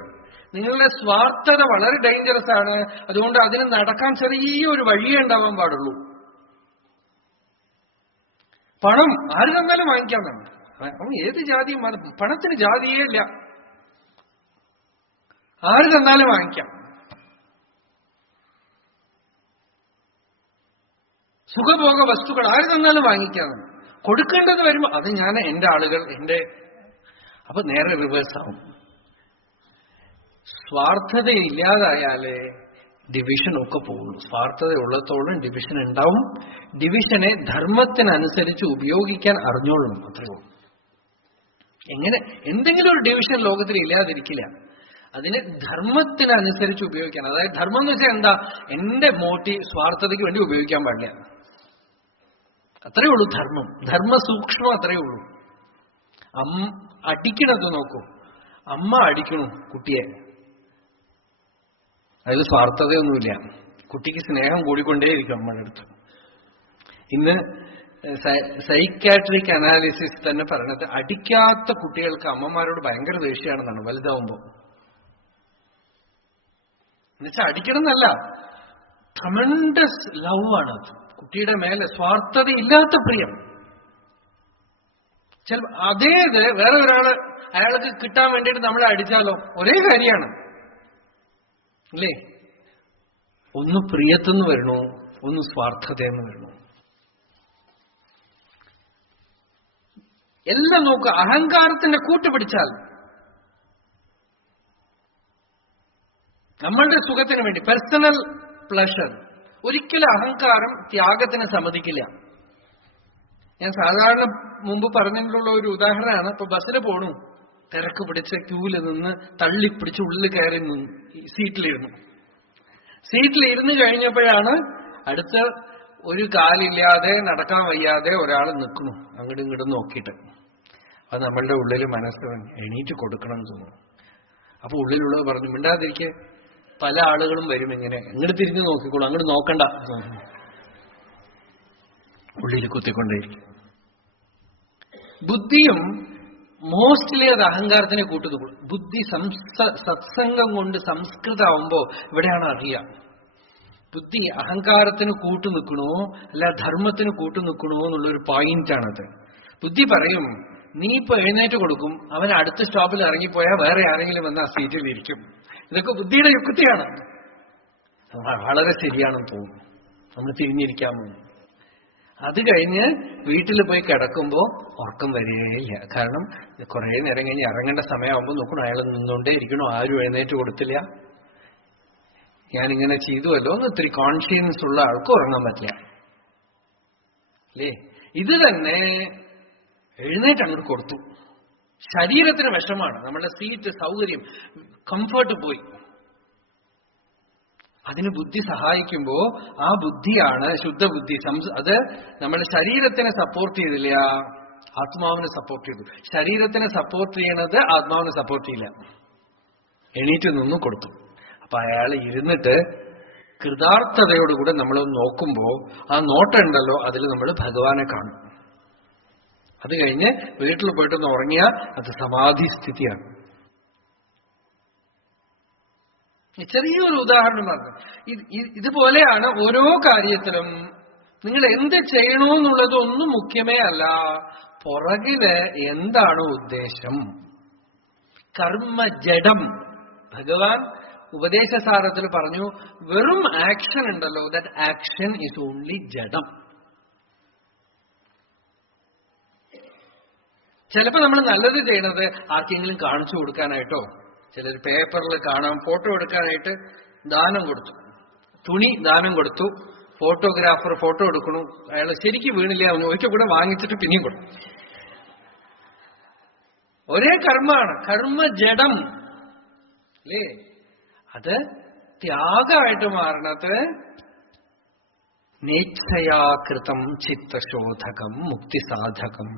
നിങ്ങളുടെ സ്വാർത്ഥത വളരെ ഡേഞ്ചറസ് ആണ്. അതുകൊണ്ട് അതിന് നടക്കാൻ ചെറിയൊരു വഴിയേ ഉണ്ടാവാൻ പാടുള്ളൂ. പണം ആര് തന്നാലും വാങ്ങിക്കാമെന്നാണ്. അവൻ ഏത് ജാതിയും പണത്തിന് ജാതിയേ ഇല്ല, ആര് തന്നാലും വാങ്ങിക്കാം. സുഖഭോഗ വസ്തുക്കൾ ആര് തന്നാലും വാങ്ങിക്കാമെന്ന്. കൊടുക്കേണ്ടത് വരുമ്പോ അത് ഞാൻ എന്റെ ആളുകൾ അപ്പൊ നേരെ റിവേഴ്സ് ആവും. സ്വാർത്ഥത ഇല്ലാതായാലേ ഡിവിഷനൊക്കെ പോകുള്ളൂ. സ്വാർത്ഥത ഉള്ളത്തോളം ഡിവിഷൻ ഉണ്ടാവും. ഡിവിഷനെ ധർമ്മത്തിനനുസരിച്ച് ഉപയോഗിക്കാൻ അറിഞ്ഞോളണം, അത്രേ ഉള്ളൂ. എങ്ങനെ എന്തെങ്കിലും ഒരു ഡിവിഷൻ ലോകത്തിൽ ഇല്ലാതിരിക്കില്ല. അതിന് ധർമ്മത്തിനനുസരിച്ച് ഉപയോഗിക്കാൻ. അതായത് ധർമ്മം എന്ന് വെച്ചാൽ എന്താ, എന്റെ മോട്ടീവ് സ്വാർത്ഥതയ്ക്ക് വേണ്ടി ഉപയോഗിക്കാൻ പാടില്ല, അത്രേ ഉള്ളൂ ധർമ്മം. ധർമ്മസൂക്ഷ്മം അത്രേ ഉള്ളൂ. അടിക്കണത് നോക്കൂ, അമ്മ അടിക്കണു കുട്ടിയെ, അതിൽ സ്വാർത്ഥതയൊന്നുമില്ല. കുട്ടിക്ക് സ്നേഹം കൂടിക്കൊണ്ടേയിരിക്കും അമ്മയുടെ അടുത്ത്. ഇന്ന് സൈക്കാട്രിക് അനാലിസിസ് തന്നെ പറഞ്ഞത് അടിക്കാത്ത കുട്ടികൾക്ക് അമ്മമാരോട് ഭയങ്കര ദേഷ്യമാണെന്നാണ് വലുതാവുമ്പോ. എന്നുവെച്ചാൽ അടിക്കണം എന്നല്ല, ട്രമൻഡസ് ലവ് ആണത്. കുട്ടിയുടെ മേലെ സ്വാർത്ഥതയില്ലാത്ത പ്രിയം. അതേത് വേറെ ഒരാള് അയാൾക്ക് കിട്ടാൻ വേണ്ടിയിട്ട് നമ്മളെ അടിച്ചാലോ ഒരേ കാര്യമാണ് അല്ലേ? ഒന്ന് പ്രിയത്തെന്ന് വരണു, ഒന്ന് സ്വാർത്ഥതയെന്ന് വരണു. എല്ലാം നോക്കുക. അഹങ്കാരത്തിന്റെ കൂട്ടുപിടിച്ചാൽ നമ്മളുടെ സുഖത്തിന് വേണ്ടി, പേഴ്സണൽ പ്ലഷർ, ഒരിക്കലും അഹങ്കാരം ത്യാഗത്തിന് സമ്മതിക്കില്ല. ഞാൻ സാധാരണ മുമ്പ് പറഞ്ഞിട്ടുള്ള ഒരു ഉദാഹരണമാണ്. ഇപ്പൊ ബസ്സിന് പോണു, തിരക്ക് പിടിച്ച് ക്യൂവില് നിന്ന് തള്ളിപ്പിടിച്ച് ഉള്ളിൽ കയറി നിന്ന് സീറ്റിലിരുന്നു. സീറ്റിലിരുന്ന് കഴിഞ്ഞപ്പോഴാണ് അടുത്ത ഒരു കാലില്ലാതെ നടക്കാൻ വയ്യാതെ ഒരാൾ നിൽക്കണു, അങ്ങോട്ടും ഇങ്ങോട്ടും നോക്കിയിട്ട്. അത് നമ്മളുടെ ഉള്ളിൽ മനസ്സ് എണീറ്റ് കൊടുക്കണം എന്ന് തോന്നുന്നു. അപ്പൊ ഉള്ളിലുള്ളത് പറഞ്ഞു, മിണ്ടാതിരിക്കെ, പല ആളുകളും വരും ഇങ്ങനെ, അങ്ങോട്ട് തിരിഞ്ഞു നോക്കിക്കോളൂ, അങ്ങോട്ട് നോക്കണ്ട, ഉള്ളിൽ കുത്തിക്കൊണ്ടേയിരിക്കും. ബുദ്ധിയും മോസ്റ്റ്ലി അത് അഹങ്കാരത്തിനെ കൂട്ടുന്നു. ബുദ്ധി സത്സംഗം കൊണ്ട് സംസ്കൃതമാവുമ്പോ ഇവിടെയാണ് അറിയാം. ബുദ്ധി അഹങ്കാരത്തിന് കൂട്ടു നിൽക്കണോ അല്ല ധർമ്മത്തിന് കൂട്ടു നിൽക്കണോ എന്നുള്ളൊരു പോയിന്റാണത്. ബുദ്ധി പറയും, നീ ഇപ്പൊ എഴുന്നേറ്റ് കൊടുക്കും, അവൻ അടുത്ത സ്റ്റോപ്പിൽ ഇറങ്ങിപ്പോയാൽ വേറെ ആരെങ്കിലും വന്ന് ആ സീറ്റിൽ ഇരിക്കും. ഇതൊക്കെ ബുദ്ധിയുടെ യുക്തിയാണ്. വളരെ ശരിയാണെന്ന് തോന്നും. നമ്മൾ തിരിഞ്ഞിരിക്കാൻ പോകും. അത് കഴിഞ്ഞ് വീട്ടിൽ പോയി കിടക്കുമ്പോ ഉറക്കം വരികയില്ല. കാരണം കുറെ നേരം കഴിഞ്ഞ് ഇറങ്ങേണ്ട സമയമാകുമ്പോൾ നോക്കണം, അയാൾ നിന്നുകൊണ്ടേ ഇരിക്കണോ, ആരും എഴുന്നേറ്റ് കൊടുത്തില്ല, ഞാനിങ്ങനെ ചെയ്തുവല്ലോ എന്ന് ഒത്തിരി കോൺഷ്യൻസ് ഉള്ള ആൾക്ക് ഉറങ്ങാൻ പറ്റില്ല അല്ലേ? ഇത് തന്നെ എഴുന്നേറ്റ് അങ്ങോട്ട് കൊടുത്തു. ശരീരത്തിന് വിഷമാണ്, നമ്മുടെ സീറ്റ് സൗകര്യം കംഫർട്ട് പോയി. അതിന് ബുദ്ധി സഹായിക്കുമ്പോ ആ ബുദ്ധിയാണ് ശുദ്ധബുദ്ധി. അത് നമ്മുടെ ശരീരത്തിനെ സപ്പോർട്ട് ചെയ്തില്ല, ആത്മാവിനെ സപ്പോർട്ട് ചെയ്തു. ശരീരത്തിനെ സപ്പോർട്ട് ചെയ്യണത് ആത്മാവിനെ സപ്പോർട്ട് ചെയ്യില്ല. എണീറ്റ് നിന്നു കൊടുത്തു. അപ്പൊ അയാൾ ഇരുന്നിട്ട് കൃതാർത്ഥതയോടുകൂടെ നമ്മൾ നോക്കുമ്പോ ആ നോട്ടമുണ്ടല്ലോ, അതിൽ നമ്മൾ ഭഗവാനെ കാണും. അത് കഴിഞ്ഞ് വീട്ടിൽ പോയിട്ടൊന്ന് ഉറങ്ങിയാൽ അത് സമാധി സ്ഥിതിയാണ്. ചെറിയൊരു ഉദാഹരണം പറഞ്ഞു. ഇതുപോലെയാണ് ഓരോ കാര്യത്തിലും നിങ്ങൾ എന്ത് ചെയ്യണമെന്നുള്ളതൊന്നും മുഖ്യമേ അല്ല, പുറകില് എന്താണ് ഉദ്ദേശം. കർമ്മ ജഡം. ഭഗവാൻ ഉപദേശസാരത്തിൽ പറഞ്ഞു, വെറും ആക്ഷൻ ഉണ്ടല്ലോ, ദാറ്റ് ആക്ഷൻ ഈസ് ഓൺലി ജഡം. ചിലപ്പോ നമ്മൾ നല്ലത് ചെയ്യണത് ആർക്കെങ്കിലും കാണിച്ചു കൊടുക്കാനായിട്ടോ, ചിലർ പേപ്പറിൽ കാണാം, ഫോട്ടോ എടുക്കാനായിട്ട് ദാനം കൊടുത്തു, തുണി ദാനം കൊടുത്തു, ഫോട്ടോഗ്രാഫർ ഫോട്ടോ എടുക്കണു, അയാൾ ശരിക്കും വീണില്ല, അവന് ഒരിക്കൽ കൂടെ വാങ്ങിച്ചിട്ട് പിന്നെയും കൊടുക്കും. ഒരേ കർമ്മമാണ്, കർമ്മ ജഡം അല്ലേ? അത് ത്യാഗമായിട്ട് മാറണത് നേച്ഛയാകൃതം ചിത്തശോധകം മുക്തിസാധകം.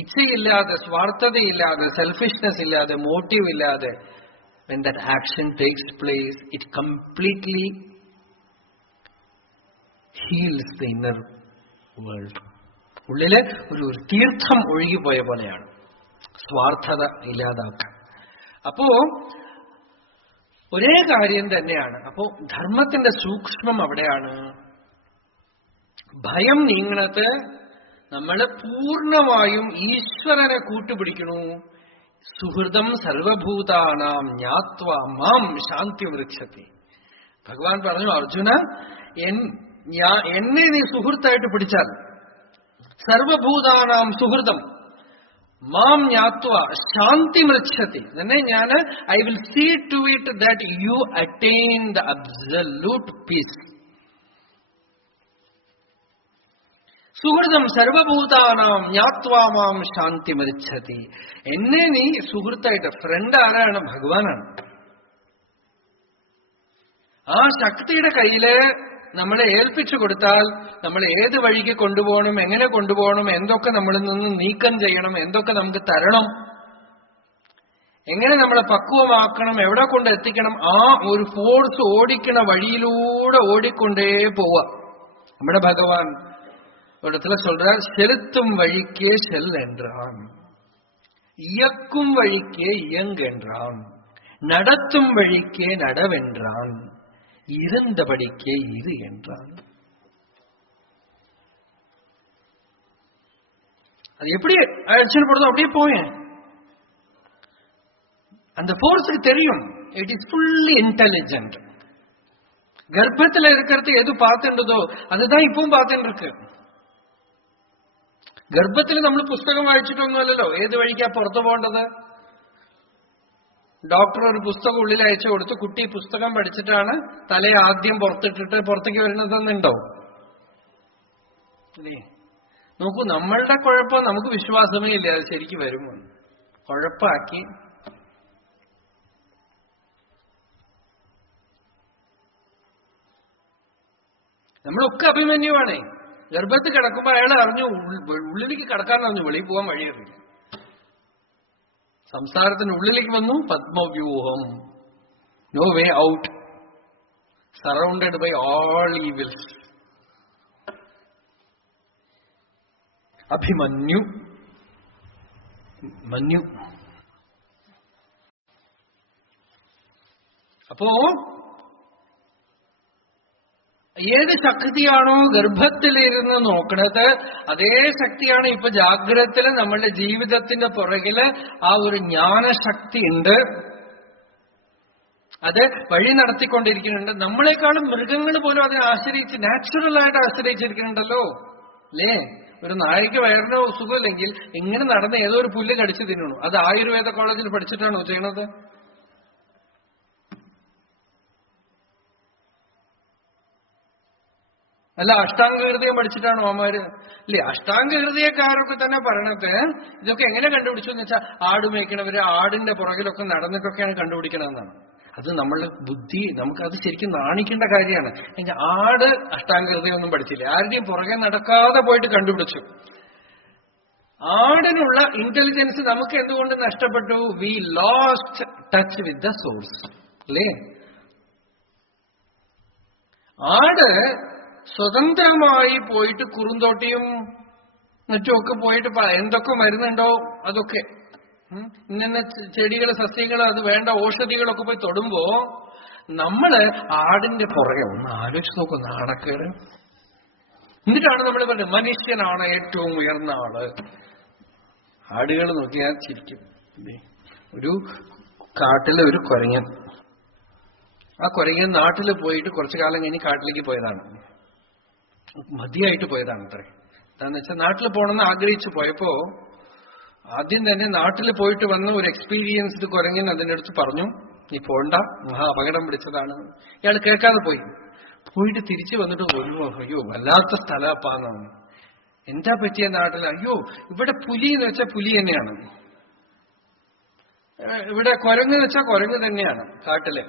ഇച്ഛയില്ലാതെ, സ്വാർത്ഥതയില്ലാതെ, സെൽഫിഷ്നെസ് ഇല്ലാതെ, മോട്ടീവ് ഇല്ലാതെ when that action takes place, it completely heals the inner world. ഉള്ളില് ഒരു തീർത്ഥം ഒഴുകിപ്പോയ പോലെയാണ്, സ്വാർത്ഥത ഇല്ലാതാക്കുക. അപ്പോ ഒരേ കാര്യം തന്നെയാണ്. അപ്പോ ധർമ്മത്തിന്റെ സൂക്ഷ്മം അവിടെയാണ്. ഭയം നീങ്ങണത് നമ്മൾ പൂർണ്ണമായും ഈശ്വരനെ കൂട്ടുപിടിക്കണു. സുഹൃതം സർവഭൂതാനാം ജ്ഞാത്വാ മാം ശാന്തി വൃക്ഷത്തെ. ഭഗവാൻ പറഞ്ഞു, അർജുന, എന്നെ നീ സുഹൃത്തായിട്ട് പിടിച്ചാൽ, സർവഭൂതാനാം സുഹൃതം മാം ജ്ഞാത്വാ ശാന്തി വൃക്ഷത്തെ, തന്നെ ഞാൻ I will see to it that you attain the absolute peace. സുഹൃതം സർവഭൂതാനാം ജ്ഞാത്വാ മാം ശാന്തി മരിച്ചതി. എന്നെ നീ സുഹൃത്തായിട്ട്, ഫ്രണ്ട് ആരാണ്? ഭഗവാനാണ്. ആ ശക്തിയുടെ കയ്യില് നമ്മളെ ഏൽപ്പിച്ചു കൊടുത്താൽ നമ്മൾ ഏത് വഴിക്ക് കൊണ്ടുപോകണം, എങ്ങനെ കൊണ്ടുപോകണം, എന്തൊക്കെ നമ്മളിൽ നിന്ന് നീക്കം ചെയ്യണം, എന്തൊക്കെ നമുക്ക് തരണം, എങ്ങനെ നമ്മളെ പക്വമാക്കണം, എവിടെ കൊണ്ട് എത്തിക്കണം, ആ ഒരു ഫോഴ്സ് ഓടിക്കണ വഴിയിലൂടെ ഓടിക്കൊണ്ടേ പോവുക. നമ്മുടെ ഭഗവാൻ இடத்துல சொல்றார், செலுத்தும் வழிக்கே செல் என்றான், இயக்கும் வழிக்கே இயங்கென்றான், நடத்தும் வழிக்கே நடவென்றான், இருந்தபடிக்கே இரு என்றான். அது எப்படி அழைச்சிட்டு போறதோ அப்படியே போயேன். அந்த போர்ஸுக்கு தெரியும், இட் இஸ் ஃபுல்லி இன்டெலிஜென்ட். கர்ப்பத்தில் இருக்கிறது எது பார்த்துட்டதோ அதுதான் இப்பவும் பார்த்துட்டு இருக்கு. ഗർഭത്തിൽ നമ്മൾ പുസ്തകം വായിച്ചിട്ടൊന്നുമല്ലല്ലോ ഏത് വഴിക്കാ പുറത്തു പോകേണ്ടത്. ഡോക്ടർ ഒരു പുസ്തകം ഉള്ളിൽ അയച്ചു കൊടുത്തു, കുട്ടി പുസ്തകം പഠിച്ചിട്ടാണ് തലയെ ആദ്യം പുറത്തിട്ടിട്ട് പുറത്തേക്ക് വരുന്നതെന്നുണ്ടോ? അല്ലേ? നോക്കൂ, നമ്മളുടെ കുഴപ്പം നമുക്ക് വിശ്വാസമേ ഇല്ല അത് ശരിക്കും വരുമോ. കുഴപ്പമാക്കി നമ്മളൊക്കെ അഭിമന്യുവാണേ. ഗർഭത്തിൽ കിടക്കുമ്പോ അയാൾ അറിഞ്ഞു ഉള്ളിലേക്ക് കിടക്കാൻ അറിഞ്ഞു, വെളിയിൽ പോകാൻ വഴിയറിയില്ല. സംസാരത്തിന് ഉള്ളിലേക്ക് വന്നു, പത്മവ്യൂഹം, no way out, surrounded by all evils. Abhimanyu മന്യു. അപ്പോ ഏത് ശക്തിയാണോ ഗർഭത്തിലിരുന്ന് നോക്കണത്, അതേ ശക്തിയാണ് ഇപ്പൊ ജാഗ്രതത്തില് നമ്മളുടെ ജീവിതത്തിന്റെ പുറകില് ആ ഒരു ജ്ഞാനശക്തി ഉണ്ട്. അത് വഴി നടത്തിക്കൊണ്ടിരിക്കുന്നുണ്ട്. നമ്മളെക്കാളും മൃഗങ്ങൾ പോലും അതിനെ ആശ്രയിച്ച് നാച്ചുറലായിട്ട് ആശ്രയിച്ചിരിക്കുന്നുണ്ടല്ലോ അല്ലേ. ഒരു നായക്ക് വയറിന് സുഖമില്ലെങ്കിൽ ഇങ്ങനെ നടന്ന് ഏതോ ഒരു പുല്ല് കടിച്ചു തിന്നണു. അത് ആയുർവേദ കോളേജിൽ പഠിച്ചിട്ടാണോ ചെയ്യണത്? അല്ല അഷ്ടാംഗഹൃദയം പഠിച്ചിട്ടാണോ അമ്മമാര്? അല്ലേ, അഷ്ടാംഗഹൃദയക്കാരൊക്കെ തന്നെ പറയണത് ഇതൊക്കെ എങ്ങനെ കണ്ടുപിടിച്ചു എന്ന് വെച്ചാൽ ആട് മേയ്ക്കണവര് ആടിന്റെ പുറകിലൊക്കെ നടന്നിട്ടൊക്കെയാണ് കണ്ടുപിടിക്കണമെന്നാണ്. അത് നമ്മളുടെ ബുദ്ധി, നമുക്കത് ശരിക്കും നാണിക്കേണ്ട കാര്യമാണ്. എങ്കിൽ ആട് അഷ്ടാംഗഹൃദയം ഒന്നും പഠിച്ചില്ല, ആരുടെയും പുറകെ നടക്കാതെ പോയിട്ട് കണ്ടുപിടിച്ചു. ആടിനുള്ള ഇന്റലിജൻസ് നമുക്ക് എന്തുകൊണ്ട് നഷ്ടപ്പെട്ടു? V lost touch with the source അല്ലേ. ആട് സ്വതന്ത്രമായി പോയിട്ട് കുറുന്തോട്ടിയും മറ്റുമൊക്കെ പോയിട്ട് എന്തൊക്കെ മരുന്നുണ്ടോ അതൊക്കെ ഇങ്ങനെ ചെടികൾ സസ്യങ്ങൾ അത് വേണ്ട ഔഷധികളൊക്കെ പോയി തൊടുമ്പോ നമ്മള് ആടിന്റെ പുറകെ ഒന്ന് ആലോചിച്ച് നോക്കും, നാണക്കേട്. എന്നിട്ടാണ് നമ്മൾ പറയുന്നത് മനുഷ്യനാണ് ഏറ്റവും ഉയർന്ന ആള്. ആടുകൾ നോക്കിയാൽ ചിരിക്കും. ഒരു കാട്ടിലെ ഒരു കുരങ്ങൻ, ആ കുരങ്ങൻ നാട്ടിൽ പോയിട്ട് കുറച്ചു കാലം കഴിഞ്ഞ് കാട്ടിലേക്ക് പോയതാണ്. മതിയായിട്ട് പോയതാണ് അത്രേ. എന്താന്ന് വെച്ചാൽ നാട്ടിൽ പോകണമെന്ന് ആഗ്രഹിച്ചു പോയപ്പോ ആദ്യം തന്നെ നാട്ടിൽ പോയിട്ട് വന്ന ഒരു എക്സ്പീരിയൻസ്ഡ് കുരങ്ങൻ അതിൻ്റെ അടുത്ത് പറഞ്ഞു, നീ പോണ്ട, മഹാ അപകടം പിടിച്ചതാണ്. ഇയാൾ കേൾക്കാതെ പോയിട്ട് തിരിച്ചു വന്നിട്ട് അയ്യോ വല്ലാത്ത സ്ഥലപ്പാന്നാണ്. എന്താ പറ്റിയ നാട്ടിൽ? അയ്യോ ഇവിടെ പുലി എന്ന് വെച്ചാൽ പുലി തന്നെയാണ്, ഇവിടെ കുരങ്ങ് വെച്ചാൽ കുരങ്ങ് തന്നെയാണ് കാട്ടില്,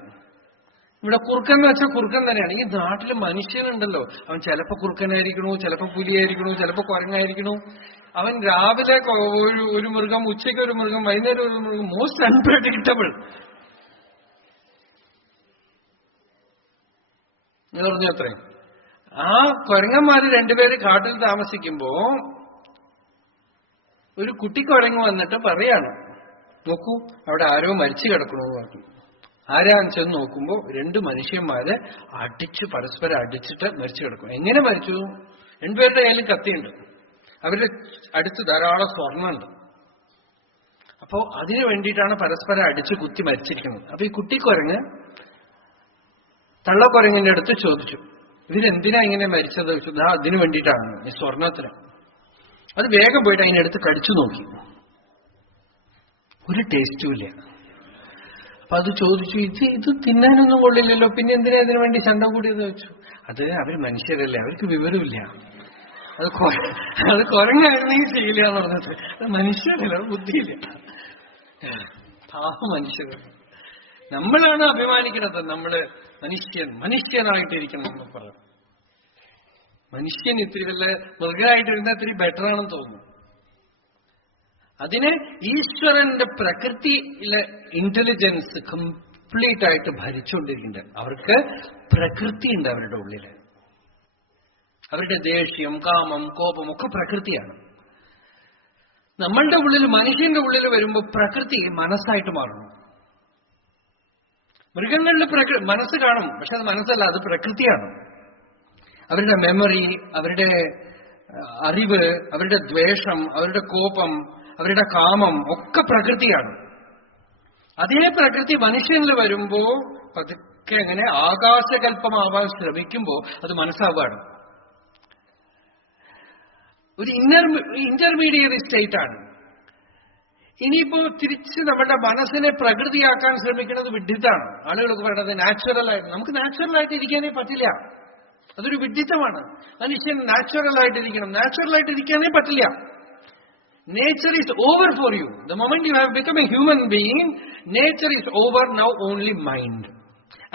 ഇവിടെ കുറുക്കൻ എന്ന് വെച്ചാൽ കുറുക്കൻ തന്നെയാണ്. ഈ നാട്ടില് മനുഷ്യനുണ്ടല്ലോ, അവൻ ചിലപ്പോ കുറുക്കനായിരിക്കണു, ചിലപ്പോ പുലിയായിരിക്കണു, ചിലപ്പോ കുരങ്ങായിരിക്കണു. അവൻ രാവിലെ ഒരു മൃഗം, ഉച്ചയ്ക്ക് ഒരു മൃഗം, വൈകുന്നേരം ഒരു മൃഗം. Most unpredictable. എന്ന് പറഞ്ഞു അത്രയും. ആ കുരങ്ങന്മാര് രണ്ടുപേര് കാട്ടിൽ താമസിക്കുമ്പോ ഒരു കുട്ടിക്കുരങ്ങ് വന്നിട്ട് പറയാണ്, നോക്കൂ അവിടെ ആരോ മരിച്ചു കിടക്കണമെന്ന് പറഞ്ഞു. ആരാന്ന് ചെന്ന് നോക്കുമ്പോ രണ്ട് മനുഷ്യന്മാര് പരസ്പരം അടിച്ചിട്ട് മരിച്ചു കിടക്കും. എങ്ങനെ മരിച്ചു? രണ്ടുപേരുടെ കയ്യിലും കത്തിയുണ്ട്, അവരുടെ അടുത്ത് ധാരാളം സ്വർണ്ണമുണ്ട്. അപ്പോ അതിനു വേണ്ടിയിട്ടാണ് പരസ്പരം അടിച്ച് കുത്തി മരിച്ചിരിക്കുന്നത്. അപ്പൊ ഈ കുട്ടിക്കുരങ്ങ് തള്ളക്കുരങ്ങിന്റെ അടുത്ത് ചോദിച്ചു, ഇവരെന്തിനാ ഇങ്ങനെ മരിച്ചത്? അതിനു വേണ്ടിയിട്ടാണ്, ഈ സ്വർണത്തിന്. അത് വേഗം പോയിട്ട് അതിനടുത്ത് കടിച്ചു നോക്കി, ഒരു ടേസ്റ്റും ഇല്ല. അപ്പൊ അത് ചോദിച്ചു, ഇത് തിന്നാനൊന്നും കൊള്ളില്ലല്ലോ, പിന്നെ എന്തിനാ ഇതിനു വേണ്ടി ചണ്ട കൂടിയെന്ന് വെച്ചു. അത് അവര് മനുഷ്യരല്ലേ, അവർക്ക് വിവരമില്ല. അത് കുരങ്ങായിരുന്നെങ്കിൽ ചെയ്യില്ല എന്ന് പറഞ്ഞത്. അത് മനുഷ്യരല്ല, ബുദ്ധിയില്ല. പാവ മനുഷ്യർ. നമ്മളാണ് അഭിമാനിക്കുന്നത്, നമ്മള് മനുഷ്യനായിട്ടിരിക്കണം എന്ന് പറഞ്ഞു. മനുഷ്യൻ ഇത്തിരി വല്ല മൃഗമായിട്ടിരുന്ന ഇത്തിരി ബെറ്റർ ആണെന്ന് തോന്നുന്നു. അതിന് ഈശ്വരന്റെ പ്രകൃതിയിലെ ഇന്റലിജൻസ് കംപ്ലീറ്റ് ആയിട്ട് ഭരിച്ചുകൊണ്ടിരിക്കുന്നുണ്ട്. അവർക്ക് പ്രകൃതി ഉണ്ട് അവരുടെ ഉള്ളില്. അവരുടെ ദേഷ്യം, കാമം, കോപം ഒക്കെ പ്രകൃതിയാണ്. നമ്മളുടെ ഉള്ളിൽ, മനുഷ്യന്റെ ഉള്ളിൽ വരുമ്പോൾ പ്രകൃതി മനസ്സായിട്ട് മാറുന്നു. മൃഗങ്ങളിൽ മനസ്സ് കാണും, പക്ഷെ അത് മനസ്സല്ല, അത് പ്രകൃതിയാണ്. അവരുടെ മെമ്മറി, അവരുടെ അറിവ്, അവരുടെ ദ്വേഷം, അവരുടെ കോപം, അവരുടെ കാമം ഒക്കെ പ്രകൃതിയാണ്. അതേ പ്രകൃതി മനുഷ്യനിൽ വരുമ്പോ പതുക്കെ അങ്ങനെ ആകാശകൽപ്പമാവാൻ ശ്രമിക്കുമ്പോ അത് മനസ്സാവാണ്. ഒരു ഇന്റർമീഡിയറ്റ് സ്റ്റേറ്റ് ആണ്. ഇനിയിപ്പോ തിരിച്ച് നമ്മുടെ മനസ്സിനെ പ്രകൃതിയാക്കാൻ ശ്രമിക്കുന്നത് വിഡ്ഢിത്താണ്. ആളുകൾക്ക് പറയണത് നാച്ചുറലായിട്ട്, നമുക്ക് നാച്ചുറലായിട്ട് ഇരിക്കാനേ പറ്റില്ല. അതൊരു വിഡ്ഢിത്തമാണ്. മനുഷ്യൻ നാച്ചുറലായിട്ടിരിക്കണം. നാച്ചുറലായിട്ടിരിക്കാനേ പറ്റില്ല. Nature is over for you. The moment you have become a human being, nature is over, now only mind.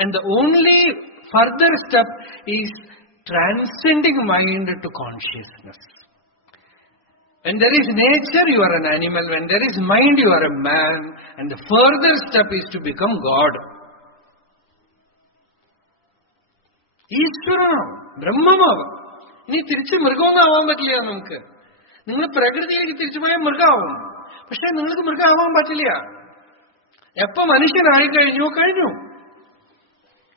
And the only further step is transcending mind to consciousness. When there is nature, you are an animal. When there is mind, you are a man. And the further step is to become God. ഈശ്വരനാവും, ബ്രഹ്മമാവും. ഇനി തിരിച്ച് മൃഗമൊന്നാവാൻ പറ്റില്ല നമുക്ക്. നിങ്ങൾ പ്രകൃതിയിലേക്ക് തിരിച്ചു പോയാൽ മൃഗമാവും. പക്ഷെ നിങ്ങൾക്ക് മൃഗമാവാൻ പറ്റില്ല. എപ്പോ മനുഷ്യനായി കഴിഞ്ഞു.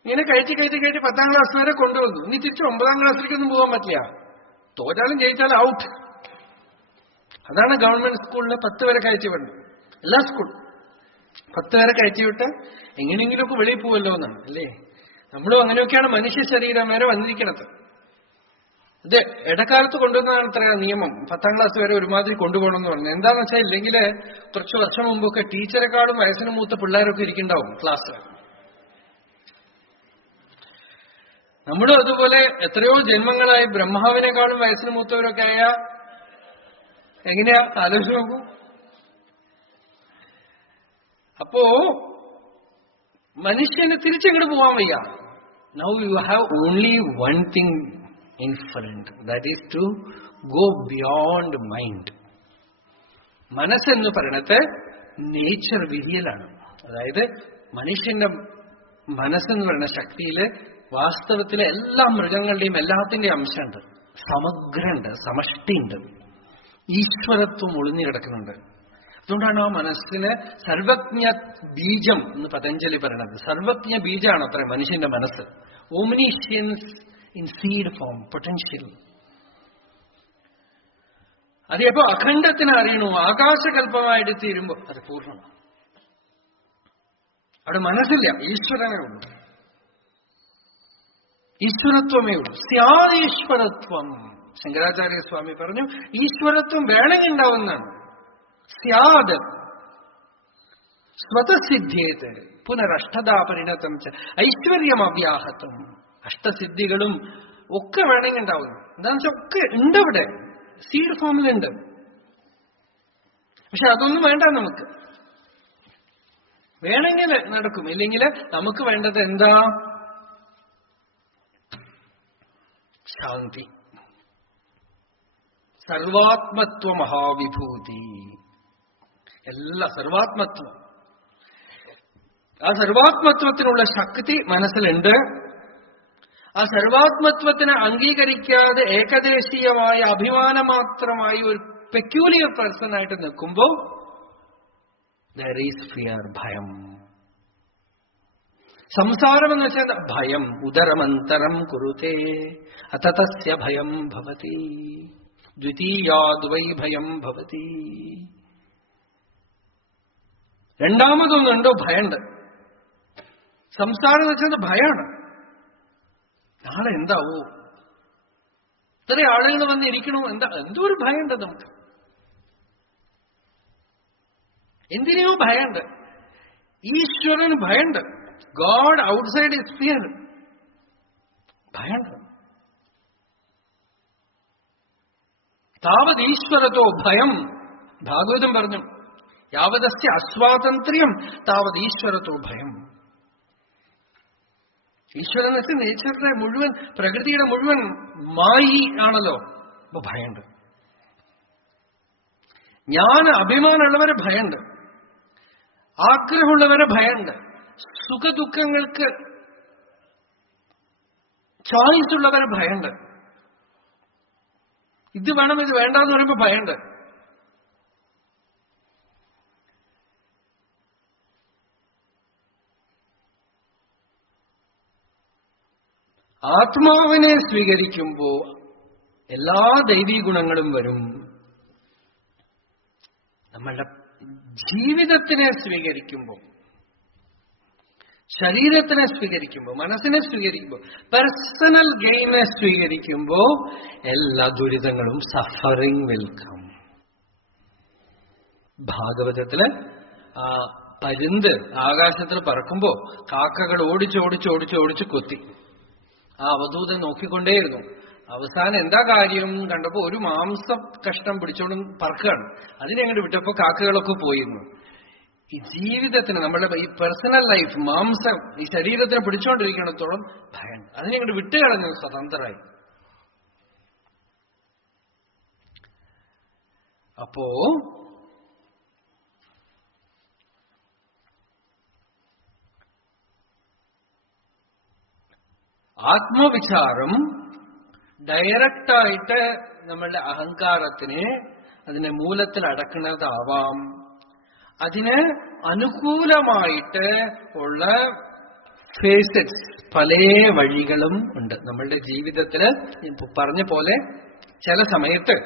ഇങ്ങനെ കയറ്റി 10ാം ക്ലാസ് വരെ കൊണ്ടുവന്നു. ഇനി തിരിച്ച് 9ാം ക്ലാസ്സിലേക്കൊന്നും പോകാൻ പറ്റില്ല. തോറ്റാലും ജയിച്ചാലും ഔട്ട്. അതാണ് ഗവൺമെന്റ് സ്കൂളിൽ 10 വരെ കയറ്റി വിടുന്നത്. എല്ലാ സ്കൂളും 10 വരെ കയറ്റി വിട്ട് എങ്ങനെയെങ്കിലുമൊക്കെ വെളിയിൽ പോവല്ലോ എന്നാണ് അല്ലേ? നമ്മളും അങ്ങനെയൊക്കെയാണ് മനുഷ്യ ശരീരം വരെ വന്നിരിക്കുന്നത്. ഇത് ഇടക്കാലത്ത് കൊണ്ടുവന്നതാണ് അത്ര നിയമം. 10ാം ക്ലാസ് വരെ ഒരുമാതിരി കൊണ്ടുപോകണം എന്ന് പറഞ്ഞു. എന്താണെന്ന് വെച്ചാൽ ഇല്ലെങ്കിൽ കുറച്ച് വർഷം മുമ്പൊക്കെ ടീച്ചറെക്കാളും വയസ്സിന് മൂത്ത പിള്ളേരൊക്കെ ഇരിക്കുന്നുണ്ടാവും ക്ലാസ്സിൽ. നമ്മളും അതുപോലെ എത്രയോ ജന്മങ്ങളായി ബ്രഹ്മാവിനേക്കാളും വയസ്സിന് മൂത്തവരൊക്കെ ആയ എങ്ങനെയാ ആലോചിച്ച് നോക്കൂ. അപ്പോ മനുഷ്യന് തിരിച്ചങ്ങോട്ട് പോവാൻ വയ്യ. Now you have only one thing in front, that is to go beyond mind. മനസ്സെന്ന് പറയുന്നത് നേച്ചർ വിരിയലാണ്. അതായത് മനുഷ്യന്റെ മനസ്സെന്ന് പറയുന്ന ശക്തിയില് വാസ്തവത്തിലെ എല്ലാ മൃഗങ്ങളുടെയും എല്ലാത്തിന്റെയും അംശമുണ്ട്, സമഗ്രമുണ്ട്, സമഷ്ടിയുണ്ട്, ഈശ്വരത്വം ഒളിഞ്ഞു കിടക്കുന്നുണ്ട്. അതുകൊണ്ടാണ് ആ മനസ്സിന് സർവജ്ഞ ബീജം എന്ന് പതഞ്ജലി പറയുന്നത്. സർവജ്ഞ ബീജമാണ് അത്ര മനുഷ്യന്റെ മനസ്സ്. ഓംനീഷ്യൻസ് in seed form, potential. അതെപ്പോ അഖണ്ഡത്തിന് അറിയണു, ആകാശകൽപ്പമായിട്ട് തീരുമ്പോ അത് പൂർണ്ണമാണ്. അവിടെ മനസ്സില്ല, ഈശ്വരനേ ഉള്ളൂ, ഈശ്വരത്വമേ ഉള്ളൂ. സ്യാദീശ്വരത്വം. ശങ്കരാചാര്യസ്വാമി പറഞ്ഞു ഈശ്വരത്വം വേണമെങ്കിൽ ഉണ്ടാവുന്നതാണ്. സ്യാദ് സ്വതസിദ്ധ്യേത് പുനരഷ്ടതാ പരിണതം ച ഐശ്വര്യം അവ്യാഹതം. അഷ്ടസിദ്ധികളും ഒക്കെ വേണമെങ്കിൽ ഉണ്ടാവുന്നു. എന്താണെന്ന് വെച്ചാൽ ഒക്കെ ഉണ്ട് അവിടെ, സീഡ് ഫോമിലുണ്ട്. പക്ഷെ അതൊന്നും വേണ്ട നമുക്ക്. വേണമെങ്കിൽ നടക്കും, ഇല്ലെങ്കിൽ നമുക്ക് വേണ്ടത് എന്താ? ശാന്തി, സർവാത്മത്വ മഹാവിഭൂതി. എല്ലാ സർവാത്മത്വം, ആ സർവാത്മത്വത്തിനുള്ള ശക്തി മനസ്സിലുണ്ട്. ആ സർവാത്മത്വത്തിനെ അംഗീകരിക്കാതെ ഏകദേശീയമായ അഭിമാനമാത്രമായി ഒരു പെക്യൂലിയർ പേഴ്സൺ ആയിട്ട് നിൽക്കുമ്പോൾ there is fear, ഭയം. സംസാരം എന്ന് വെച്ചാൽ ഭയം. ഉദരമന്തരം കുരുതേ അതതസ്യ ഭയം ഭവതി ദ്വിതീയാദ്വൈ ഭയം ഭവതി. രണ്ടാമതൊന്നുണ്ടോ? ഭയണ്ട്. സംസാരം എന്ന് വെച്ചാൽ ഭയമാണ്. നാളെ എന്താവോ, ഇത്ര ആളുകൾ വന്നിരിക്കണോ, എന്തോ ഒരു ഭയമുണ്ട് നമുക്ക്. എന്തിനെയോ ഭയമുണ്ട്. ഈശ്വരന് ഭയമുണ്ട്. God outside is fear. ഭയമുണ്ട്. താവത് ഈശ്വരത്തോ ഭയം. ഭാഗവതം പറഞ്ഞു യാവതസ്യ അസ്വാതന്ത്ര്യം താവത് ഈശ്വരത്തോ ഭയം. ഈശ്വരൻ എന്ന് വെച്ചാൽ നേച്ചറിന്റെ മുഴുവൻ, പ്രകൃതിയുടെ മുഴുവൻ മായി ആണല്ലോ. അപ്പൊ ഭയമുണ്ട്. ഞാൻ അഭിമാനമുള്ളവരെ ഭയമുണ്ട്, ആഗ്രഹമുള്ളവരെ ഭയമുണ്ട്, സുഖദുഃഖങ്ങൾക്ക് ചോയ്സ് ഉള്ളവരെ ഭയമുണ്ട്. ഇത് വേണം ഇത് വേണ്ടെന്ന് പറയുമ്പോൾ ഭയമുണ്ട്. ആത്മാവിനെ സ്വീകരിക്കുമ്പോൾ എല്ലാ ദൈവീ ഗുണങ്ങളും വരും. നമ്മളുടെ ജീവിതത്തിനെ സ്വീകരിക്കുമ്പോൾ, ശരീരത്തിനെ സ്വീകരിക്കുമ്പോൾ, മനസ്സിനെ സ്വീകരിക്കുമ്പോൾ, പേഴ്സണൽ ഗെയിനെ സ്വീകരിക്കുമ്പോൾ എല്ലാ ദുരിതങ്ങളും സഫറിംഗ് വിൽ കം. ഭാഗവതത്തില് ആ പരുന്ത് ആകാശത്തിൽ പറക്കുമ്പോ കാക്കകൾ ഓടിച്ചോടിച്ചോടിച്ചോടിച്ച് കൊത്തി. ആ അവധൂതൻ നോക്കിക്കൊണ്ടേയിരുന്നു. അവസാനം എന്താ കാര്യം കണ്ടപ്പോ ഒരു മാംസ കഷ്ണം പിടിച്ചോണ്ട് പറക്കുകയാണ്. അതിനെ അങ്ങോട്ട് വിട്ടപ്പോ കാക്കകളൊക്കെ പോയിരുന്നു. ഈ ജീവിതത്തിന് നമ്മളുടെ ഈ പേഴ്സണൽ ലൈഫ് മാംസം ഈ ശരീരത്തിനെ പിടിച്ചോണ്ടിരിക്കണത്തോളം ഭയം. അതിനെ അങ്ങോട്ട് വിട്ടുകളഞ്ഞു സ്വതന്ത്രമായി. അപ്പോ ആത്മവിചാരം ഡയറക്റ്റായിട്ട് നമ്മളുടെ അഹങ്കാരത്തിനെ അതിനെ മൂലത്തിൽ അടക്കുന്നതാവാം. അതിന് അനുകൂലമായിട്ട് ഉള്ള ഫേസസ് പല വഴികളും ഉണ്ട് നമ്മളുടെ ജീവിതത്തില്. പറഞ്ഞ പോലെ ചില സമയത്ത്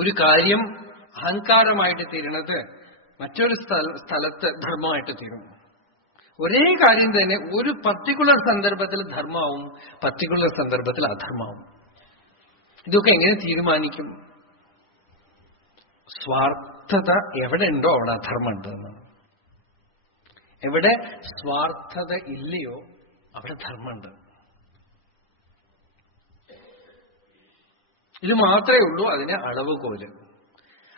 ഒരു കാര്യം അഹങ്കാരമായിട്ട് തീരണത് മറ്റൊരു സ്ഥലത്ത് ധർമ്മമായിട്ട് തീരും. ഒരേ കാര്യം തന്നെ ഒരു പർട്ടിക്കുലർ സന്ദർഭത്തിൽ ധർമ്മമാവും, പർട്ടിക്കുലർ സന്ദർഭത്തിൽ അധർമ്മമാവും. ഇതൊക്കെ എങ്ങനെ തീരുമാനിക്കും? സ്വാർത്ഥത എവിടെ ഉണ്ടോ അവിടെ അധർമ്മം ഉണ്ടെന്ന്. എവിടെ സ്വാർത്ഥത ഇല്ലയോ അവിടെ ധർമ്മമുണ്ട്. ഇത് മാത്രമേ ഉള്ളൂ അതിന് അളവുകോല്.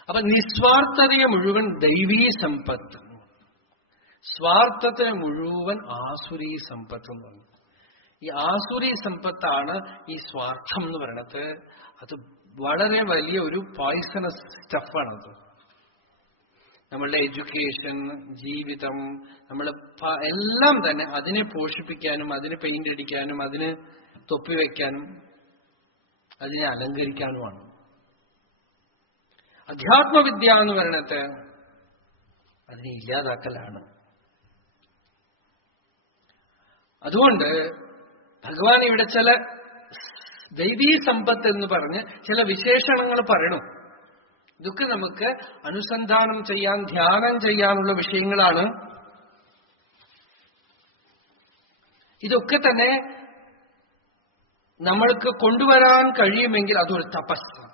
അപ്പൊ നിസ്വാർത്ഥതയെ മുഴുവൻ ദൈവീ സമ്പത്ത്, സ്വാർത്ഥത്തിന് മുഴുവൻ ആസുരീ സമ്പത്ത് എന്ന് പറഞ്ഞു. ഈ ആസുരീ സമ്പത്താണ് ഈ സ്വാർത്ഥം എന്ന് പറയണത്. അത് വളരെ വലിയ ഒരു പോയിസണസ് സ്റ്റഫാണത്. നമ്മളുടെ എഡ്യൂക്കേഷൻ, ജീവിതം, നമ്മൾ എല്ലാം തന്നെ അതിനെ പോഷിപ്പിക്കാനും അതിന് പെയിന്റ് അടിക്കാനും അതിന് തൊപ്പിവെക്കാനും അതിനെ അലങ്കരിക്കാനുമാണ്. അധ്യാത്മവിദ്യ എന്ന് പറയണത് അതിനെ ഇല്ലാതാക്കലാണ്. അതുകൊണ്ട് ഭഗവാൻ ഇവിടെ ചില ദൈവീ സമ്പത്ത് എന്ന് പറഞ്ഞ് ചില വിശേഷണങ്ങൾ പറയണം. ഇതൊക്കെ നമുക്ക് അനുസന്ധാനം ചെയ്യാൻ, ധ്യാനം ചെയ്യാനുള്ള വിഷയങ്ങളാണ്. ഇതൊക്കെ തന്നെ നമ്മൾക്ക് കൊണ്ടുവരാൻ കഴിയുമെങ്കിൽ അതൊരു തപസ്സാണ്.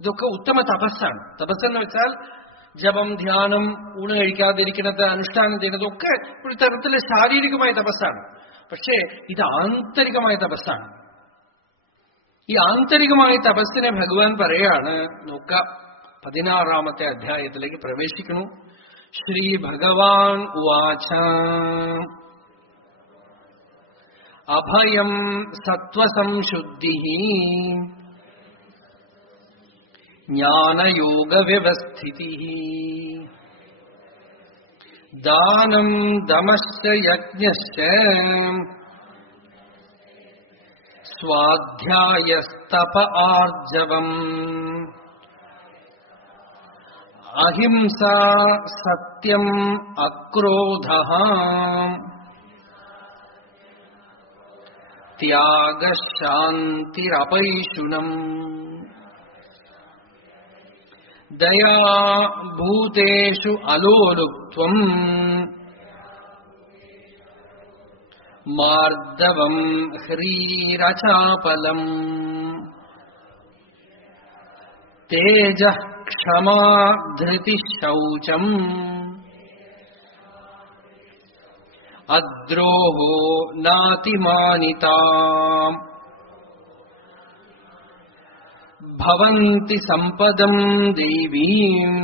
ഇതൊക്കെ ഉത്തമ തപസ്സാണ്. തപസ്സെന്ന് വെച്ചാൽ ജപം, ധ്യാനം, ഊണ് കഴിക്കാതിരിക്കുന്നത്, അനുഷ്ഠാനം ചെയ്യുന്നതൊക്കെ ഒരു തരത്തില് ശാരീരികമായ തപസ്സാണ്. പക്ഷേ ഇത് ആന്തരികമായ തപസ്സാണ്. ഈ ആന്തരികമായ തപസ്സിനെ ഭഗവാൻ പറയാണ്. നോക്ക 16-ാമത്തെ അധ്യായത്തിലേക്ക് പ്രവേശിക്കുന്നു. ശ്രീ ഭഗവാൻ ഉവാച അഭയം സത്വസംശുദ്ധി ജ്ഞാനയോഗവ്യവസ്ഥിതി ദാനം ദമശ്ച യജ്ഞശ്ച സ്വാധ്യായസ്തപ ആർജവം അഹിംസ സത്യം അക്രോധഃ ത്യാഗശാന്തിരപൈശുനം ദയാ ഭൂതേഷു അലോലുപ്ത്വം മാർദ്ദവം ഹ്രീരചാപലം തേജഃ ക്ഷമാ ധൃതിഃ ശൗചം അദ്രോഹോ നാതിമാനിതാ ഭവന്തി സമ്പദം ദേവീം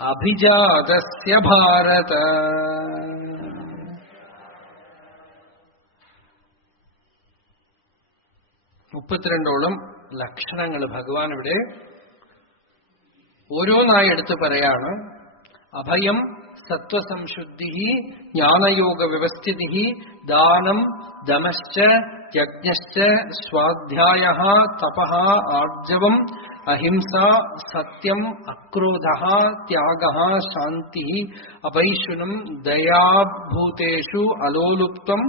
അഭിജാതസ്യ ഭാരത. മുപ്പത്തിരണ്ടോളം ലക്ഷണങ്ങൾ ഭഗവാൻ ഇവിടെ ഓരോന്നായി എടുത്ത് പറയാണ്. അഭയം സത്വസംശുദ്ധി ജ്ഞാനയോഗ വ്യവസ്ഥിതി ദാനം ദമശ്ച യജ്ഞശ്ച സ്വാധ്യായഃ തപഃ ആർജവം അഹിംസ സത്യം അക്രോധഃ ത്യാഗഃ ശാന്തിഃ അപൈശുനം ദയാഭൂതേഷു അലോലുപ്ത്വം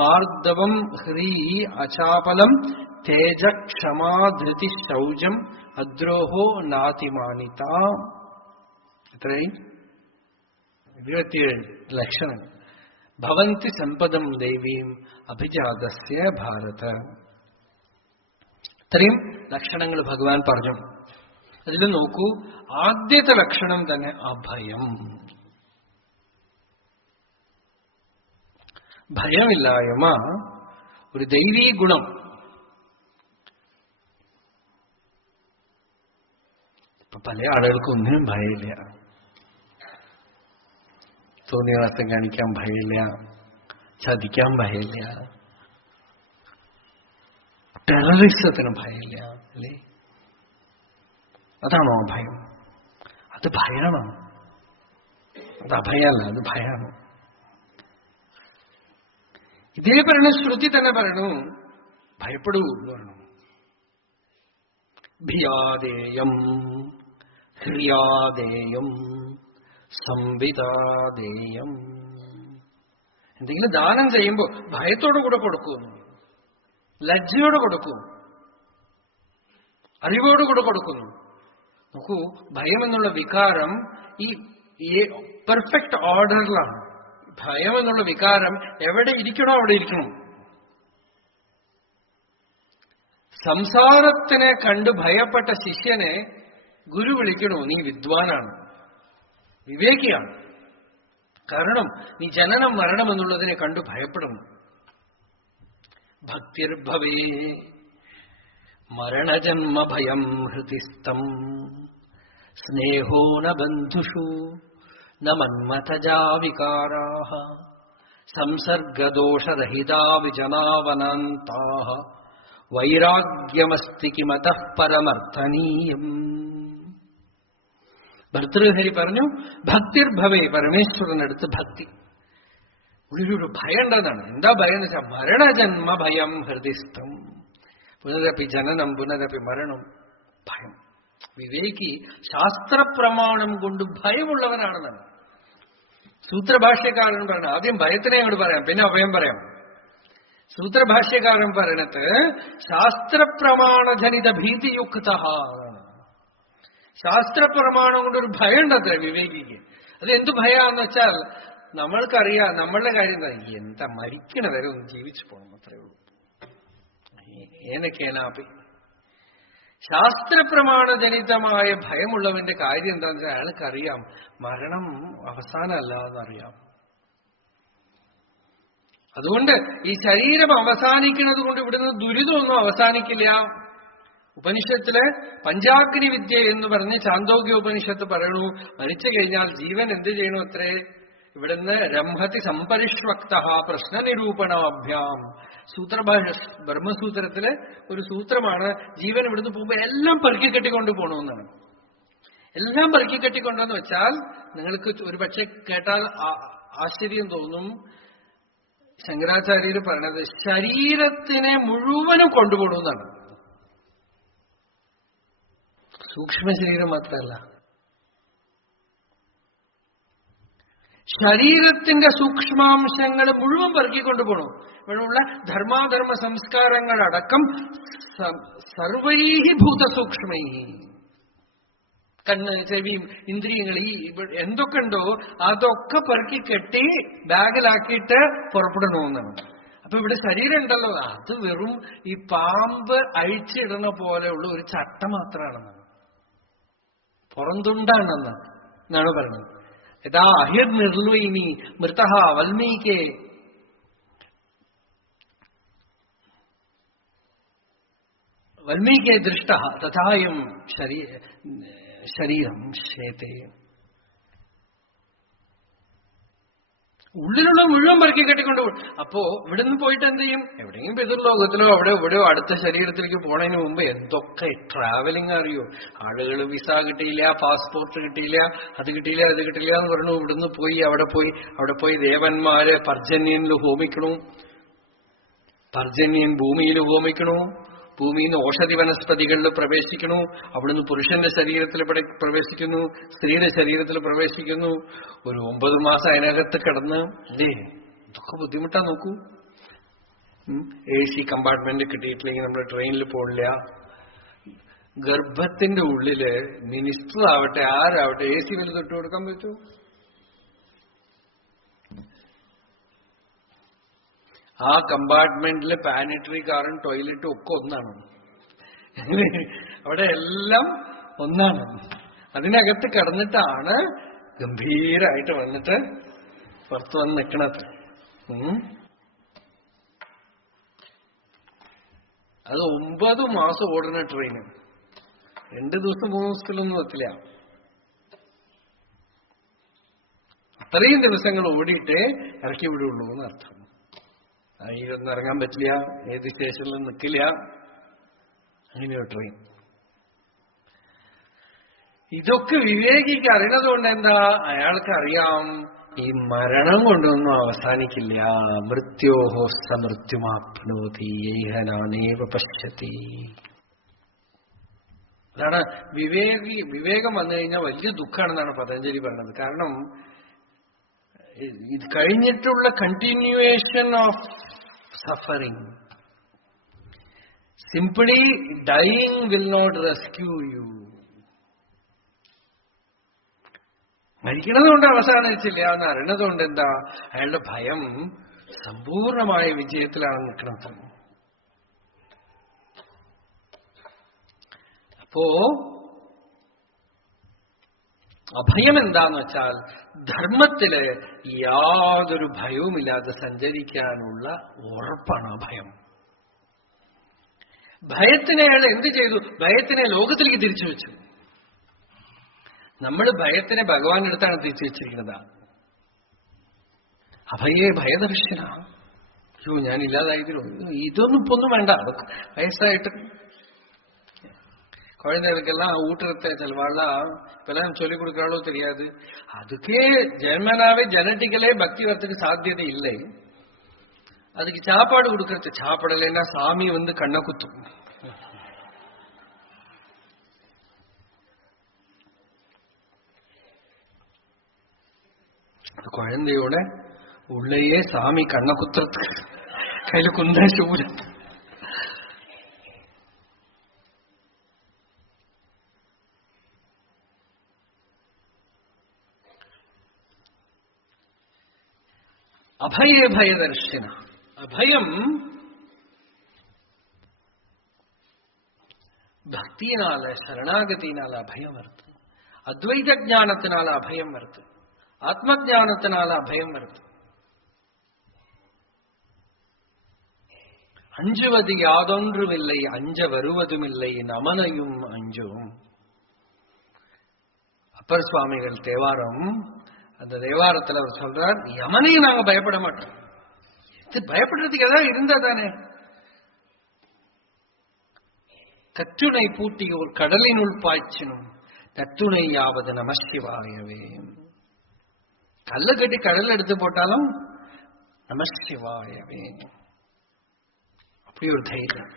മാർദ്ദവം ഹ്രീഃ അചാപലം തേജ ക്ഷമാ ധൃതി ശൗചം അദ്രോഹോ നാതിമാനിത. ഇത്രയും 27 ലക്ഷണങ്ങൾ. ഭവന്തി സമ്പദം ദേവീം അഭിജാതസ്യ ഭാരത. ഇത്രയും ലക്ഷണങ്ങൾ ഭഗവാൻ പറഞ്ഞു. അതിൽ നോക്കൂ, ആദ്യത്തെ ലക്ഷണം തന്നെ അഭയം. ഭയമില്ലായ്മ ഒരു ദൈവീ ഗുണം. ഇപ്പൊ പല ആളുകൾക്കും ഒന്നിനും ഭയമില്ല. തോന്നിയ വാസ്തം കാണിക്കാൻ ഭയമില്ല, ചതിക്കാൻ ഭയമില്ല, ടെററിസത്തിന് ഭയമില്ല. അല്ലേ? അതാണോ ഭയം? അത് ഭയമാണ്. അത് അഭയമല്ല, അത് ഭയമാണ്. ഇതേ പറയണ ശ്രുതി തന്നെ പറയണു, ഭയപ്പെടൂ എന്ന് പറയണു. ഭിയാദേയം ഹ്രിയാദേയം സംവിതാദേയം. എന്തെങ്കിലും ദാനം ചെയ്യുമ്പോ ഭയത്തോടു കൂടെ കൊടുക്കൂ, ലജ്ജയോടെ കൊടുക്കൂ, അറിവോടുകൂടെ കൊടുക്കുന്നു. നോക്കൂ, ഭയം എന്നുള്ള വികാരം ഈ പെർഫെക്റ്റ് ഓർഡറിലാണ്. ഭയം എന്നുള്ള വികാരം എവിടെ ഇരിക്കണോ അവിടെ ഇരിക്കണം. സംസാരത്തിനെ കണ്ട് ഭയപ്പെട്ട ശിഷ്യനെ ഗുരു വിളിക്കണു, നീ വിദ്വാനാണ്, വിവേകിയാണ്. കാരണം നീ ജനനം മരണം എന്നുള്ളതിനെ കണ്ടു ഭയപ്പെടുന്നു. ഭക്തിർഭവേ മരണജന്മ ഭയം ഹൃദിസ്ഥം സ്നേഹോ ന ബന്ധുഷു ന മന്മഥജാ വികാരാഃ സംസർഗദോഷരഹിതാ വിജനാവനാന്താഃ വൈരാഗ്യമസ്തി കിമതഃ പരമർത്ഥനീയം. ഭർതൃഹരി പറഞ്ഞു, ഭക്തിർഭവേ, പരമേശ്വരനടുത്ത് ഭക്തി. ഉള്ളിലൊരു ഭയം ഉണ്ടെന്നാണ്. എന്താ ഭയം എന്ന് വെച്ചാൽ മരണജന്മ ഭയം ഹൃദിസ്ഥം. പുനരപ്പി ജനനം പുനരപ്പി മരണം. ഭയം. വിവേകി ശാസ്ത്രപ്രമാണം കൊണ്ട് ഭയമുള്ളവനാണെന്നാണ് സൂത്രഭാഷ്യക്കാരൻ പറഞ്ഞത്. ആദ്യം ഭയത്തിനെ അങ്ങോട്ട് പറയാം, പിന്നെ അഭയം പറയാം. സൂത്രഭാഷ്യക്കാരൻ പറയണത് ശാസ്ത്രപ്രമാണജനിത ഭീതിയുക്ത. ശാസ്ത്രപ്രമാണം കൊണ്ടൊരു ഭയം ഉണ്ടത്രേ വിവേകിക്ക്. അത് എന്ത് ഭയാന്ന് വെച്ചാൽ നമ്മൾക്കറിയാം നമ്മളുടെ കാര്യം എന്താ മരിക്കണ വരെ ഒന്ന് ജീവിച്ചു പോകണം, അത്രേ ഉള്ളൂ. ഏനക്കേനാപ്പി. ശാസ്ത്രപ്രമാണജനിതമായ ഭയമുള്ളവന്റെ കാര്യം എന്താണെന്ന് വെച്ചാൽ അയാൾക്കറിയാം മരണം അവസാനമല്ല എന്നറിയാം. അതുകൊണ്ട് ഈ ശരീരം അവസാനിക്കുന്നത് കൊണ്ട് ഇവിടുന്ന് ദുരിതമൊന്നും അവസാനിക്കില്ല. ഉപനിഷത്തില് പഞ്ചാഗ്നി വിദ്യ എന്ന് പറഞ്ഞ് ചാന്തോഗ്യ ഉപനിഷത്ത് പറയണു, മരിച്ചു കഴിഞ്ഞാൽ ജീവൻ എന്ത് ചെയ്യണു അത്രേ? ഇവിടുന്ന് രംഹതി സംപരിഷ്വക്ത പ്രശ്നനിരൂപണാഭ്യാം. ബ്രഹ്മസൂത്രത്തിലെ ഒരു സൂത്രമാണ്, ജീവൻ ഇവിടുന്ന് പോകുമ്പോ എല്ലാം പെറുക്കിക്കെട്ടിക്കൊണ്ട് പോകണമെന്നാണ്. എല്ലാം പെറുക്കിക്കെട്ടിക്കൊണ്ടെന്ന് വെച്ചാൽ നിങ്ങൾക്ക് ഒരു പക്ഷെ കേട്ടാൽ ആശ്ചര്യം തോന്നും. ശങ്കരാചാര്യർ പറഞ്ഞത് ശരീരത്തിനെ മുഴുവനും കൊണ്ടുപോകണമെന്നാണ്. സൂക്ഷ്മ ശരീരം മാത്രമല്ല, ശരീരത്തിന്റെ സൂക്ഷ്മാംശങ്ങൾ മുഴുവൻ പെറുക്കിക്കൊണ്ടു പോകണം. ഇവിടെയുള്ള ധർമാധർമ്മ സംസ്കാരങ്ങളടക്കം സർവൈഹി ഭൂതസൂക്ഷ്മൈഹി, കണ്ണ്, ചെവിയും ഇന്ദ്രിയങ്ങൾ, ഈ എന്തൊക്കെ ഉണ്ടോ അതൊക്കെ പെറുക്കി കെട്ടി ബാഗിലാക്കിയിട്ട് പുറപ്പെടണമെന്നാണ്. അപ്പൊ ഇവിടെ ശരീരം ഉണ്ടല്ലോ, അത് വെറും ഈ പാമ്പ് അഴിച്ചിടുന്ന പോലെയുള്ള ഒരു ചട്ട മാത്രമാണെന്നാണ്, പുറന്തുണ്ടാണെന്നാണ് പറയുന്നത്. യഥാ അഹിർ നിർലുയിനി മൃതഃ വൽമീകേ വൽമീകേ ദൃഷ്ടഃ തഥായം ശരീരം ശ്വേതേ. ഉള്ളിലുള്ള മുഴുവൻ പെറുക്കി കെട്ടിക്കൊണ്ടുപോകും. അപ്പോ ഇവിടെ നിന്ന് പോയിട്ട് എന്ത് ചെയ്യും? എവിടെയെങ്കിലും പിതൃലോകത്തിലോ അവിടെ എവിടെയോ അടുത്ത ശരീരത്തിലേക്ക് പോണതിന് മുമ്പ് എന്തൊക്കെ ട്രാവലിംഗ് അറിയോ. ആളുകൾ വിസ കിട്ടിയില്ല, പാസ്പോർട്ട് കിട്ടിയില്ല, അത് കിട്ടിയില്ല, ഇത് കിട്ടില്ല എന്ന് പറഞ്ഞു. ഇവിടുന്ന് പോയി അവിടെ പോയി ദേവന്മാര് പർജന്യനിൽ ഹോമിക്കണു, പർജന്യൻ ഭൂമിയിൽ ഹോമിക്കണു, ഭൂമിയിൽ നിന്ന് ഓഷധി വനസ്പതികളിൽ പ്രവേശിക്കണു, അവിടുന്ന് പുരുഷന്റെ ശരീരത്തിൽ പ്രവേശിക്കുന്നു, സ്ത്രീയുടെ ശരീരത്തിൽ പ്രവേശിക്കുന്നു. ഒരു 9 മാസം അതിനകത്ത് കിടന്ന് അല്ലേ, ഇതൊക്കെ ബുദ്ധിമുട്ടാ. നോക്കൂ, AC കമ്പാർട്ട്മെന്റ് കിട്ടിയിട്ടില്ലെങ്കിൽ നമ്മൾ ട്രെയിനിൽ പോകില്ല. ഗർഭത്തിന്റെ ഉള്ളില് മിനിസ്റ്റർ ആവട്ടെ ആരാവട്ടെ AC വലുത് ഇട്ട് കൊടുക്കാൻ പറ്റൂ? ആ കമ്പാർട്ട്മെന്റില് പാനിറ്ററി കാറും ടോയ്ലറ്റും ഒക്കെ ഒന്നാണ്. അവിടെ എല്ലാം ഒന്നാണ്. അതിനകത്ത് കിടന്നിട്ടാണ് ഗംഭീരായിട്ട് വന്നിട്ട് പുറത്തു വന്ന് നിൽക്കണത്. അത് 9 മാസം ഓടുന്ന ട്രെയിന് 2 ദിവസം 3 ദിവസത്തിലൊന്നും എത്തില്ല. അത്രയും ദിവസങ്ങൾ ഓടിയിട്ടേ ഇറക്കി വിടുള്ളൂ എന്നർത്ഥം. അതിലൊന്നും ഇറങ്ങാൻ പറ്റില്ല, ഏത് സ്റ്റേഷനിലും നിൽക്കില്ല, അങ്ങനെയൊരു ട്രെയിൻ. ഇതൊക്കെ വിവേകിക്ക് അറിയണതുകൊണ്ട് എന്താ, അയാൾക്കറിയാം ഈ മരണം കൊണ്ടൊന്നും അവസാനിക്കില്ല. മൃത്യോഹോ സമൃത്യുമാപ്നോതി യേഹനാനേവ പശ്യതി. അതാണ് വിവേകം വന്നു കഴിഞ്ഞാൽ വലിയ ദുഃഖമാണെന്നാണ് പതഞ്ജലി പറഞ്ഞത്. കാരണം ഇത് കഴിഞ്ഞിട്ടുള്ള continuation of suffering, simply dying will not rescue you. മരിക്കണതുകൊണ്ട് അവസാനിച്ചില്ല എന്ന് അറിയണതുകൊണ്ട് എന്താ, അയാളുടെ ഭയം സമ്പൂർണമായ വിജയത്തിലാണ് നിൽക്കുന്നത്. അപ്പോ അഭയം എന്താന്ന് വെച്ചാൽ ധർമ്മത്തില് യാതൊരു ഭയവുമില്ലാതെ സഞ്ചരിക്കാനുള്ള ഉറപ്പാണ് അഭയം. ഭയത്തിനെ അയാൾ എന്ത് ചെയ്തു, ഭയത്തിനെ ലോകത്തിലേക്ക് തിരിച്ചു വെച്ചു. നമ്മൾ ഭയത്തിനെ ഭഗവാന്റെ അടുത്താണ് തിരിച്ചു വെച്ചിരിക്കുന്നത്. അഭയേ ഭയദർശന. അയ്യോ ഞാനില്ലാതായിരുന്നു, ഇതൊന്നും ഇപ്പൊ ഒന്നും വേണ്ട, അതൊക്കെ വയസ്സായിട്ട് குழந்தைகளுக்கெல்லாம் ஊட்டுறத செல்வாள்லாம் இப்பெல்லாம் சொல்லிக் கொடுக்கறாளோ தெரியாது. அதுக்கே ஜென்மனாவே ஜெனட்டிக்கலே பக்தி வரத்துக்கு சாத்தியதை இல்லை. அதுக்கு சாப்பாடு கொடுக்கறது, சாப்பிடலைன்னா சாமி வந்து கண்ணை குத்தும். குழந்தையோட உள்ளேயே சாமி கண்ணை குத்துறதுக்கு கையில குந்தா சூழல். അഭയേ ഭയദർശന. അഭയം ഭക്തിയിനാല് ശരണാഗതിയിനാല് അഭയം വരുത്ത്, അദ്വൈത ജ്ഞാനത്തിനാല് അഭയം വരുത്ത്, ആത്മജ്ഞാനത്തിനാല് അഭയം വരുത്ത്. அஞ்சுவது யாதொன்றுமில்லை அஞ்ச வருவதுமில்லை நமனையும் அஞ்சும். அப்பர் சுவாமிகள் தேவாரம், அந்த தேவாரத்தில் அவர் சொல்றார், யமனையும் நாங்க பயப்பட மாட்டோம். இது பயப்படுறதுக்கு ஏதாவது இருந்தா தானே. கற்றுணை பூட்டி ஒரு கடலினுள் பாய்ச்சினும் தத்துணையாவது நமசிவாயவே. கல்ல கட்டி கடல் எடுத்து போட்டாலும் நமசிவாயவே. அப்படி ஒரு தைரியம்.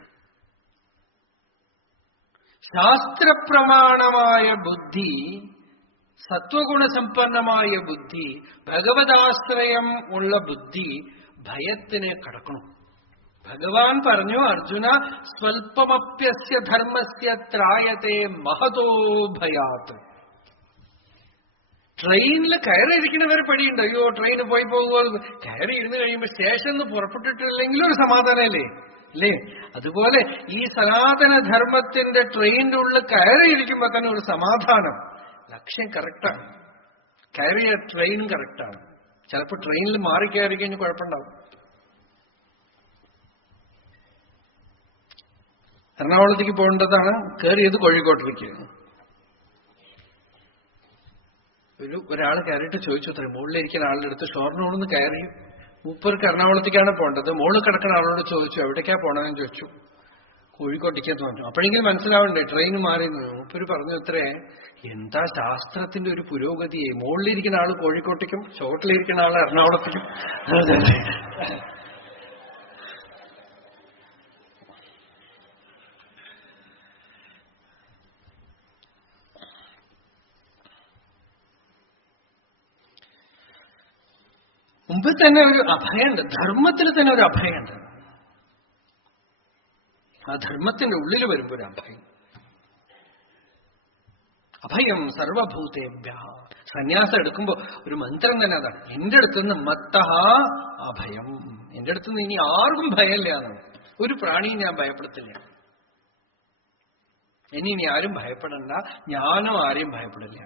ശാസ്ത്ര പ്രമാണമായ ബുദ്ധി, സത്വഗുണ സമ്പന്നമായ ബുദ്ധി, ഭഗവതാശ്രയം ഉള്ള ബുദ്ധി ഭയത്തിനെ കടക്കണം. ഭഗവാൻ പറഞ്ഞു, അർജുന സ്വൽപമപ്യസ്യ ധർമ്മസ്യ ത്രായത്തെ മഹതോ ഭയാത്. ട്രെയിനിൽ കയറിയിരിക്കുന്നവരെ പടിയുണ്ട്. അയ്യോ ട്രെയിന് പോയി പോകുമ്പോൾ കയറി ഇരുന്ന് കഴിയുമ്പോൾ സ്റ്റേഷനിൽ പുറപ്പെട്ടിട്ടില്ലെങ്കിലും ഒരു സമാധാനമല്ലേ അല്ലേ? അതുപോലെ ഈ സനാതന ധർമ്മത്തിന്റെ ട്രെയിനിന്റെ ഉള്ളിൽ കയറിയിരിക്കുമ്പോ തന്നെ ഒരു സമാധാനം. ലക്ഷ്യം കറക്റ്റാണ്, കയറിയ ട്രെയിൻ കറക്റ്റാണ്. ചിലപ്പോൾ ട്രെയിനിൽ മാറി കയറി കഴിഞ്ഞ് കുഴപ്പമുണ്ടാവും. എറണാകുളത്തേക്ക് പോകേണ്ടതാണ്, കയറിയത് കോഴിക്കോട്ടേക്ക്. ഒരാൾ കയറിയിട്ട് ചോദിച്ചു, അത്രേ മുകളിലിരിക്കുന്ന ആളുടെ അടുത്ത്, ഷൊർണൂർന്ന് കയറി മൂപ്പർക്ക് എറണാകുളത്തേക്കാണ് പോകേണ്ടത്. മോള് കിടക്കുന്ന ആളോട് ചോദിച്ചു, എവിടേക്കാ പോണെന്ന് ചോദിച്ചു. കോഴിക്കോട്ടേക്കാന്ന് പറഞ്ഞു. അപ്പോഴെങ്കിലും മനസ്സിലാവണ്ടേ ട്രെയിൻ മാറി. മൂപ്പര് പറഞ്ഞു, അത്രേ എന്താ ശാസ്ത്രത്തിന്റെ ഒരു പുരോഗതിയെ, മുകളിലിരിക്കുന്ന ആള് കോഴിക്കോട്ടേക്കും ചോട്ടിലിരിക്കുന്ന ആള് എറണാകുളത്തേക്കും. മുമ്പിൽ തന്നെ ഒരു അഭയമുണ്ട്, ധർമ്മത്തിൽ തന്നെ ഒരു അഭയമുണ്ട്. ആ ധർമ്മത്തിന്റെ ഉള്ളിൽ വരുമ്പോ ഒരു അഭയം. അഭയം സർവഭൂതേഭ്യ. സന്യാസം എടുക്കുമ്പോ ഒരു മന്ത്രം തന്നെ അതാണ്. എന്റെ അടുത്തുനിന്ന് മത്തഹ അഭയം. എന്റെ അടുത്തുനിന്ന് ഇനി ആർക്കും ഭയമില്ല എന്നാണ്. ഒരു പ്രാണിയും ഞാൻ ഭയപ്പെടുത്തില്ല. ഇനി ആരും ഭയപ്പെടണ്ട, ഞാനും ആരെയും ഭയപ്പെടില്ല.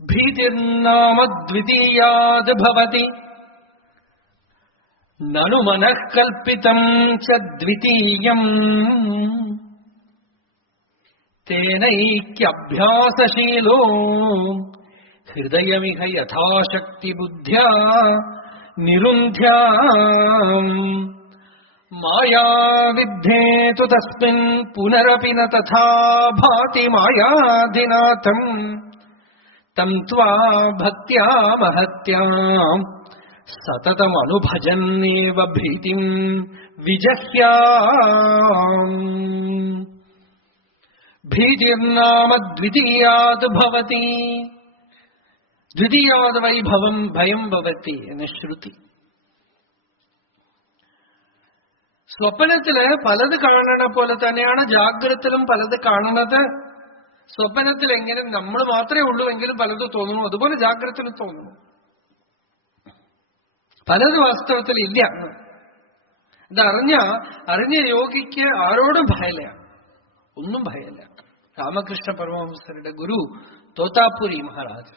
ഭീതിർനാമ ദ്വിതീയാത് ഭവതി നനു മനഃകൽപ്പിതം ച ദ്വിതീയം തേനൈക്യഭ്യാസശീലോ ഹൃദയമിഹ യഥാശക്തി ബുദ്ധ്യാ നിരുന്ധ്യാ മായാവിദ്ധേതു തസ്മിൻ പുനരപി ന തഥാ ഭാതി മായാധിനാഥം തം ത്വാ ഭക്ത്യാ മഹത്യാ സതതമനുഭജന്നേവ ഭീതിം വിജഹ്യാം. ഭീതിർനാമ ദ്വിതീയാത് ഭവതി, ദ്വിതീയാത് വൈഭവം ഭയം ഭവതി എന്ന ശ്രുതി. സ്വപ്നത്തില് പലത് കാണണ പോലെ തന്നെയാണ് ജാഗ്രതത്തിലും പലത് കാണുന്നത്. സ്വപ്നത്തിൽ എങ്ങനെ നമ്മൾ മാത്രമേ ഉള്ളൂ എങ്കിലും പലത് തോന്നുന്നു, അതുപോലെ ജാഗ്രതത്തിലും തോന്നുന്നു. പലത് വാസ്തവത്തിൽ ഇല്ല. അറിഞ്ഞ യോഗിക്ക് ആരോടും ഭയമില്ല, ഒന്നും ഭയമില്ല. രാമകൃഷ്ണ പരമഹംസരുടെ ഗുരു തോതാപുരി മഹാരാജ്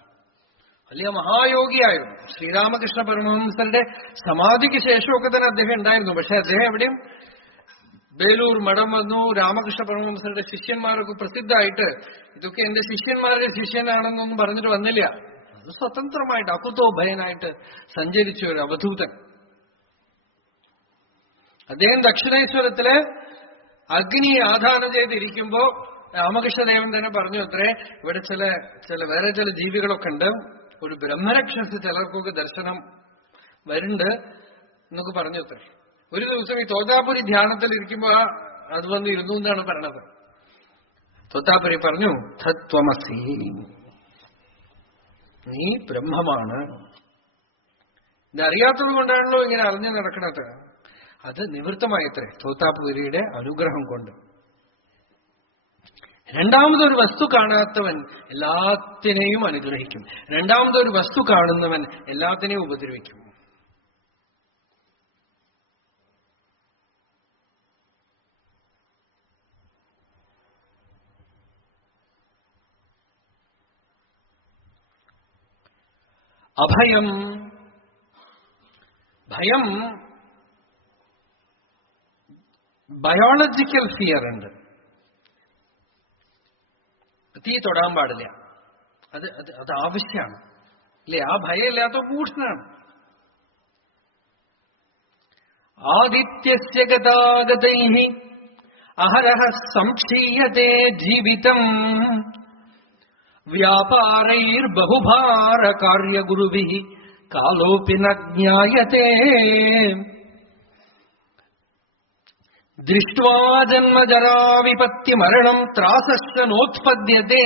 വലിയ മഹായോഗിയായിരുന്നു. ശ്രീരാമകൃഷ്ണ പരമഹംസരുടെ സമാധിക്ക് ശേഷമൊക്കെ തന്നെ അദ്ദേഹം ഉണ്ടായിരുന്നു. പക്ഷെ അദ്ദേഹം എവിടെയും ബേലൂർ മഠം വന്നു. രാമകൃഷ്ണ പരമഹംസരുടെ ശിഷ്യന്മാരൊക്കെ പ്രസിദ്ധമായിട്ട് ഇതൊക്കെ എന്റെ ശിഷ്യന്മാരുടെ ശിഷ്യനാണെന്നൊന്നും പറഞ്ഞിട്ട് വന്നില്ല. സ്വതന്ത്രമായിട്ട് അകുതോ ഭയനായിട്ട് സഞ്ചരിച്ച ഒരു അവധൂതൻ. അദ്ദേഹം ദക്ഷിണേശ്വരത്തില് അഗ്നിയെ ആധാനം ചെയ്തിരിക്കുമ്പോ രാമകൃഷ്ണദേവൻ തന്നെ പറഞ്ഞു അത്രേ, ഇവിടെ വേറെ ചില ജീവികളൊക്കെ ഉണ്ട്, ഒരു ബ്രഹ്മരക്ഷസ് ചിലർക്കൊക്കെ ദർശനം വരുന്നുണ്ട് എന്നൊക്കെ പറഞ്ഞു അത്രേ. ഒരു ദിവസം ഈ തോതാപുരി ധ്യാനത്തിൽ ഇരിക്കുമ്പോ അത് വന്ന് ഇരുന്നു എന്നാണ് പറഞ്ഞത്. തോതാപുരി പറഞ്ഞു, തത്വമസി, നീ ബ്രഹ്മമാണ്. ഇതറിയാത്തത് കൊണ്ടാണല്ലോ ഇങ്ങനെ അറിഞ്ഞു നടക്കണത്. അത് നിവൃത്തമായത്രേ തോതാപുരിയുടെ അനുഗ്രഹം കൊണ്ട്. രണ്ടാമതൊരു വസ്തു കാണാത്തവൻ എല്ലാത്തിനെയും അനുഗ്രഹിക്കും. രണ്ടാമതൊരു വസ്തു കാണുന്നവൻ എല്ലാത്തിനെയും ഉപദ്രവിക്കും. അഭയം, ഭയം ബയോളജിക്കൽ ഫിയർ ഉണ്ട്. തീ തൊടാൻ പാടില്ല, അത് ആവശ്യമാണ് അല്ലേ? ആ ഭയമില്ലാത്ത ഭൂഷണാണ്. ആദിത്യസ്യ ഗതാഗതൈഃ അഹരഃ സംക്ഷീയത്തെ ജീവിതം വ്യാപാരൈർബഹുഭാര കാര്യഗുരുഭിഃ കാലോപി ന ജ്ഞായത്തെ ദൃഷ്ട്വാ ജന്മജരാ വിപത്തി മരണം ത്രാസശ്ച നോത്പദ്യത്തെ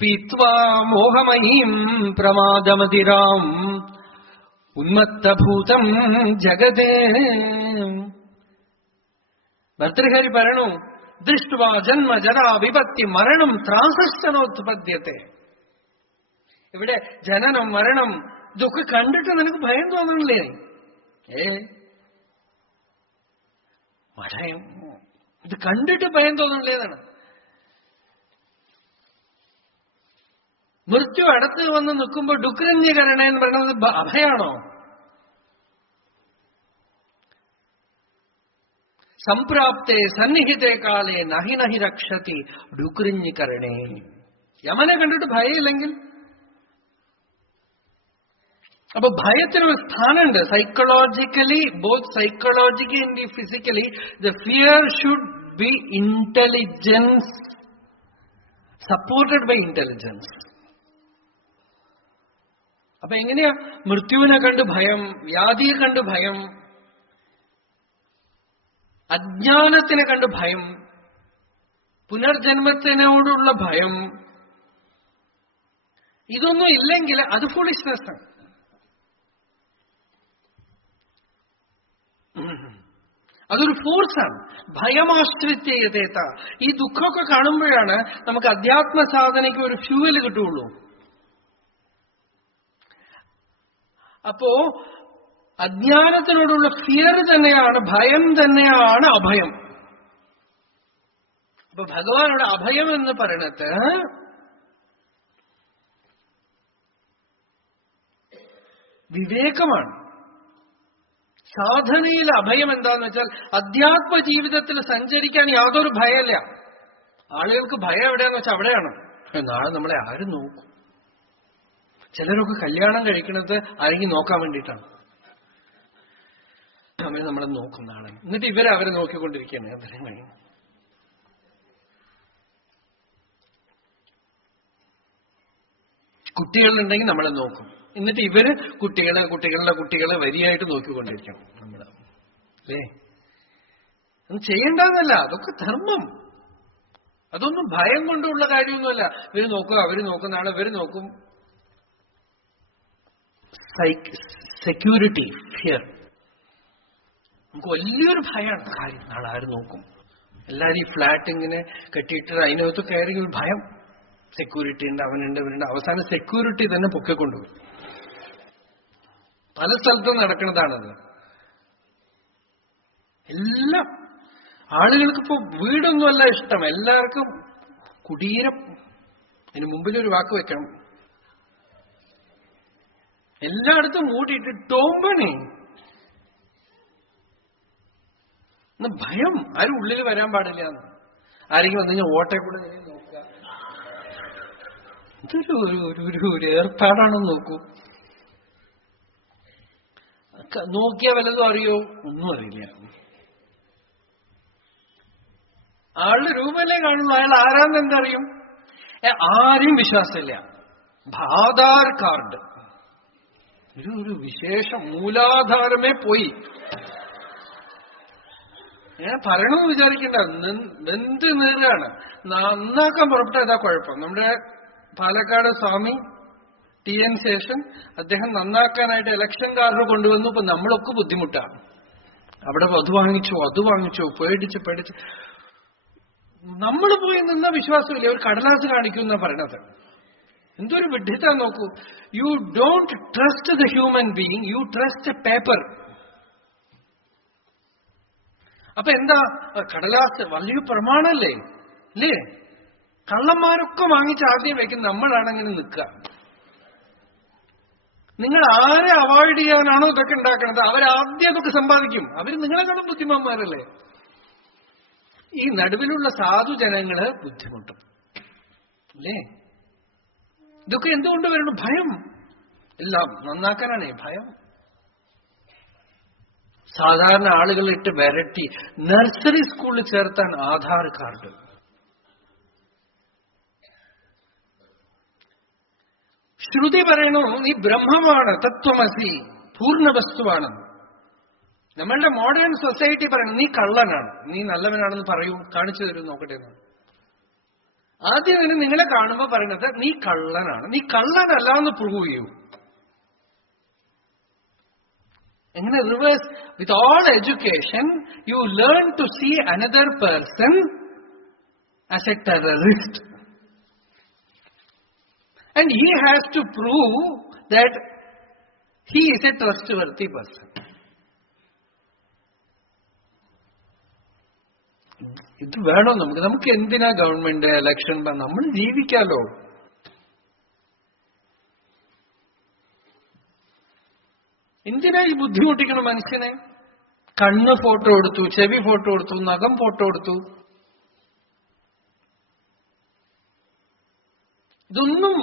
പീത്വാ മോഹമയീം പ്രമാദമതിരാം ഉന്മത്തഭൂതം ജഗതേ. ഭർതൃഹരി പറയണു, ദൃഷ്ട്വാ ജന്മജരാ വിപത്തി മരണം ത്രാസശ്ച നോത്പദ്യത്തെ. ഇവിടെ ജനനം മരണം ഇതൊക്കെ കണ്ടിട്ട് നിനക്ക് ഭയം തോന്നണില്ലേ? ഭയം, ഇത് കണ്ടിട്ട് ഭയം തോന്നണില്ലേന്നാണ്. മൃത്യു അടുത്ത് വന്ന് നിൽക്കുമ്പോൾ ഡുക്രഞ്ജീകരണ എന്ന് പറയുന്നത് അഭയാണോ? സംപ്രാപ്തേ സന്നിഹിതേ കാലേ നഹി നഹി രക്ഷതി ഡുക്രഞ്ജീകരണേ. യമനെ കണ്ടിട്ട് ഭയമില്ലെങ്കിൽ അപ്പൊ ഭയത്തിനൊരു സ്ഥാനമുണ്ട്. Psychologically, both psychologically and physically, the fear should be intelligence, supported by intelligence. അപ്പൊ എങ്ങനെയാ മൃത്യുവിനെ കണ്ട് ഭയം, വ്യാധിയെ കണ്ട് ഭയം, അജ്ഞാനത്തിനെ കണ്ട് ഭയം, പുനർജന്മത്തിനോടുള്ള ഭയം, ഇതൊന്നും ഇല്ലെങ്കിൽ അത് ഫൂളിഷ്നെസ് ആണ്. അതൊരു ഫോഴ്സാണ്. ഭയമാശ്രിത്യതേത. ഈ ദുഃഖമൊക്കെ കാണുമ്പോഴാണ് നമുക്ക് അധ്യാത്മ സാധനയ്ക്ക് ഒരു ഫ്യൂവൽ കിട്ടുള്ളൂ. അപ്പോ അജ്ഞാനത്തിനോടുള്ള ഫിയർ തന്നെയാണ്, ഭയം തന്നെയാണ് അഭയം. അപ്പൊ ഭഗവാനോട് അഭയം എന്ന് പറയണത് വിവേകമാണ്. സാധനയിൽ അഭയം എന്താന്ന് വെച്ചാൽ അധ്യാത്മ ജീവിതത്തിൽ സഞ്ചരിക്കാൻ യാതൊരു ഭയമില്ല. ആളുകൾക്ക് ഭയം എവിടെയാന്ന് വെച്ചാൽ അവിടെയാണ്. നാളെ നമ്മളെ ആരും നോക്കും. ചിലരൊക്കെ കല്യാണം കഴിക്കുന്നത് ആരെങ്കിലും നോക്കാൻ വേണ്ടിയിട്ടാണ്. അവര് നമ്മളെ നോക്കുന്ന ആളാണ്. എന്നിട്ട് അവരെ നോക്കിക്കൊണ്ടിരിക്കുകയാണ് അത്രയും കഴിയും. കുട്ടികളുണ്ടെങ്കിൽ നമ്മളെ നോക്കും. എന്നിട്ട് കുട്ടികളുടെ കുട്ടികളെ വരിയായിട്ട് നോക്കിക്കൊണ്ടിരിക്കണം നമ്മള്. അല്ലേ? അത് ചെയ്യേണ്ടതല്ല. അതൊക്കെ ധർമ്മം. അതൊന്നും ഭയം കൊണ്ടുള്ള കാര്യമൊന്നുമല്ല. ഇവര് നോക്കുക, അവര് നോക്കുന്ന ആളെ ഇവര് നോക്കും. Security, fear. നമുക്ക് വലിയൊരു ഭയമാണ്. കാര്യം നാളെ ആര് നോക്കും. എല്ലാവരും ഈ ഫ്ലാറ്റ് ഇങ്ങനെ കെട്ടിയിട്ട് അതിനകത്ത് കയറി ഒരു ഭയം. സെക്യൂരിറ്റി ഉണ്ട്, അവനുണ്ട്, ഇവരുണ്ട്. അവസാനം സെക്യൂരിറ്റി തന്നെ പൊക്കിക്കൊണ്ടുപോകും. പല സ്ഥലത്തും നടക്കുന്നതാണത്. എല്ലാം ആളുകൾക്കിപ്പോ വീടൊന്നുമല്ല ഇഷ്ടം. എല്ലാവർക്കും കുടീരം. അതിന് മുമ്പിലൊരു വാക്ക് വെക്കണം. എല്ലായിടത്തും മൂടിയിട്ട് ടോമ്പണി. ഭയം. ആരും ഉള്ളിൽ വരാൻ പാടില്ല. ആരെങ്കിലും വന്നു കഴിഞ്ഞാൽ ഓട്ടെ കൂടെ നോക്കുക. ഇതൊരു ഏർപ്പാടാണെന്ന് നോക്കൂ. നോക്കിയാ വല്ലതും അറിയോ? ഒന്നും അറിയില്ല. ആളുടെ രൂപമല്ലേ കാണുന്നു. അയാൾ ആരാന്ന് എന്തറിയും? ആരെയും വിശ്വാസമില്ല. ആധാർ കാർഡ് ഒരു വിശേഷം. മൂലാധാരമേ പോയി. ഞാൻ പറയണമെന്ന് വിചാരിക്കണ്ട. എന്ത് നേരാണ്. നന്നാക്കാൻ പുറപ്പെട്ട ഏതാ കുഴപ്പം? നമ്മുടെ പാലക്കാട് സ്വാമി TN ശേഷൻ അദ്ദേഹം നന്നാക്കാനായിട്ട് ഇലക്ഷൻ കാർഡ് കൊണ്ടുവന്നു. ഇപ്പൊ നമ്മളൊക്കെ ബുദ്ധിമുട്ടാണ്. അവിടെ അത് വാങ്ങിച്ചോ പേടിച്ച് നമ്മൾ പോയി നിന്ന വിശ്വാസമില്ല. ഒരു കടലാസ് കാണിക്കുന്ന പറയണത് എന്തൊരു വിഡ്ഢിത്താ നോക്കൂ. You don't trust the human being, you trust paper. അപ്പൊ എന്താ? കടലാസ് വലിയ പ്രമാണല്ലേ? അല്ലേ? കള്ളന്മാരൊക്കെ വാങ്ങിച്ച് ആദ്യം വയ്ക്കും. നമ്മളാണ് അങ്ങനെ നിൽക്കുക. നിങ്ങൾ ആരെ അവോയ്ഡ് ചെയ്യാനാണോ ഇതൊക്കെ ഉണ്ടാക്കുന്നത്, അവരാദ്യം അതൊക്കെ സമ്പാദിക്കും. അവര് നിങ്ങളെക്കാളും ബുദ്ധിമാന്മാരല്ലേ? ഈ നടുവിലുള്ള സാധുജനങ്ങള് ബുദ്ധിമുട്ടും. അല്ലേ? ഇതൊക്കെ എന്തുകൊണ്ട് വരണം? ഭയം. എല്ലാം നന്നാക്കാനാണേ ഭയം. സാധാരണ ആളുകളിട്ട് വരട്ടി നഴ്സറി സ്കൂളിൽ ചേർത്താൻ ആധാർ കാർഡ്. ശ്രുതി പറയണു നീ ബ്രഹ്മമാണ്, തത്വമസി, പൂർണ്ണ വസ്തുവാണ്. നമ്മളുടെ മോഡേൺ സൊസൈറ്റി പറയണം നീ കള്ളനാണ്, നീ നല്ലവനാണെന്ന് പറയൂ, കാണിച്ചു തരൂ നോക്കട്ടെ. ആദ്യം തന്നെ നിങ്ങളെ കാണുമ്പോ പറയുന്നത് നീ കള്ളനാണ്, നീ കള്ളനല്ല എന്ന് പ്രൂവ് ചെയ്യൂ. എങ്ങനെ? Reverse. With all education you learn to see another person as a terrorist. And he has to prove that he is a trustworthy person. ഇത് വേണം നമുക്ക്. നമുക്ക് എന്തിനാ ഗവൺമെന്റ് ഇലക്ഷൻ? നമ്മൾ ജീവിക്കാലോ. എന്തിനാ ഈ ബുദ്ധിമുട്ടിക്കണം മനുഷ്യനെ? കണ്ണ് ഫോട്ടോ എടുത്തു, ചെവി ഫോട്ടോ എടുത്തു, നഖം ഫോട്ടോ എടുത്തു. ഇതൊന്നും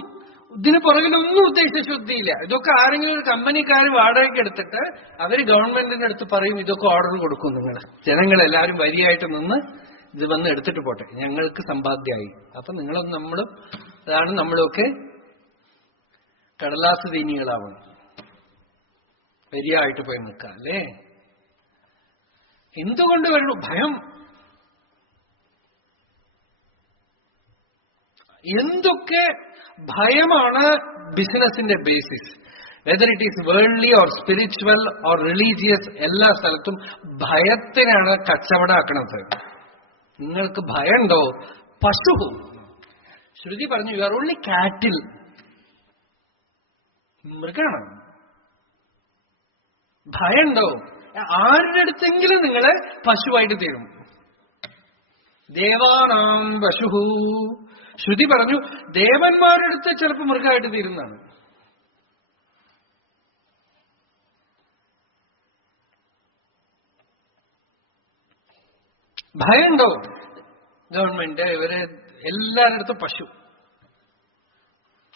ഇതിന് പുറകിലൊന്നും ഉദ്ദേശിച്ച ശുദ്ധിയില്ല. ഇതൊക്കെ ആരെങ്കിലും ഒരു കമ്പനിക്കാർ വാടകയ്ക്ക് എടുത്തിട്ട് അവര് ഗവൺമെന്റിന്റെ അടുത്ത് പറയും ഇതൊക്കെ ഓർഡർ കൊടുക്കും. നിങ്ങൾ ജനങ്ങളെല്ലാവരും വരിയായിട്ട് നിന്ന് ഇത് വന്ന് എടുത്തിട്ട് പോട്ടെ, ഞങ്ങൾക്ക് സമ്പാദ്യമായി. അപ്പൊ നിങ്ങളും നമ്മളും അതാണ് നമ്മളൊക്കെ കടലാസ് തീനികളാവണം. വരിയായിട്ട് പോയി നിൽക്കാം. അല്ലേ? എന്തുകൊണ്ട് വരണു? ഭയം. എന്തൊക്കെ ഭയമാണ് ബിസിനസിന്റെ basis. Whether it is worldly or spiritual or religious, എല്ലാ സ്ഥലത്തും ഭയത്തിനാണ് കച്ചവടമാക്കണത്. നിങ്ങൾക്ക് ഭയമുണ്ടോ? പശു. ശ്രുതി പറഞ്ഞു യു ആർ ഓൺലി കാറ്റിൽ. മൃഗാണ്. ഭയമുണ്ടോ? ആരുടെ അടുത്തെങ്കിലും നിങ്ങള് പശുവായിട്ട് തീരും. ദേവാനാം പശുഹു. ശ്രുതി പറഞ്ഞു ദേവന്മാരുടെ അടുത്ത് ചിലപ്പോൾ മൃഗമായിട്ട് തീരുന്നതാണ്. ഭയമുണ്ടോ? ഗവൺമെന്റ് ഇവര് എല്ലാരിടത്തും പശു,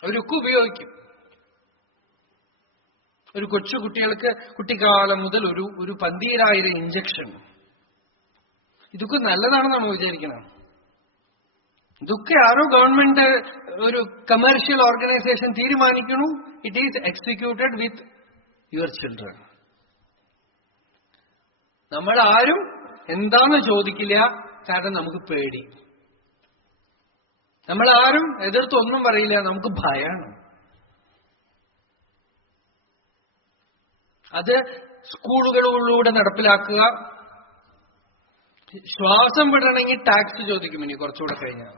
അവരൊക്കെ ഉപയോഗിക്കും. ഒരു കൊച്ചു കുട്ടികൾക്ക് കുട്ടിക്കാലം മുതൽ ഒരു 12,000 ഇഞ്ചക്ഷൻ. ഇതൊക്കെ നല്ലതാണെന്നാണോ വിചാരിക്കണം? ഇതൊക്കെ ആരോ ഗവൺമെന്റ് ഒരു കമേഴ്ഷ്യൽ ഓർഗനൈസേഷൻ തീരുമാനിക്കണു. It is executed with your children. നമ്മൾ ആരും എന്താന്ന് ചോദിക്കില്ല, കാരണം നമുക്ക് പേടി. നമ്മളാരും എതിർത്തൊന്നും പറയില്ല, നമുക്ക് ഭയമാണ്. അത് സ്കൂളുകളിലൂടെ നടപ്പിലാക്കുക. ശ്വാസം വിടണമെങ്കിൽ ടാക്സ് ചോദിക്കും ഇനി കുറച്ചുകൂടെ കഴിഞ്ഞാൽ.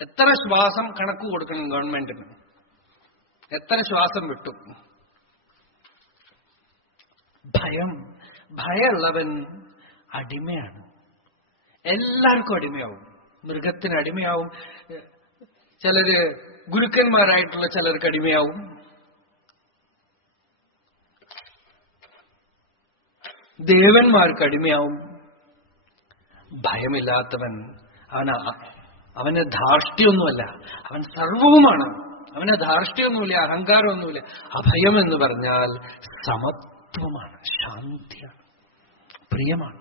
എത്ര ശ്വാസം കണക്ക് കൊടുക്കണം ഗവൺമെന്റിന്, എത്ര ശ്വാസം വിട്ടു. ഭയമുള്ളവൻ അടിമയാണ്. എല്ലാവർക്കും അടിമയാവും. മൃഗത്തിന് അടിമയാവും, ചിലര് ഗുരുക്കന്മാരായിട്ടുള്ള ചിലർക്ക് അടിമയാവും. ദേവന്മാർക്ക് അടിമയാവും. ഭയമില്ലാത്തവൻ അവന് ധാർഷ്ട്യമൊന്നുമല്ല, അവൻ സർവവുമാണ്. അവന് ധാർഷ്ട്യമൊന്നുമില്ല, അഹങ്കാരമൊന്നുമില്ല. അഭയം എന്ന് പറഞ്ഞാൽ സമത്വമാണ്, ശാന്തിയാണ്, പ്രിയമാണ്.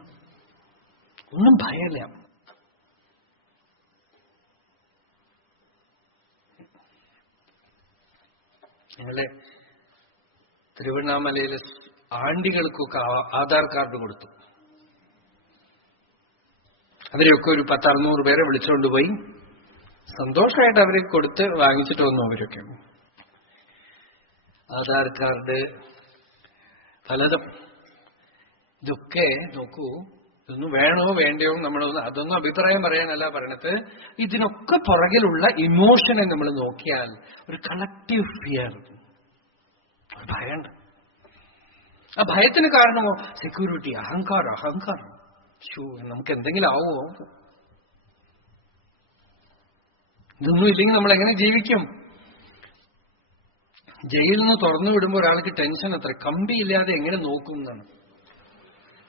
ഒന്നും ഭയമില്ല. ഞങ്ങളെ തിരുവണ്ണാമലയിലെ ആണ്ടികൾക്കൊക്കെ ആധാർ കാർഡ് കൊടുത്തു. അവരെയൊക്കെ ഒരു 10-600 പേരെ വിളിച്ചുകൊണ്ട് പോയി. സന്തോഷമായിട്ട് അവരെ കൊടുത്ത് വാങ്ങിച്ചിട്ട് വന്നു. അവരൊക്കെ ആധാർ കാർഡ് പലതും. ഇതൊക്കെ നോക്കൂ, ഇതൊന്നും വേണോ വേണ്ടയോ അതൊന്നും അഭിപ്രായം പറയാനല്ല പറയണത്. ഇതിനൊക്കെ പുറകിലുള്ള ഇമോഷനെ നമ്മൾ നോക്കിയാൽ ഒരു കളക്റ്റീവ് ഫിയർ, ഭയമുണ്ട്. ആ ഭയത്തിന് കാരണമോ സെക്യൂരിറ്റി, അഹങ്കാരം. നമുക്ക് എന്തെങ്കിലും ആവുമോ? ഇതൊന്നും ഇല്ലെങ്കിൽ നമ്മൾ എങ്ങനെ ജീവിക്കും? ജയിലിൽ നിന്ന് തുറന്നു വിടുമ്പോൾ ഒരാൾക്ക് ടെൻഷൻ എത്ര. കമ്പിയില്ലാതെ എങ്ങനെ നോക്കും എന്നാണ്.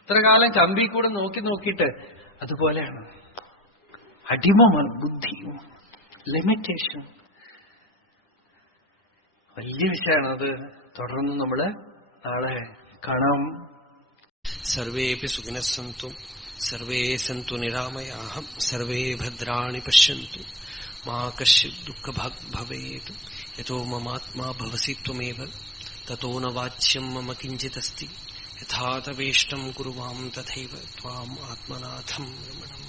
ഇത്ര കാലം കമ്പി കൂടെ നോക്കിയിട്ട് അതുപോലെയാണ്. അടിമമാണ് ബുദ്ധിയും, ലിമിറ്റേഷൻ. വലിയ വിഷയമാണ് അത്. തുടർന്ന് നമ്മള് നാളെ കാണാം. സർവേപി സുഖിനഃ സന്തു, സർവേ സന്തു നിരാമയാഃ, സർവേ ഭദ്രാണി പശ്യന്തു, മാ കശ്ചിത് ദുഃഖഭാഗ് ഭവേത്. യതോ മമാത്മാ ഭവസി ത്വമേവ തതോ ന വാച്യം മമ കിഞ്ചിദസ്തി. യഥാ തവേഷ്ടം കുരു മാം തഥൈവ ത്വാം ആത്മനാഥം രമണം.